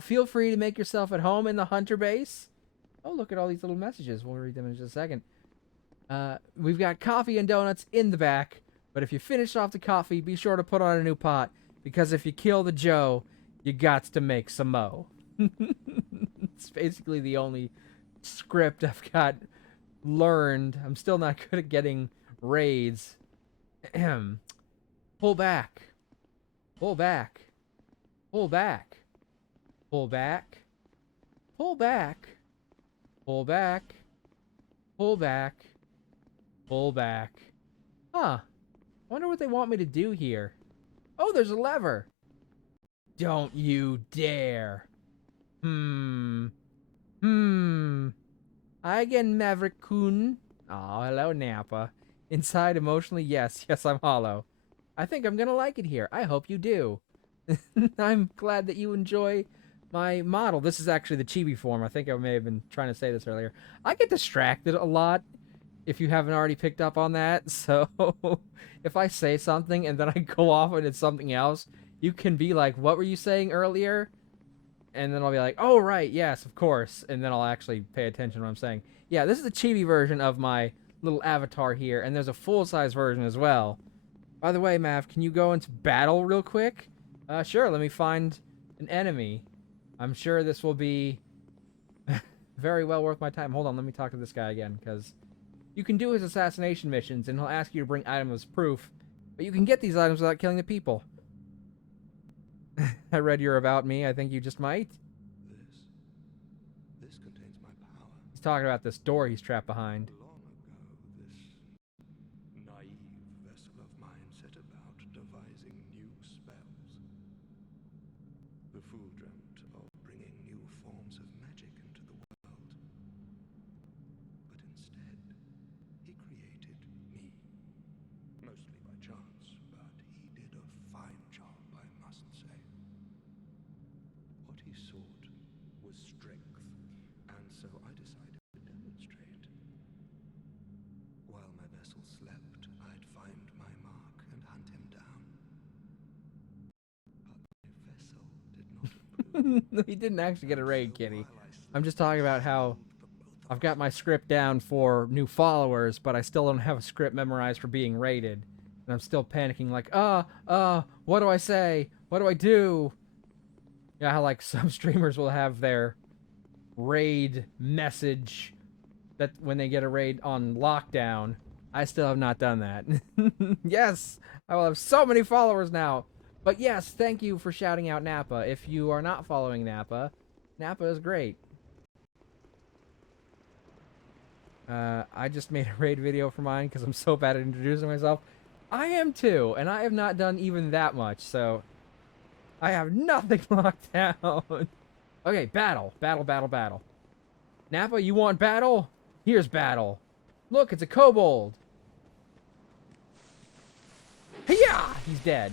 Feel free to make yourself at home in the Hunter base. Oh, look at all these little messages. We'll read them in just a second. We've got coffee and donuts in the back. But if you finish off the coffee, be sure to put on a new pot. Because if you kill the Joe, you gots to make some mo. It's basically the only script I've got learned. I'm still not good at getting raids. Pull back. Pull back. Pull back. Pull back. Pull back. Pull back. Pull back. Pull back. Huh. I wonder what they want me to do here. Oh, there's a lever. Don't you dare. Hi again, Maverick-kun. Oh, hello, Nappa. Inside, emotionally, yes, I'm hollow. I think I'm gonna like it here. I hope you do. I'm glad that you enjoy my model. This is actually the chibi form. I think I may have been trying to say this earlier. I get distracted a lot, if you haven't already picked up on that. So, if I say something and then I go off and it's something else, you can be like, what were you saying earlier? And then I'll be like, oh, right, yes, of course. And then I'll actually pay attention to what I'm saying. Yeah, this is the chibi version of my little avatar here, and there's a full-size version as well. By the way, Mav, can you go into battle real quick? Sure, let me find an enemy. I'm sure this will be very well worth my time. Hold on, let me talk to this guy again, because you can do his assassination missions, and he'll ask you to bring items as proof, but you can get these items without killing the people. I read you're about me. I think you just might. This contains my power. He's talking about this door he's trapped behind. Long ago, this naive vessel of mine set about devising new spells. The fool dreamt of bringing new forms of magic into the world. But instead, he created me. Mostly by chance, but he did a fine job, I must say. What he sought was strength, and so I decided to demonstrate. While my vessel slept, I'd find He didn't actually get a raid, Kitty. I'm just talking about how I've got my script down for new followers, but I still don't have a script memorized for being raided. And I'm still panicking like, what do I say? What do I do? Yeah, how like some streamers will have their raid message that when they get a raid on lockdown. I still have not done that. Yes, I will have so many followers now. But yes, thank you for shouting out Nappa. If you are not following Nappa, Nappa is great. I just made a raid video for mine because I'm so bad at introducing myself. I am too, and I have not done even that much, so I have nothing locked down. Okay, battle. Battle, battle, battle. Nappa, you want battle? Here's battle. Look, it's a kobold. Hiya! He's dead.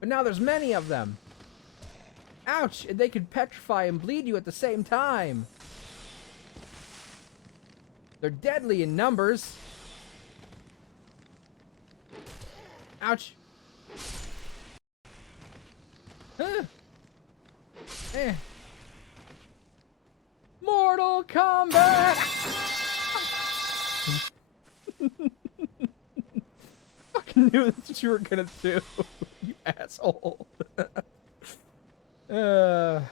But now there's many of them. Ouch! They could petrify and bleed you at the same time. They're deadly in numbers. Ouch. Mortal Kombat! Fucking knew that's what you were gonna do, you asshole. Damn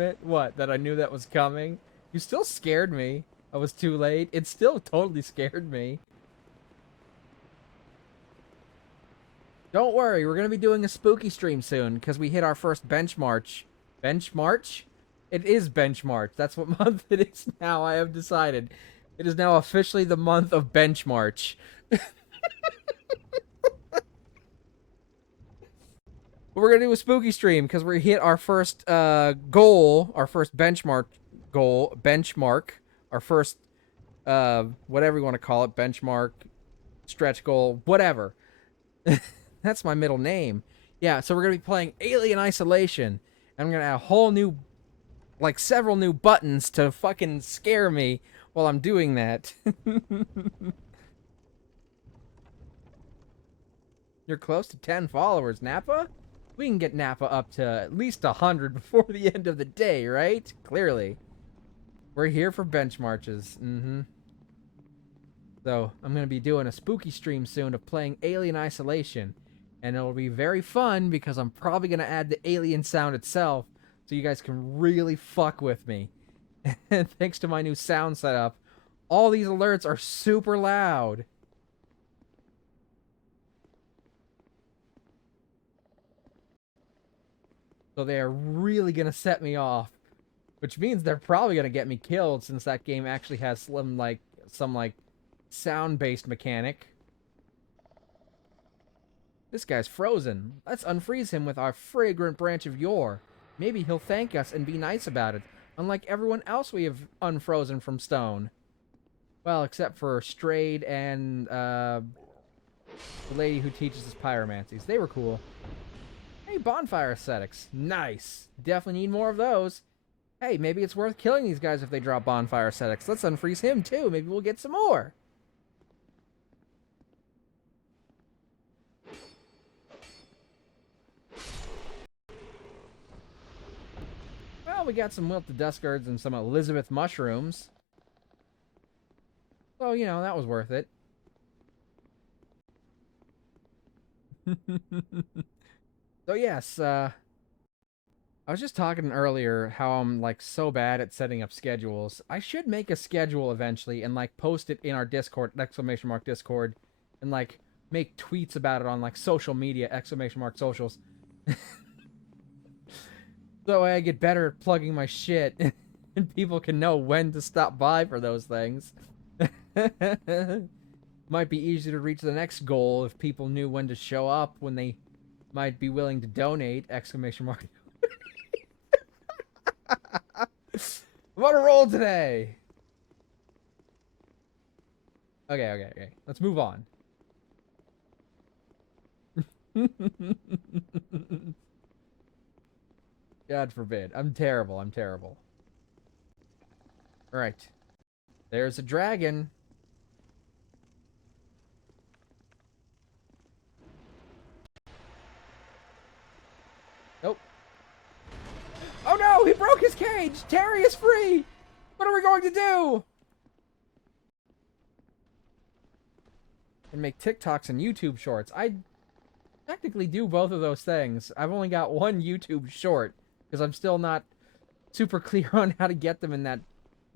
it. What? That I knew that was coming? You still scared me. I was too late. It still totally scared me. Don't worry, we're going to be doing a spooky stream soon because we hit our first bench march. Bench march? It is bench march. That's what month it is now. I have decided. It is now officially the month of bench march. We're going to do a spooky stream because we hit our first goal, our first benchmark goal, our first, whatever you want to call it, benchmark, stretch goal, whatever. That's my middle name. Yeah, so we're going to be playing Alien Isolation. And I'm going to add a whole new, like several new buttons to fucking scare me while I'm doing that. You're close to 10 followers, Nappa? We can get Nappa up to at least 100 before the end of the day, right? Clearly. We're here for bench marches. So, I'm going to be doing a spooky stream soon of playing Alien Isolation. And it'll be very fun because I'm probably going to add the alien sound itself so you guys can really fuck with me. And thanks to my new sound setup, all these alerts are super loud. So they are really going to set me off. Which means they're probably going to get me killed since that game actually has some sound-based mechanic. This guy's frozen. Let's unfreeze him with our fragrant branch of yore. Maybe he'll thank us and be nice about it, unlike everyone else we have unfrozen from stone. Well, except for Strayed and the lady who teaches us pyromancies. They were cool. Hey, bonfire aesthetics. Nice. Definitely need more of those. Hey, maybe it's worth killing these guys if they drop bonfire aesthetics. Let's unfreeze him too. Maybe we'll get some more. Well, we got some wilted duskards and some Elizabeth mushrooms. So, you know, that was worth it. So, yes, I was just talking earlier how I'm, like, so bad at setting up schedules. I should make a schedule eventually and, like, post it in our Discord, !Discord, and, like, make tweets about it on, like, social media, !socials. So I get better at plugging my shit, and people can know when to stop by for those things. Might be easier to reach the next goal if people knew when to show up, when they might be willing to donate, ! I'm on a roll today! Okay. Let's move on. God forbid. I'm terrible. Alright. There's a dragon. no! He broke his cage! Terry is free! What are we going to do? And make TikToks and YouTube shorts. I technically do both of those things. I've only got one YouTube short because I'm still not super clear on how to get them in that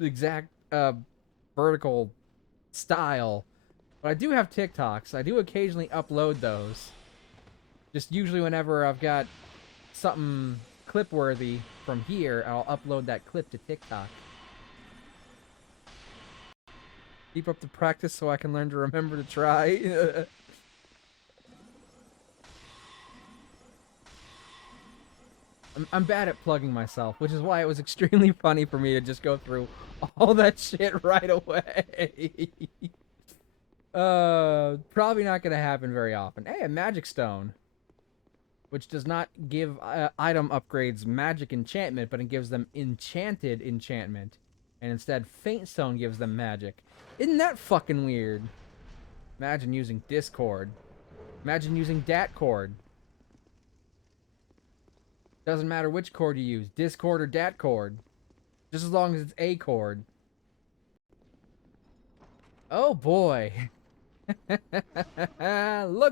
exact vertical style. But I do have TikToks. I do occasionally upload those. Just usually whenever I've got something clip-worthy from here, I'll upload that clip to TikTok. Keep up the practice so I can learn to remember to try. I'm bad at plugging myself, which is why it was extremely funny for me to just go through all that shit right away. Probably not going to happen very often. Hey, a magic stone. Which does not give item upgrades magic enchantment, but it gives them enchanted enchantment. And instead, faint stone gives them magic. Isn't that fucking weird? Imagine using Discord. Imagine using Dat cord. Doesn't matter which cord you use, Discord or Dat cord. Just as long as it's a cord. Oh boy. Look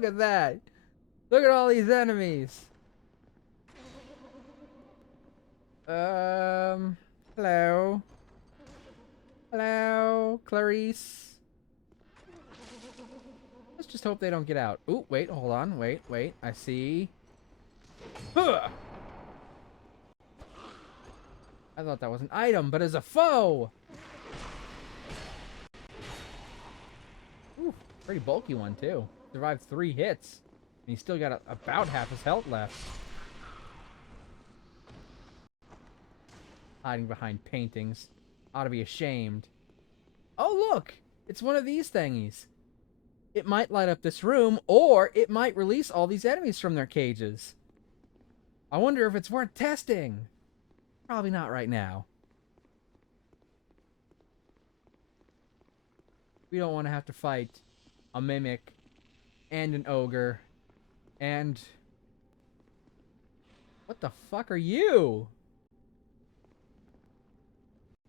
at that. Look at all these enemies. Hello. Hello, Clarice. Let's just hope they don't get out. Ooh, wait, hold on. Wait. I see. Huh! I thought that was an item, but as a foe! Ooh, pretty bulky one, too. Survived 3 hits. And he's still got about half his health left. Hiding behind paintings. Ought to be ashamed. Oh, look! It's one of these thingies. It might light up this room, or it might release all these enemies from their cages. I wonder if it's worth testing. Probably not right now. We don't want to have to fight a mimic and an ogre and... What the fuck are you?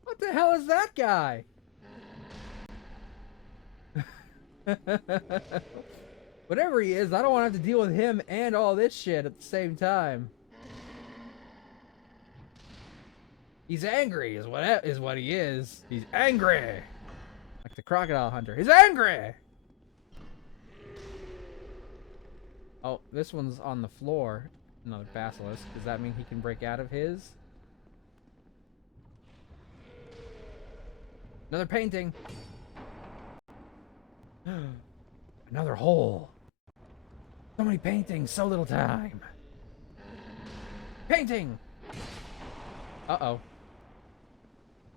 What the hell is that guy? Whatever he is, I don't want to have to deal with him and all this shit at the same time. He's angry, is what he is. He's angry, like the crocodile hunter. He's angry. Oh, this one's on the floor. Another basilisk. Does that mean he can break out of his? Another painting. Another hole. So many paintings, so little time. Painting. Uh-oh.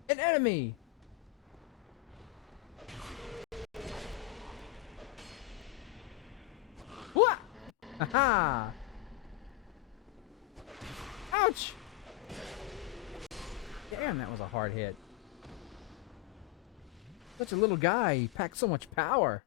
An enemy! What? Aha! Ouch! Damn, that was a hard hit. Such a little guy, he packed so much power.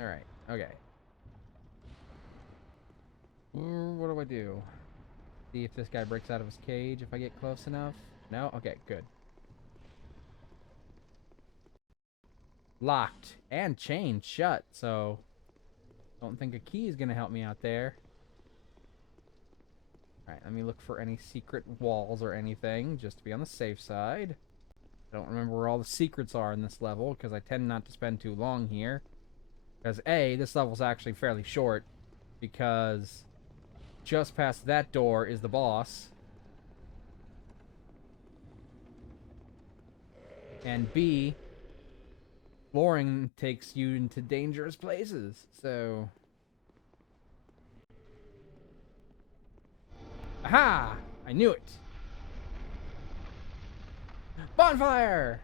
Alright, okay. What do I do? See if this guy breaks out of his cage if I get close enough. No? Okay, good. Locked and chained shut, so don't think a key is gonna help me out there. Alright, let me look for any secret walls or anything, just to be on the safe side. I don't remember where all the secrets are in this level, because I tend not to spend too long here. Because A, this level's actually fairly short, because just past that door is the boss. And B, exploring takes you into dangerous places, so... Aha! I knew it! Bonfire!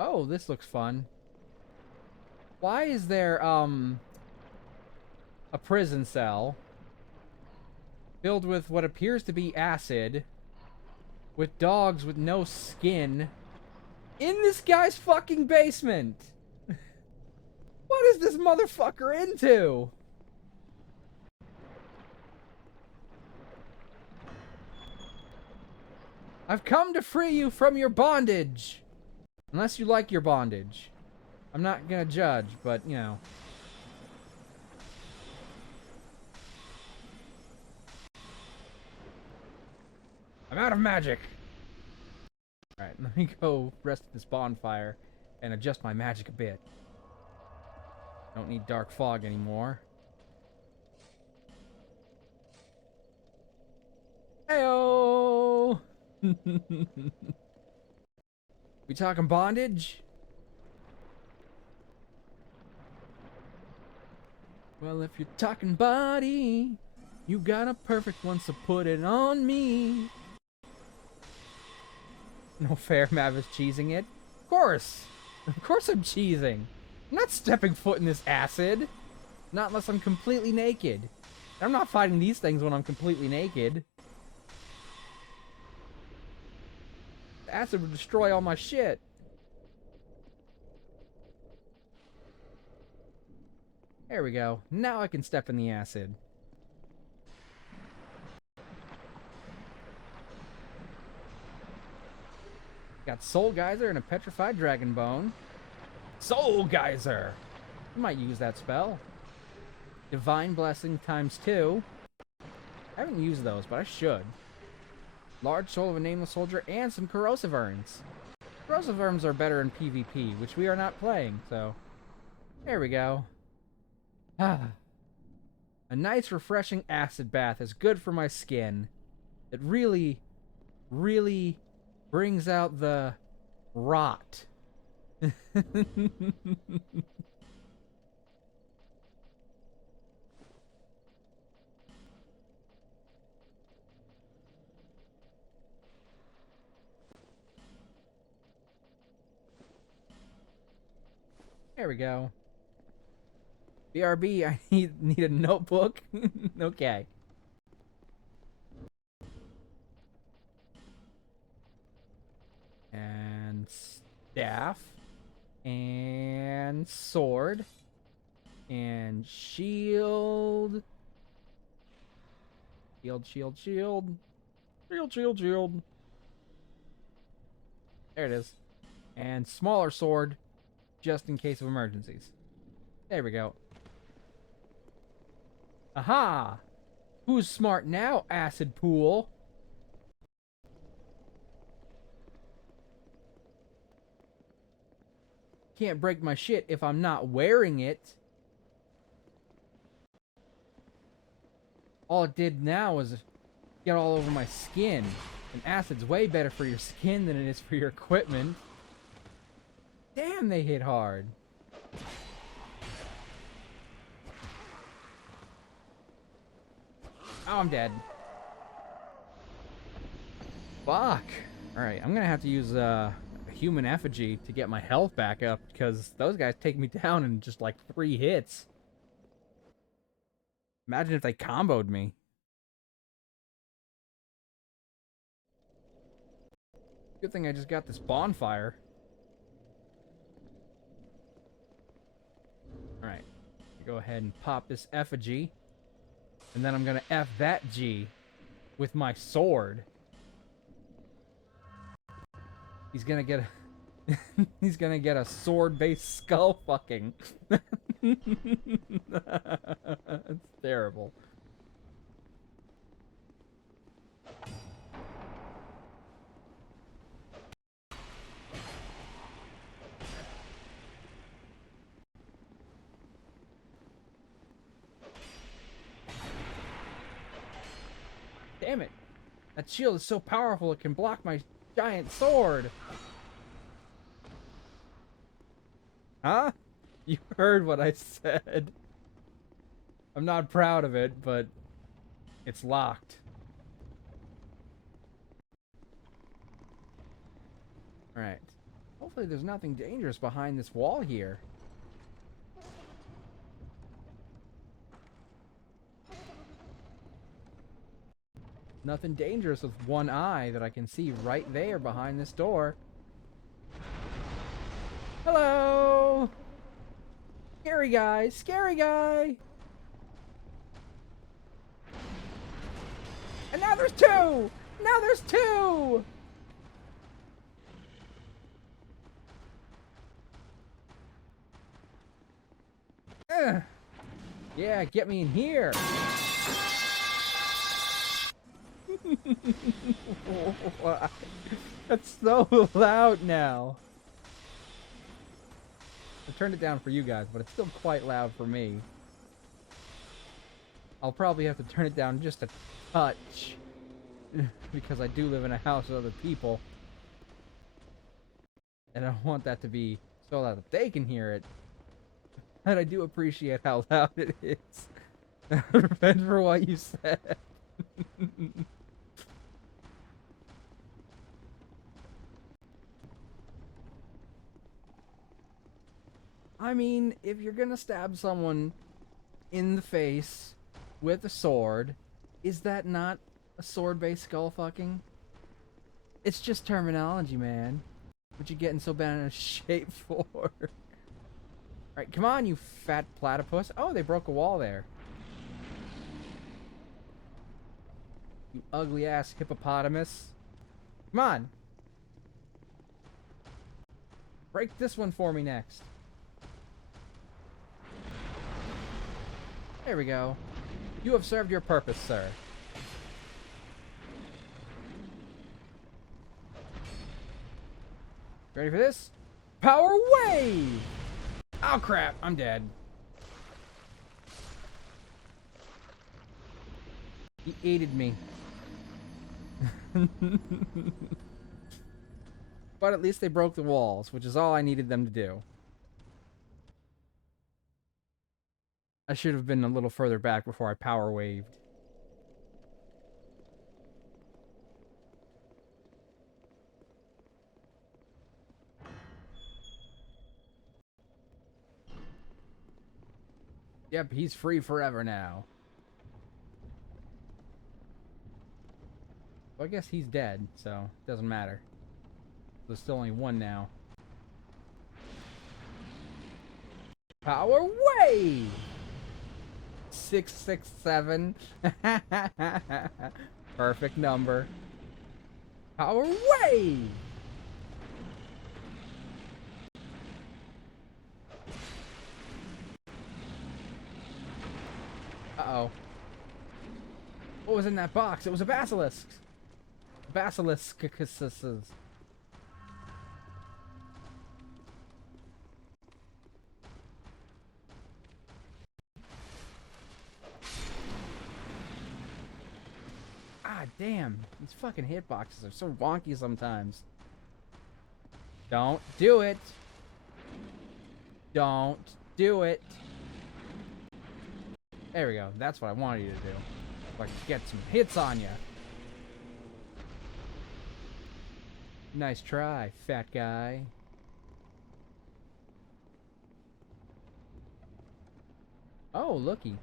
Oh, this looks fun. Why is there, a prison cell filled with what appears to be acid with dogs with no skin in this guy's fucking basement? What is this motherfucker into? I've come to free you from your bondage. Unless you like your bondage. I'm not gonna judge, but, you know. I'm out of magic. Alright, let me go rest at this bonfire and adjust my magic a bit. Don't need dark fog anymore. Heyo! We talking bondage? Well, if you're talking body, you got a perfect one, so put it on me. No fair, Mavis cheesing it. Of course I'm cheesing. I'm not stepping foot in this acid. Not unless I'm completely naked. I'm not fighting these things when I'm completely naked. The acid would destroy all my shit. There we go. Now I can step in the acid. Got Soul Geyser and a Petrified Dragon Bone. Soul Geyser! I might use that spell. Divine Blessing ×2. I haven't used those, but I should. Large Soul of a Nameless Soldier and some Corrosive Urns. Corrosive Urns are better in PvP, which we are not playing, so... There we go. Ah. A nice refreshing acid bath is good for my skin. It really, really brings out the rot. There we go. BRB, I need a notebook. Okay. And staff. And sword. And shield. Shield, shield, shield. Shield, shield, shield. There it is. And smaller sword, just in case of emergencies. There we go. Aha! Who's smart now, Acid Pool? Can't break my shit if I'm not wearing it. All it did now was get all over my skin. And acid's way better for your skin than it is for your equipment. Damn, they hit hard. Oh, I'm dead. Fuck. Alright, I'm gonna have to use a human effigy to get my health back up, because those guys take me down in just like 3 hits. Imagine if they comboed me. Good thing I just got this bonfire. Alright. Go ahead and pop this effigy. And then I'm gonna F that G with my sword. He's gonna get a he's gonna get a sword-based skull fucking. It's terrible. Damn it. That shield is so powerful it can block my giant sword. Huh? You heard what I said. I'm not proud of it, but it's locked. Alright. Hopefully there's nothing dangerous behind this wall here. nothing dangerous with one eye that I can see right there behind this door. Hello! Scary guy! Scary guy! And now there's two! Now there's two! Ugh. Yeah, get me in here! That's so loud now. I turned it down for you guys, but it's still quite loud for me. I'll probably have to turn it down just a touch. Because I do live in a house with other people. And I don't want that to be so loud that they can hear it. And I do appreciate how loud it is. Revenge for what you said. I mean, if you're gonna stab someone in the face with a sword, is that not a sword-based skull fucking? It's just terminology, man. What you getting so bad in shape for? Alright, come on, you fat platypus. Oh, they broke a wall there. You ugly-ass hippopotamus. Come on. Break this one for me next. There we go. You have served your purpose, sir. Ready for this? Power wave! Oh crap, I'm dead. He aided me. But at least they broke the walls, which is all I needed them to do. I should have been a little further back before I power waved. Yep, he's free forever now. Well, I guess he's dead, so it doesn't matter. There's still only one now. Power wave! 667. Perfect number. Power wave! Uh-oh. What was in that box? It was a basilisk. Basilisk. Ah, damn. These fucking hitboxes are so wonky sometimes. Don't do it. Don't do it. There we go. That's what I wanted you to do. Like, get some hits on you. Nice try, fat guy. Oh, looky.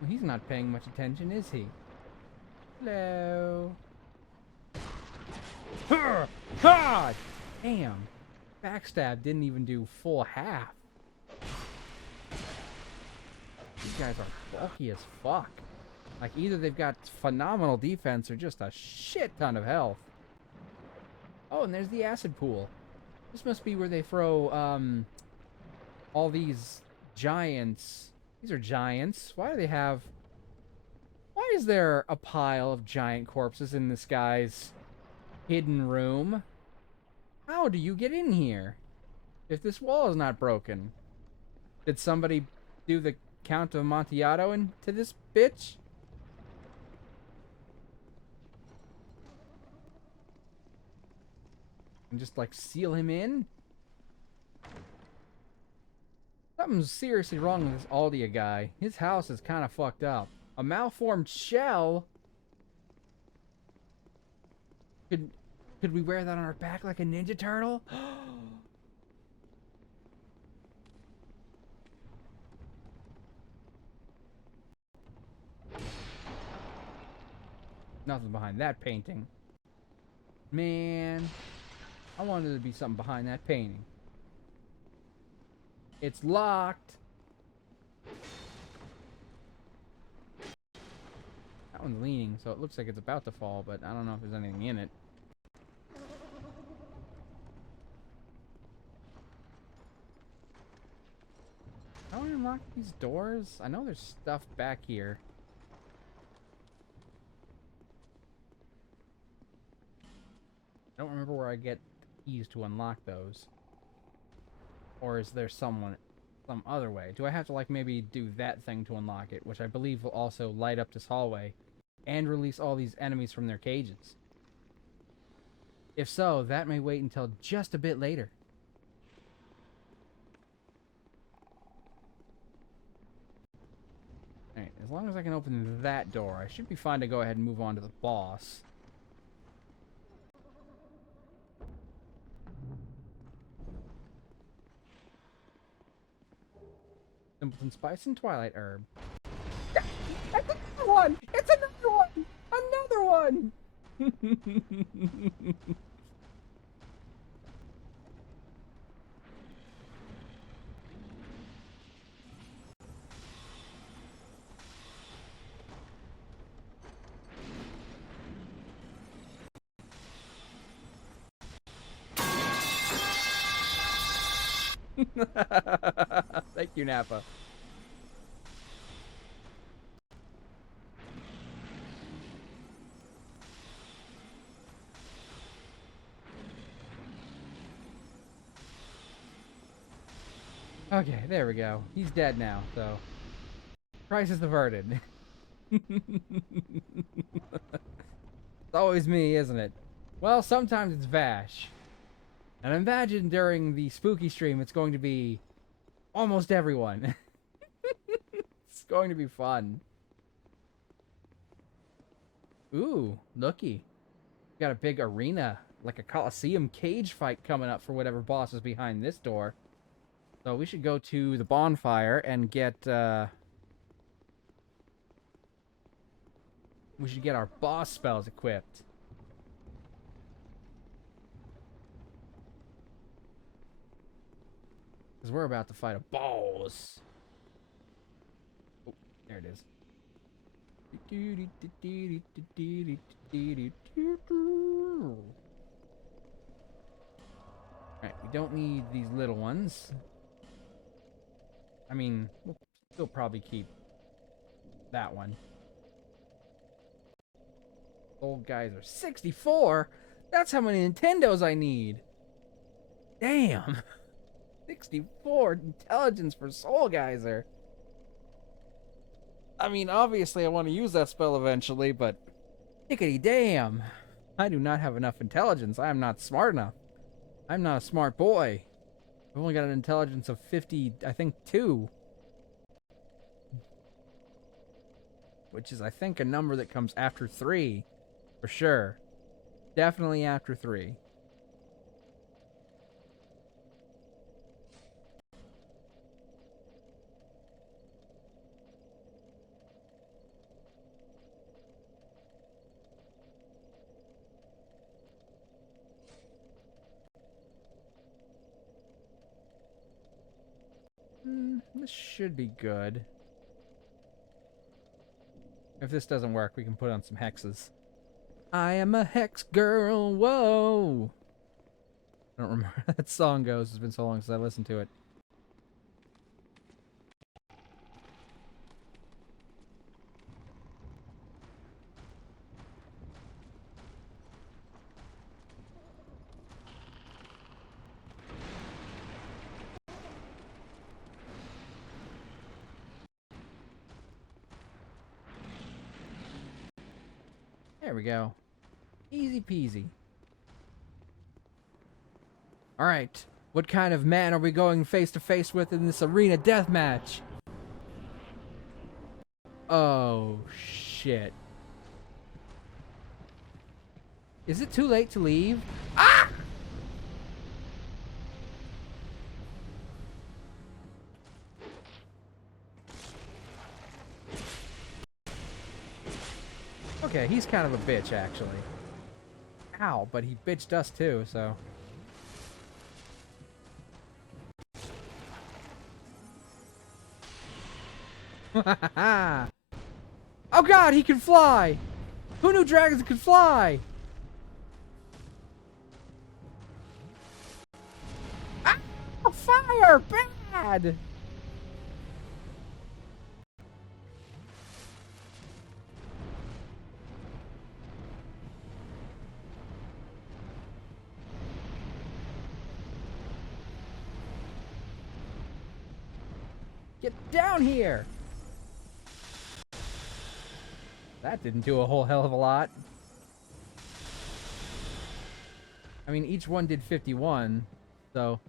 Well, he's not paying much attention, is he? Hello. God damn. Backstab didn't even do full half. These guys are bulky as fuck. Like, either they've got phenomenal defense or just a shit ton of health. Oh, and there's the acid pool. This must be where they throw, all these giants. These are giants. Why do they have... Why is there a pile of giant corpses in this guy's hidden room? How do you get in here? If this wall is not broken. Did somebody do the Count of Amontillado into this bitch? And just, like, seal him in? Something's seriously wrong with this Aldia guy. His house is kind of fucked up. A malformed shell? Could we wear that on our back like a Ninja Turtle? nothing behind that painting. Man, I wanted there to be something behind that painting. It's locked. That one's leaning, so it looks like it's about to fall, but I don't know if there's anything in it. How do I unlock these doors? I know there's stuff back here. I don't remember where I get keys to unlock those. Or is there some other way? Do I have to, like, maybe do that thing to unlock it, which I believe will also light up this hallway and release all these enemies from their cages? If so, that may wait until just a bit later. Alright, as long as I can open that door, I should be fine to go ahead and move on to the boss. Simpleton Spice and Twilight Herb. It's another one! It's another one! Another one! Thank you, Nappa. Okay, there we go. He's dead now, so crisis averted. It's always me, isn't it? Well, sometimes it's Vash. And imagine during the spooky stream, it's going to be almost everyone. It's going to be fun. Ooh, looky. Got a big arena, like a Coliseum cage fight coming up for whatever boss is behind this door. So we should go to the bonfire and get, we should get our boss spells equipped. Because we're about to fight a boss. Oh, there it is. Alright, we don't need these little ones. I mean, we'll still probably keep that one. Old guys are 64? That's how many Nintendos I need. Damn. 64 intelligence for Soul Geyser. I mean, obviously I want to use that spell eventually, but dickety damn. I do not have enough intelligence. I am not smart enough. I'm not a smart boy. I've only got an intelligence of 50, I think, 2. Which is, I think, a number that comes after 3. For sure. Definitely after 3. This should be good. If this doesn't work, we can put on some hexes. I am a hex girl, whoa! I don't remember how that song goes. It's been so long since I listened to it. There we go. Easy peasy. Alright. What kind of man are we going face to face with in this arena deathmatch? Oh, shit. Is it too late to leave? Ah! Okay, he's kind of a bitch, actually. Ow, but he bitched us too, so. Oh god, he can fly! Who knew dragons could fly? Ah, fire! Bad! Get down here! That didn't do a whole hell of a lot. I mean, each one did 51, so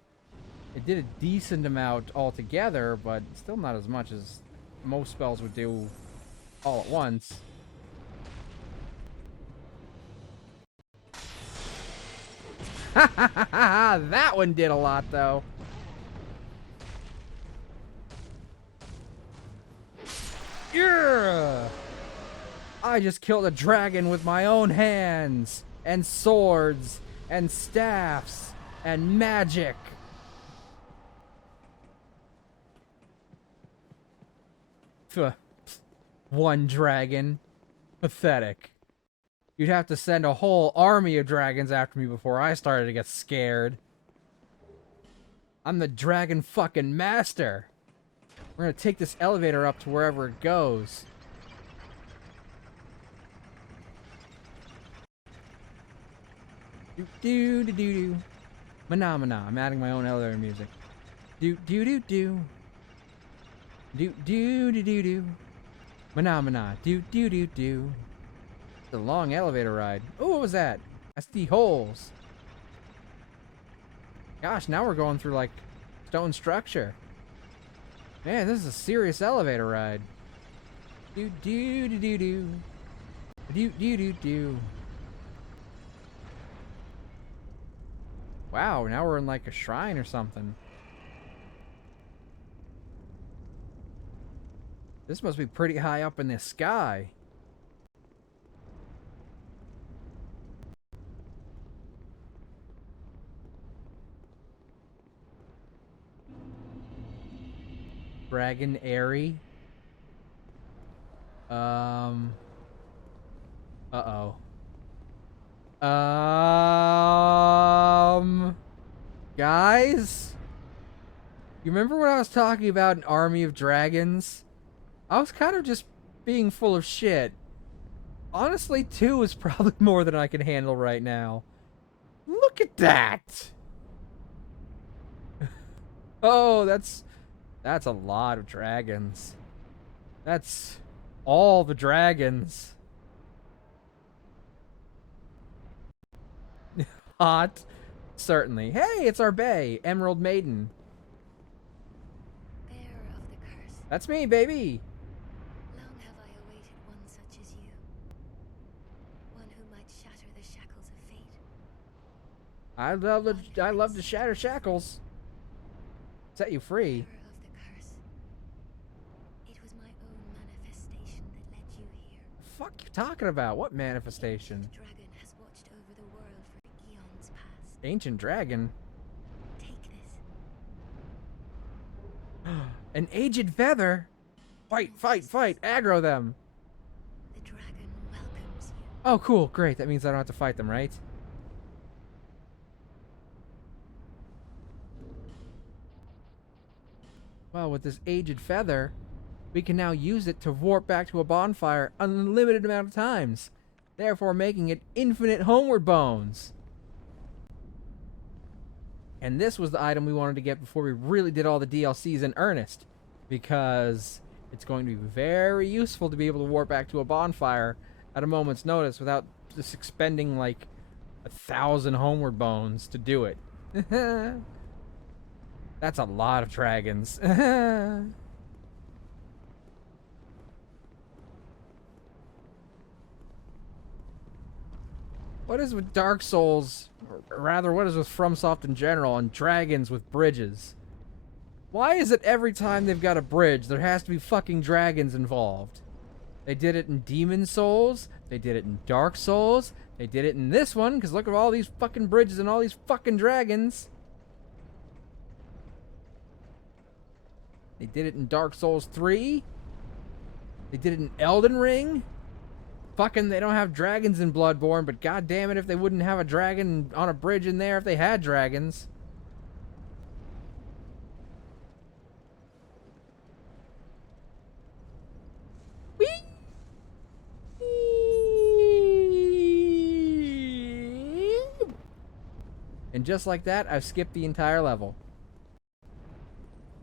it did a decent amount altogether, but still not as much as most spells would do all at once. That one did a lot, though. Yeah! I just killed a dragon with my own hands, and swords, and staffs, and magic. One dragon. Pathetic. You'd have to send a whole army of dragons after me before I started to get scared. I'm the dragon fucking master. We're gonna take this elevator up to wherever it goes. Do do do do do. Mana. I'm adding my own elevator music. Do do do do. Do do do do do. Mana. Do do do do. It's a long elevator ride. Oh, what was that? That's the holes. Gosh, now we're going through like stone structure. Man, this is a serious elevator ride. Do do do do do. Do do do do. Wow, now we're in like a shrine or something. This must be pretty high up in the sky. Dragon Airy. Uh-oh. Guys? You remember when I was talking about an army of dragons? I was kind of just being full of shit. Honestly, 2 is probably more than I can handle right now. Look at that! Oh, that's a lot of dragons. That's all the dragons. Hot. Certainly. Hey, it's our bae, Emerald Maiden. Bearer of the curse, That's me, baby. long have I awaited one such as you. One who might shatter the shackles of fate. I love to shatter shackles. Set you free. Bearer of the curse. It was my own manifestation that led you here. Fuck you talking about? What manifestation? The dragon has watched over the world for eons past. Ancient dragon. Take this. An aged feather. Fight! Aggro them. The dragon welcomes you. Oh, cool. Great. That means I don't have to fight them, right? Well, with this aged feather, we can now use it to warp back to a bonfire an unlimited amount of times, therefore making it infinite homeward bones. And this was the item we wanted to get before we really did all the DLCs in earnest, because it's going to be very useful to be able to warp back to a bonfire at a moment's notice without just expending like 1,000 homeward bones to do it. That's a lot of dragons. What is with Dark Souls, or rather what is with FromSoft in general, and dragons with bridges? Why is it every time they've got a bridge, there has to be fucking dragons involved? They did it in Demon Souls. They did it in Dark Souls. They did it in this one, because look at all these fucking bridges and all these fucking dragons. They did it in Dark Souls 3. They did it in Elden Ring. Fucking, they don't have dragons in Bloodborne, but god damn it if they wouldn't have a dragon on a bridge in there if they had dragons. Whee! And just like that, I've skipped the entire level.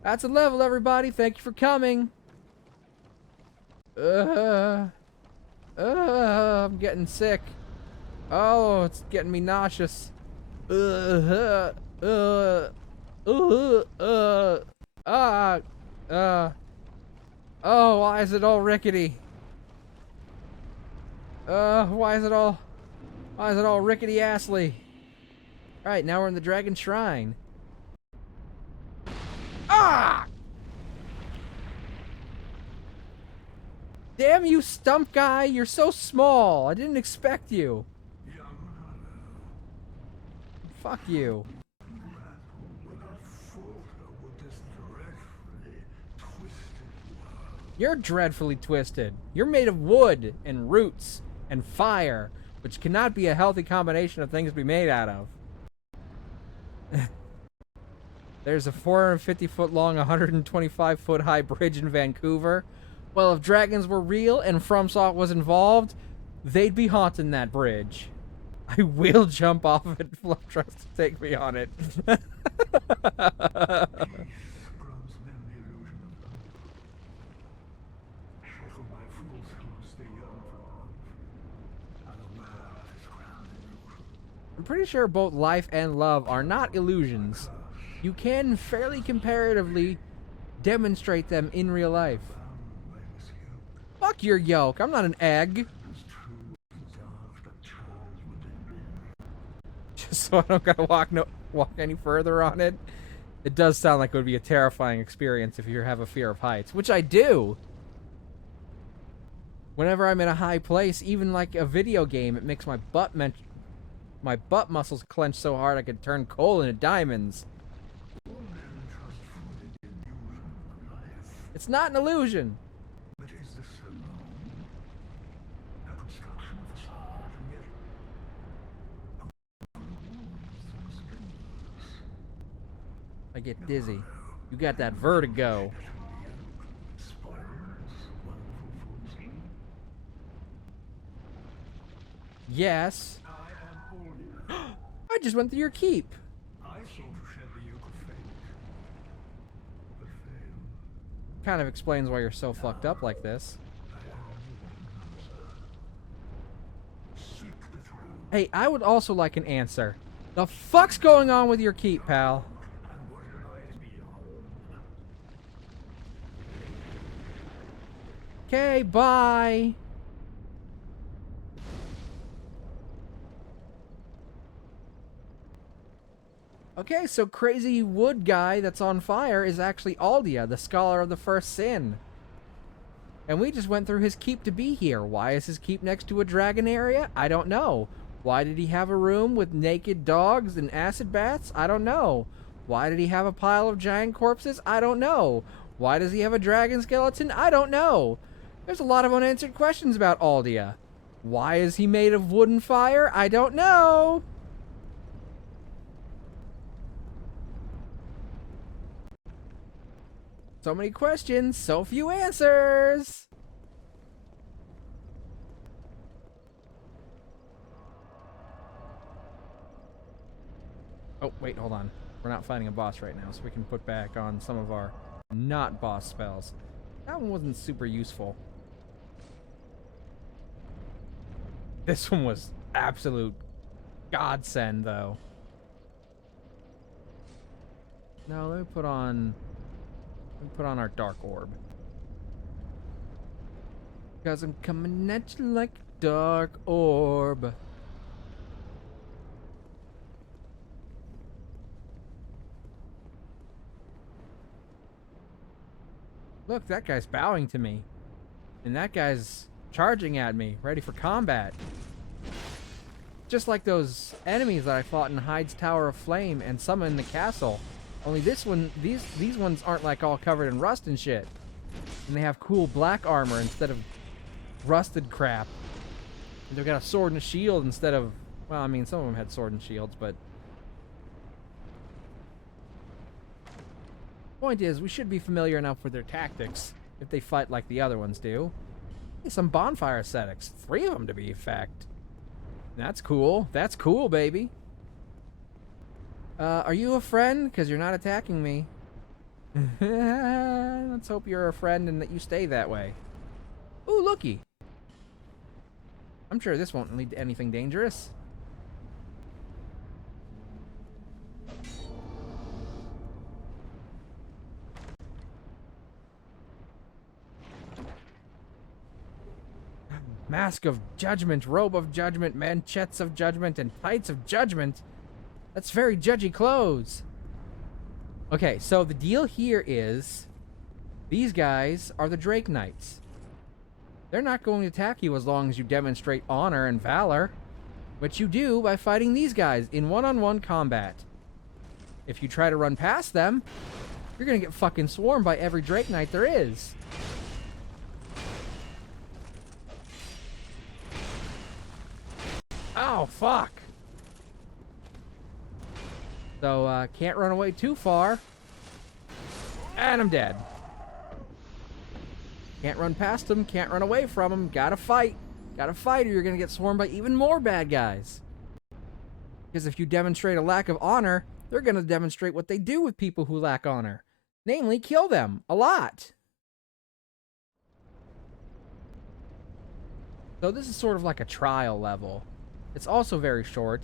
That's a level, everybody. Thank you for coming. I'm getting sick. Oh, it's getting me nauseous. Oh, why is it all rickety? Why is it all rickety assly? Alright, now we're in the Dragon Shrine. Ah! Damn you, stump guy! You're so small! I didn't expect you. Fuck you. You're dreadfully twisted. You're made of wood and roots and fire, which cannot be a healthy combination of things to be made out of. There's a 450-foot long, 125-foot high bridge in Vancouver. Well, if dragons were real and FromSoft was involved, they'd be haunting that bridge. I will jump off of it if Fluff tries to take me on it. I'm pretty sure both life and love are not illusions. You can fairly comparatively demonstrate them in real life. Fuck your yolk, I'm not an egg. Just so I don't gotta walk any further on it. It does sound like it would be a terrifying experience if you have a fear of heights, which I do. Whenever I'm in a high place, even like a video game, it makes my butt muscles clench so hard I could turn coal into diamonds. It's not an illusion. I get dizzy. You got that vertigo. Yes. I just went through your keep. Kind of explains why you're so fucked up like this. Hey, I would also like an answer. The fuck's going on with your keep, pal? Okay, bye. Okay, so crazy wood guy that's on fire is actually Aldia, the scholar of the first sin. And we just went through his keep to be here. Why is his keep next to a dragon area? I don't know. Why did he have a room with naked dogs and acid baths? I don't know. Why did he have a pile of giant corpses? I don't know. Why does he have a dragon skeleton? I don't know. There's a lot of unanswered questions about Aldia. Why is he made of wood and fire? I don't know. So many questions, so few answers. Oh, wait, hold on. We're not fighting a boss right now, so we can put back on some of our not boss spells. That one wasn't super useful. This one was absolute godsend, though. No, let me put on our dark orb. Because I'm coming at you like a dark orb. Look, that guy's bowing to me. And that guy's charging at me, ready for combat. Just like those enemies that I fought in Hyde's Tower of Flame and some in the castle. Only this one, these ones aren't like all covered in rust and shit. And they have cool black armor instead of rusted crap. And they've got a sword and a shield instead of, well, I mean, some of them had sword and shields, but point is, we should be familiar enough with their tactics if they fight like the other ones do. Hey, some bonfire ascetics. 3 of them to be exact. That's cool. That's cool, baby. Are you a friend? Because you're not attacking me. Let's hope you're a friend and that you stay that way. Ooh, looky. I'm sure this won't lead to anything dangerous. Mask of Judgment, Robe of Judgment, Manchettes of Judgment, and Tights of Judgment. That's very judgy clothes. Okay, so the deal here is these guys are the Drake Knights. They're not going to attack you as long as you demonstrate honor and valor, which you do by fighting these guys in one-on-one combat. If you try to run past them, you're gonna get fucking swarmed by every Drake Knight there is. Oh, fuck. So, can't run away too far. And I'm dead. Can't run past him, can't run away from him. Gotta fight. Gotta fight or you're gonna get swarmed by even more bad guys. Because if you demonstrate a lack of honor, they're gonna demonstrate what they do with people who lack honor. Namely, kill them. A lot. So this is sort of like a trial level. It's also very short.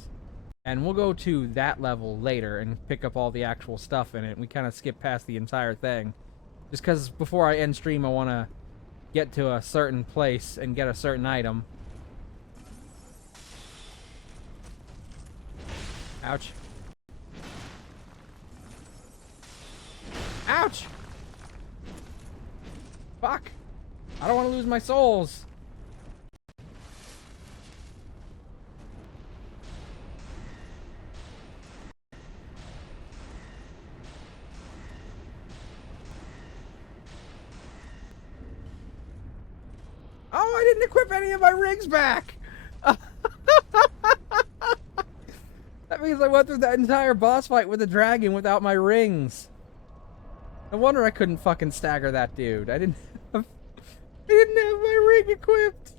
And we'll go to that level later and pick up all the actual stuff in it. We kind of skip past the entire thing. Just because before I end stream, I want to get to a certain place and get a certain item. Ouch. Ouch! Fuck! I don't want to lose my souls. Oh, I didn't equip any of my rings back! That means I went through that entire boss fight with the dragon without my rings. No wonder I couldn't fucking stagger that dude. I didn't have my ring equipped.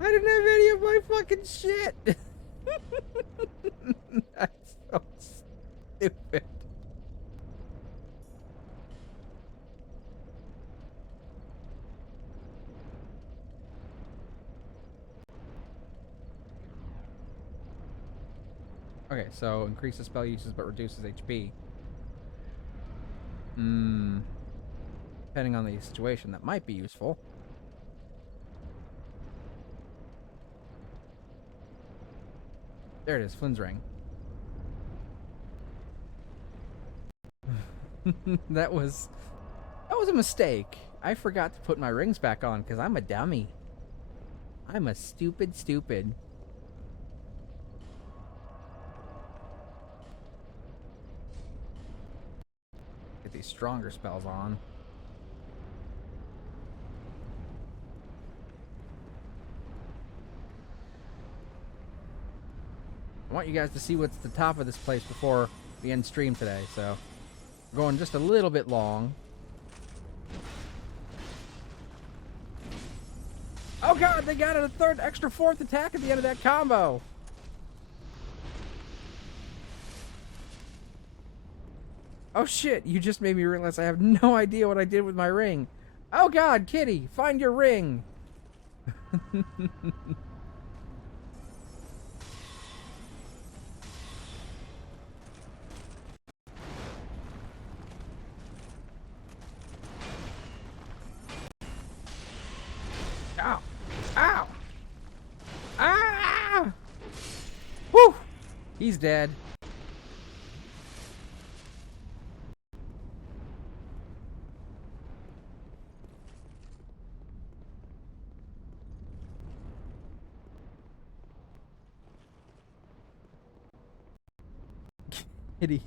I didn't have any of my fucking shit. That's so stupid. Okay, so increases spell uses but reduces HP. Depending on the situation, that might be useful. There it is, Flynn's ring. That was a mistake. I forgot to put my rings back on because I'm a dummy. I'm a stupid. Get these stronger spells on. I want you guys to see what's at the top of this place before we end stream today, so we're going just a little bit long. Oh god, they got a extra fourth attack at the end of that combo! Oh shit, you just made me realize I have no idea what I did with my ring. Oh god, kitty, find your ring! Ow! Ow! Ah! Whew! He's dead. Kitty.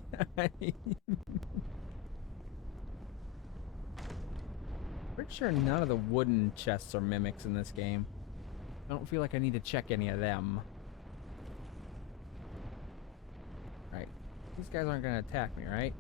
Pretty sure none of the wooden chests are mimics in this game. I don't feel like I need to check any of them. Right. These guys aren't gonna attack me, right?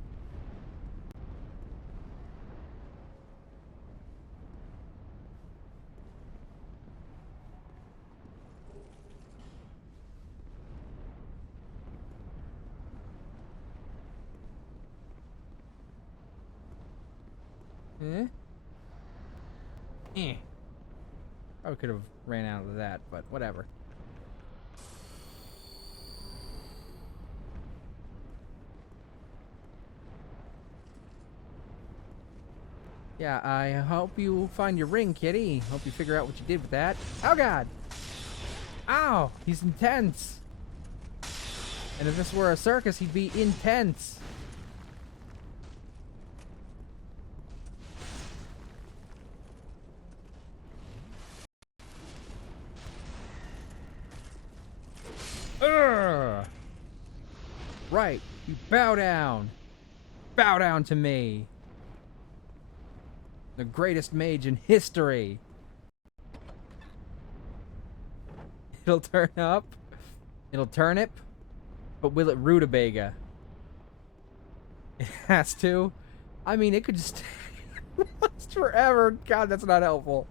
Eh? Eh. Probably could have ran out of that, but whatever. Yeah, I hope you find your ring, kitty. Hope you figure out what you did with that. Oh, God! Ow! He's intense! And if this were a circus, he'd be intense! Urgh! Right, you bow down! Bow down to me! The greatest mage in history! It'll turn up. It'll turnip. But will it rutabaga? It has to. I mean, it could just last forever. God, that's not helpful.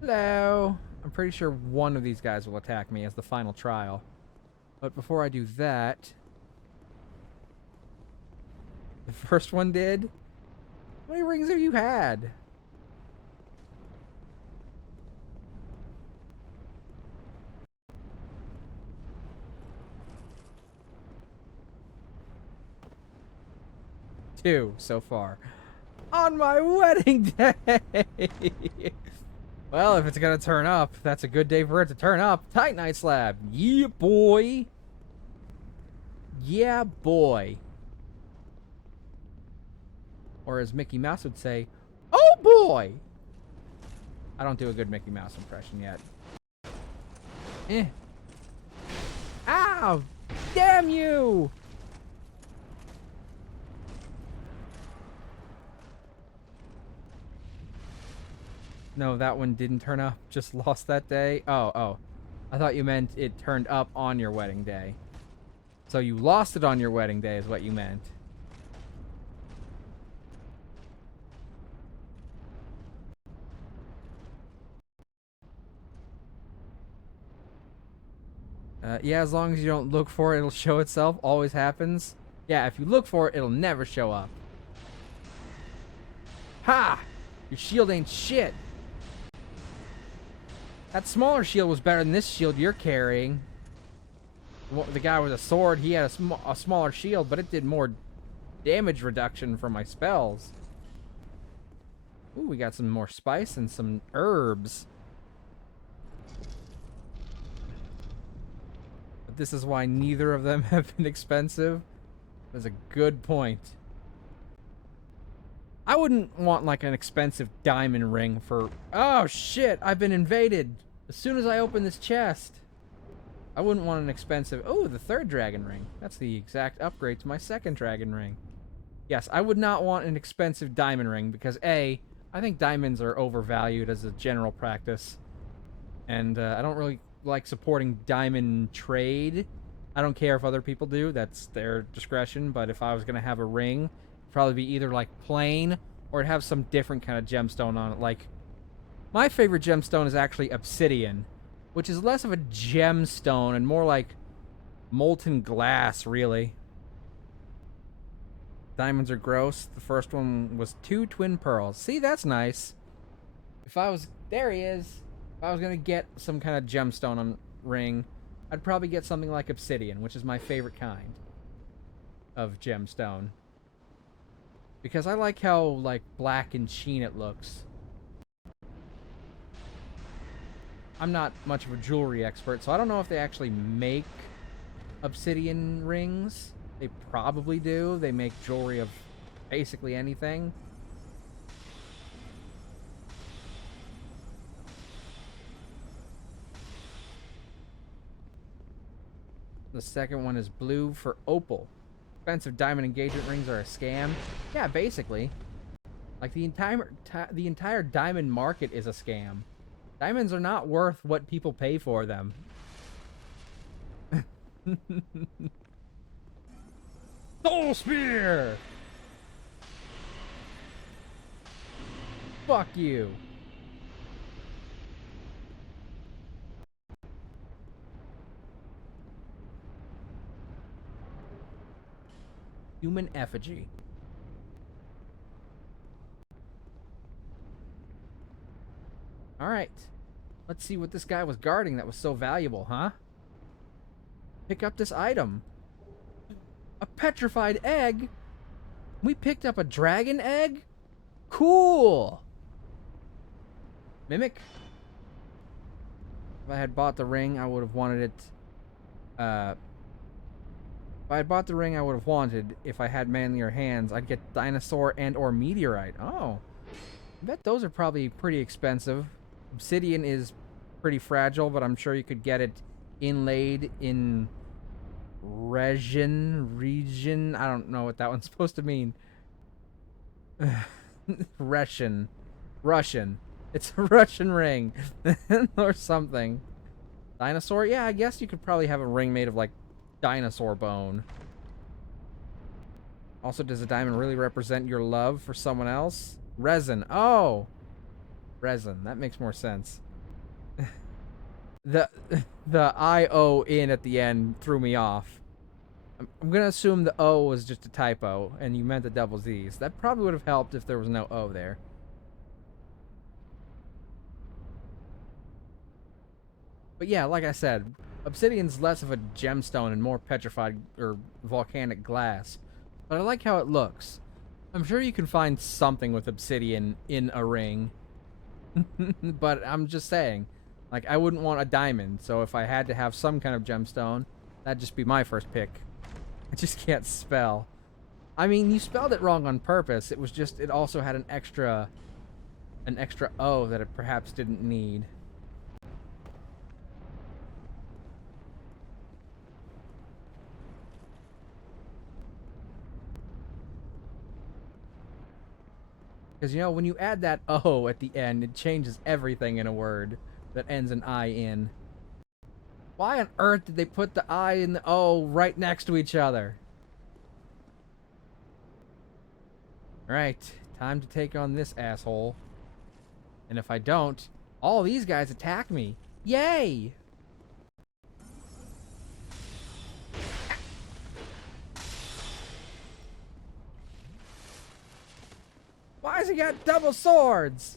Hello. I'm pretty sure one of these guys will attack me as the final trial. But before I do that... The first one did? How many rings have you had? Two so far. On my wedding day! Well, if it's gonna turn up, that's a good day for it to turn up. Titanite slab. Yeah, boy. Yeah, boy. Or as Mickey Mouse would say, oh boy! I don't do a good Mickey Mouse impression yet. Eh. Ow! Damn you! No, that one didn't turn up. Just lost that day. Oh. I thought you meant it turned up on your wedding day. So you lost it on your wedding day is what you meant. Yeah, as long as you don't look for it, it'll show itself. Always happens. Yeah, if you look for it, it'll never show up. Ha! Your shield ain't shit. That smaller shield was better than this shield you're carrying. The guy with a sword, he had a smaller shield, but it did more damage reduction from my spells. Ooh, we got some more spice and some herbs. But this is why neither of them have been expensive. That's a good point. I wouldn't want like an expensive diamond ring for... Oh shit, I've been invaded. As soon as I open this chest. I wouldn't want an expensive... Oh, the third dragon ring. That's the exact upgrade to my second dragon ring. Yes, I would not want an expensive diamond ring because A, I think diamonds are overvalued as a general practice. And I don't really like supporting diamond trade. I don't care if other people do. That's their discretion. But if I was going to have a ring, it'd probably be either like plain or it'd have some different kind of gemstone on it. Like, my favorite gemstone is actually obsidian, which is less of a gemstone and more like molten glass, really. Diamonds are gross. The first one was 2 twin pearls. See, that's nice. If I was... There he is. If I was going to get some kind of gemstone on ring, I'd probably get something like obsidian, which is my favorite kind of gemstone. Because I like how, like, black and sheen it looks. I'm not much of a jewelry expert, so I don't know if they actually make obsidian rings. They probably do. They make jewelry of basically anything. The second one is blue for opal. Expensive diamond engagement rings are a scam. Yeah, basically. Like the entire diamond market is a scam. Diamonds are not worth what people pay for them. Soul Spear! Fuck you. Human effigy. Alright. Let's see what this guy was guarding that was so valuable, huh? Pick up this item. A petrified egg? We picked up a dragon egg? Cool! Mimic? If I had bought the ring, I would have wanted it... if I had bought the ring, I would have wanted, if I had manlier hands, I'd get dinosaur and or meteorite. Oh. I bet those are probably pretty expensive. Obsidian is pretty fragile, but I'm sure you could get it inlaid in region. I don't know what that one's supposed to mean. Russian. It's a Russian ring. Or something. Dinosaur? Yeah, I guess you could probably have a ring made of, like, dinosaur bone. Also, does a diamond really represent your love for someone else? Resin. Oh! Resin. That makes more sense. The I-O in at the end threw me off. I'm gonna assume the O was just a typo, and you meant the double Z's. That probably would have helped if there was no O there. But yeah, like I said, obsidian's less of a gemstone and more petrified or volcanic glass. But I like how it looks. I'm sure you can find something with obsidian in a ring. But I'm just saying, like, I wouldn't want a diamond, so if I had to have some kind of gemstone, that'd just be my first pick. I just can't spell. I mean, you spelled it wrong on purpose. It was just, it also had an extra O that it perhaps didn't need. Because, you know, when you add that O at the end, it changes everything in a word that ends an I in. Why on earth did they put the I and the O right next to each other? Alright, time to take on this asshole. And if I don't, all these guys attack me. Yay! Why has he got double swords?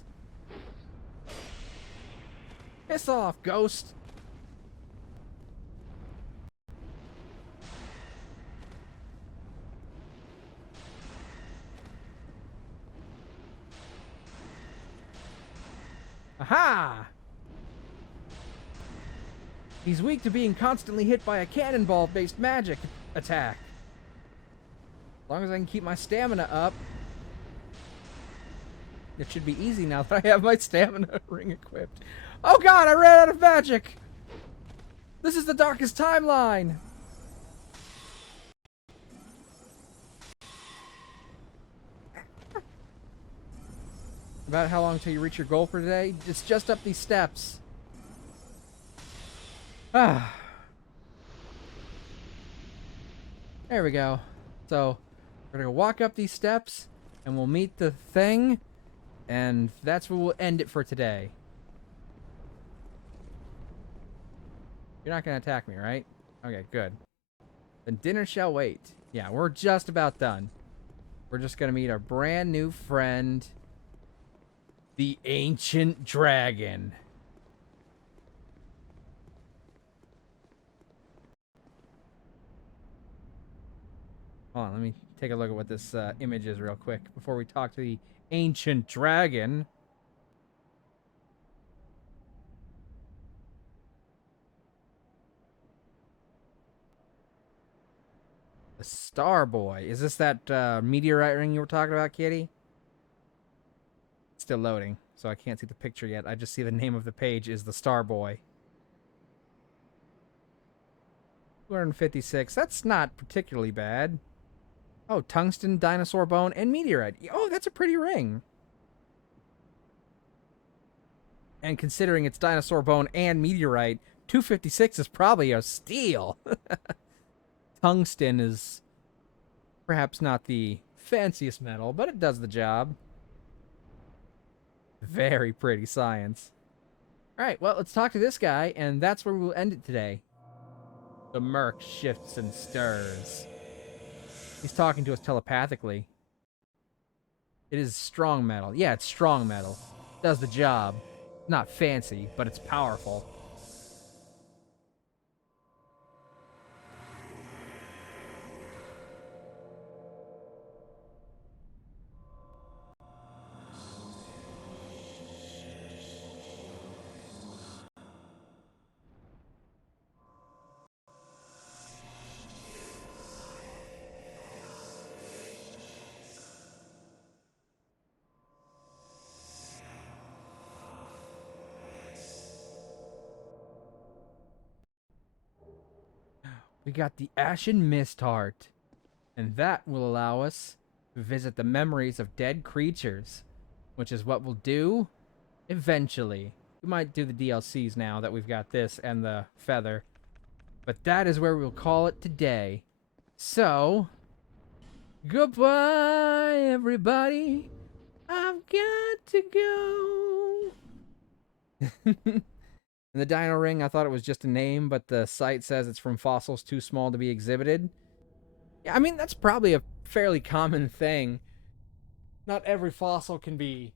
Piss off, ghost. Aha! He's weak to being constantly hit by a cannonball-based magic attack. As long as I can keep my stamina up. It should be easy now that I have my stamina ring equipped. Oh god, I ran out of magic! This is the darkest timeline! About how long till you reach your goal for today? It's just up these steps. Ah. There we go. So, we're gonna walk up these steps, and we'll meet the thing, and that's where we'll end it for today. You're not gonna attack me, right? Okay, good. Then dinner shall wait. Yeah, we're just about done. We're just gonna meet our brand new friend, the Ancient Dragon. Hold on, let me take a look at what this image is real quick before we talk to the Ancient Dragon. The Star Boy. Is this that meteorite ring you were talking about, Kitty? It's still loading, so I can't see the picture yet. I just see the name of the page is the Star Boy. 256. That's not particularly bad. Oh, tungsten, dinosaur bone, and meteorite. Oh, that's a pretty ring. And considering it's dinosaur bone and meteorite, 256 is probably a steal. Tungsten is perhaps not the fanciest metal, but it does the job. Very pretty science. All right, well, let's talk to this guy, and that's where we'll end it today. The murk shifts and stirs. He's talking to us telepathically. It is strong metal. Yeah, it's strong metal. Does the job. Not fancy, but it's powerful. We got the Ashen Mist Heart, and that will allow us to visit the memories of dead creatures, which is what we'll do eventually. We might do the DLCs now that we've got this and the feather, but that is where we'll call it today. So, goodbye, everybody. I've got to go. And the dino ring, I thought it was just a name, but the site says it's from fossils too small to be exhibited. Yeah, I mean, that's probably a fairly common thing. Not every fossil can be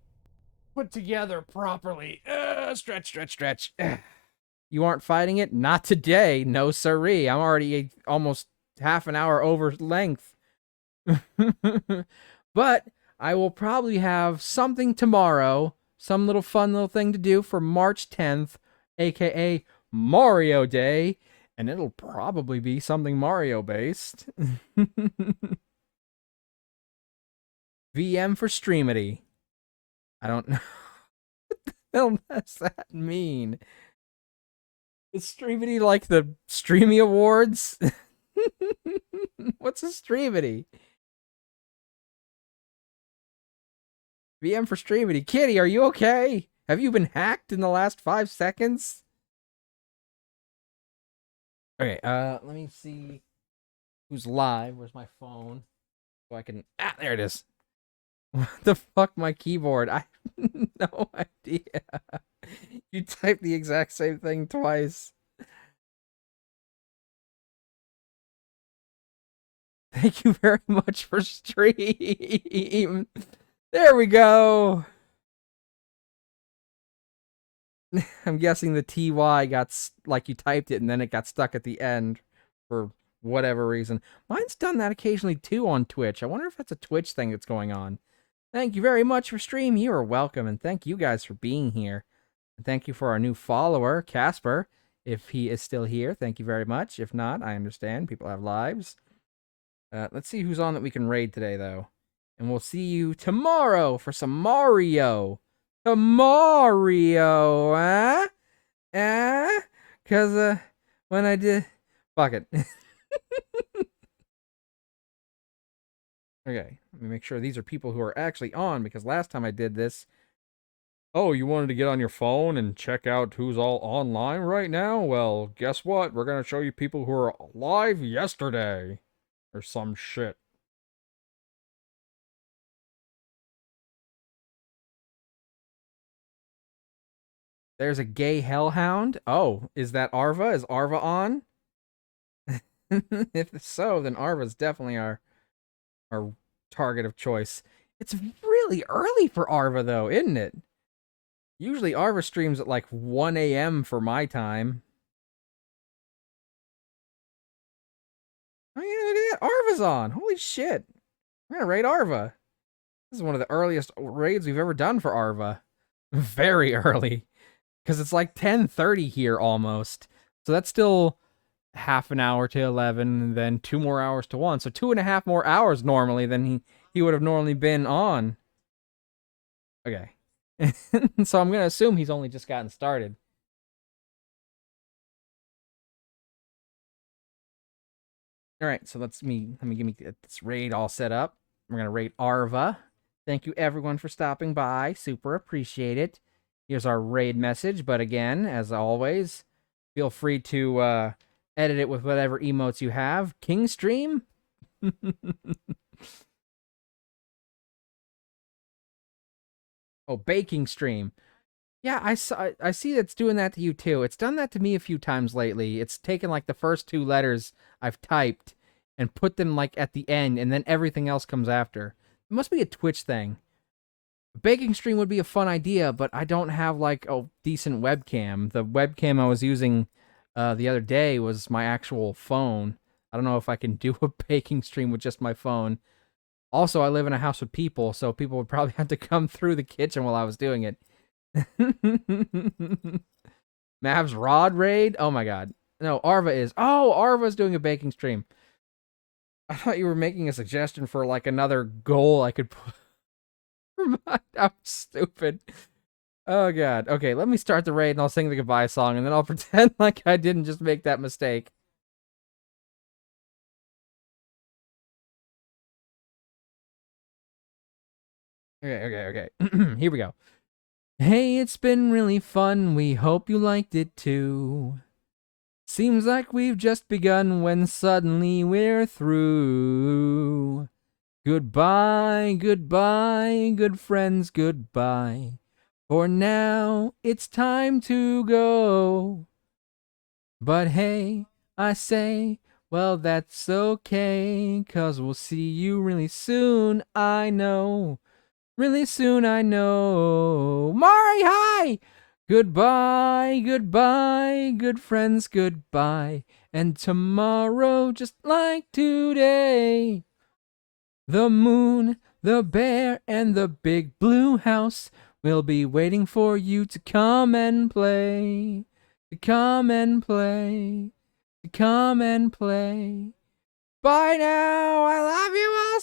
put together properly. Stretch, stretch, stretch. You aren't fighting it? Not today. No siree. I'm already almost half an hour over length. But I will probably have something tomorrow. Some little fun little thing to do for March 10th, aka Mario Day. And it'll probably be something Mario based. VM for Streamity. I don't know. What the hell does that mean? Is Streamity like the Streamy Awards? What's a Streamity? VM for Streamity. Kitty, are you okay? Have you been hacked in the last 5 seconds? Okay, let me see who's live. Where's my phone? So I can... Ah, there it is. What the fuck, my keyboard? I have no idea. You typed the exact same thing twice. Thank you very much for stream. There we go. I'm guessing the TY got, like you typed it and then it got stuck at the end for whatever reason. Mine's done that occasionally too on Twitch. I wonder if that's a Twitch thing that's going on. Thank you very much for stream. You are welcome, and thank you guys for being here. And thank you for our new follower, Casper. If he is still here, thank you very much. If not, I understand. People have lives. Let's see who's on that we can raid today, though. And we'll see you tomorrow for some Mario. Mario, huh? Because, when I did... Fuck it. Okay, let me make sure these are people who are actually on, because last time I did this... Oh, you wanted to get on your phone and check out who's all online right now? Well, guess what? We're going to show you people who are live yesterday. Or some shit. There's a gay hellhound. Oh, is that Arva? Is Arva on? If so, then Arva's definitely our target of choice. It's really early for Arva, though, isn't it? Usually Arva streams at like 1 a.m. for my time. Oh yeah, look at that. Arva's on. Holy shit. We're gonna raid Arva. This is one of the earliest raids we've ever done for Arva. Very early. Because it's like 10:30 here almost. So that's still half an hour to 11, and then 2 more hours to 1. So 2.5 more hours normally than he would have normally been on. Okay. So I'm going to assume he's only just gotten started. All right, so let me get this raid all set up. We're gonna raid Arva. Thank you everyone for stopping by. Super appreciate it. Here's our raid message, but again, as always, feel free to edit it with whatever emotes you have. King stream. Oh, baking stream. Yeah, I see it's doing that to you too. It's done that to me a few times lately. It's taken like the first two letters I've typed and put them like at the end, and then everything else comes after. It must be a Twitch thing. Baking stream would be a fun idea, but I don't have like a decent webcam. The webcam I was using the other day was my actual phone. I don't know if I can do a baking stream with just my phone. Also, I live in a house with people, so people would probably have to come through the kitchen while I was doing it. Mav's Rod Raid? Oh my god. No, Arva is. Oh, Arva's doing a baking stream. I thought you were making a suggestion for like another goal I could put. I'm stupid. Oh god. Okay, let me start the raid and I'll sing the goodbye song and then I'll pretend like I didn't just make that mistake. Okay. Here we go. Hey, it's been really fun. We hope you liked it too. Seems like we've just begun when suddenly we're through. Goodbye, good friends, goodbye. For now, it's time to go. But hey, I say, well, that's okay, 'cause we'll see you really soon, I know. Really soon, I know. Mari, hi! Goodbye, good friends, goodbye. And tomorrow, just like today, the moon, the bear, and the big blue house will be waiting for you to come and play. To come and play. To come and play. Bye now. I love you all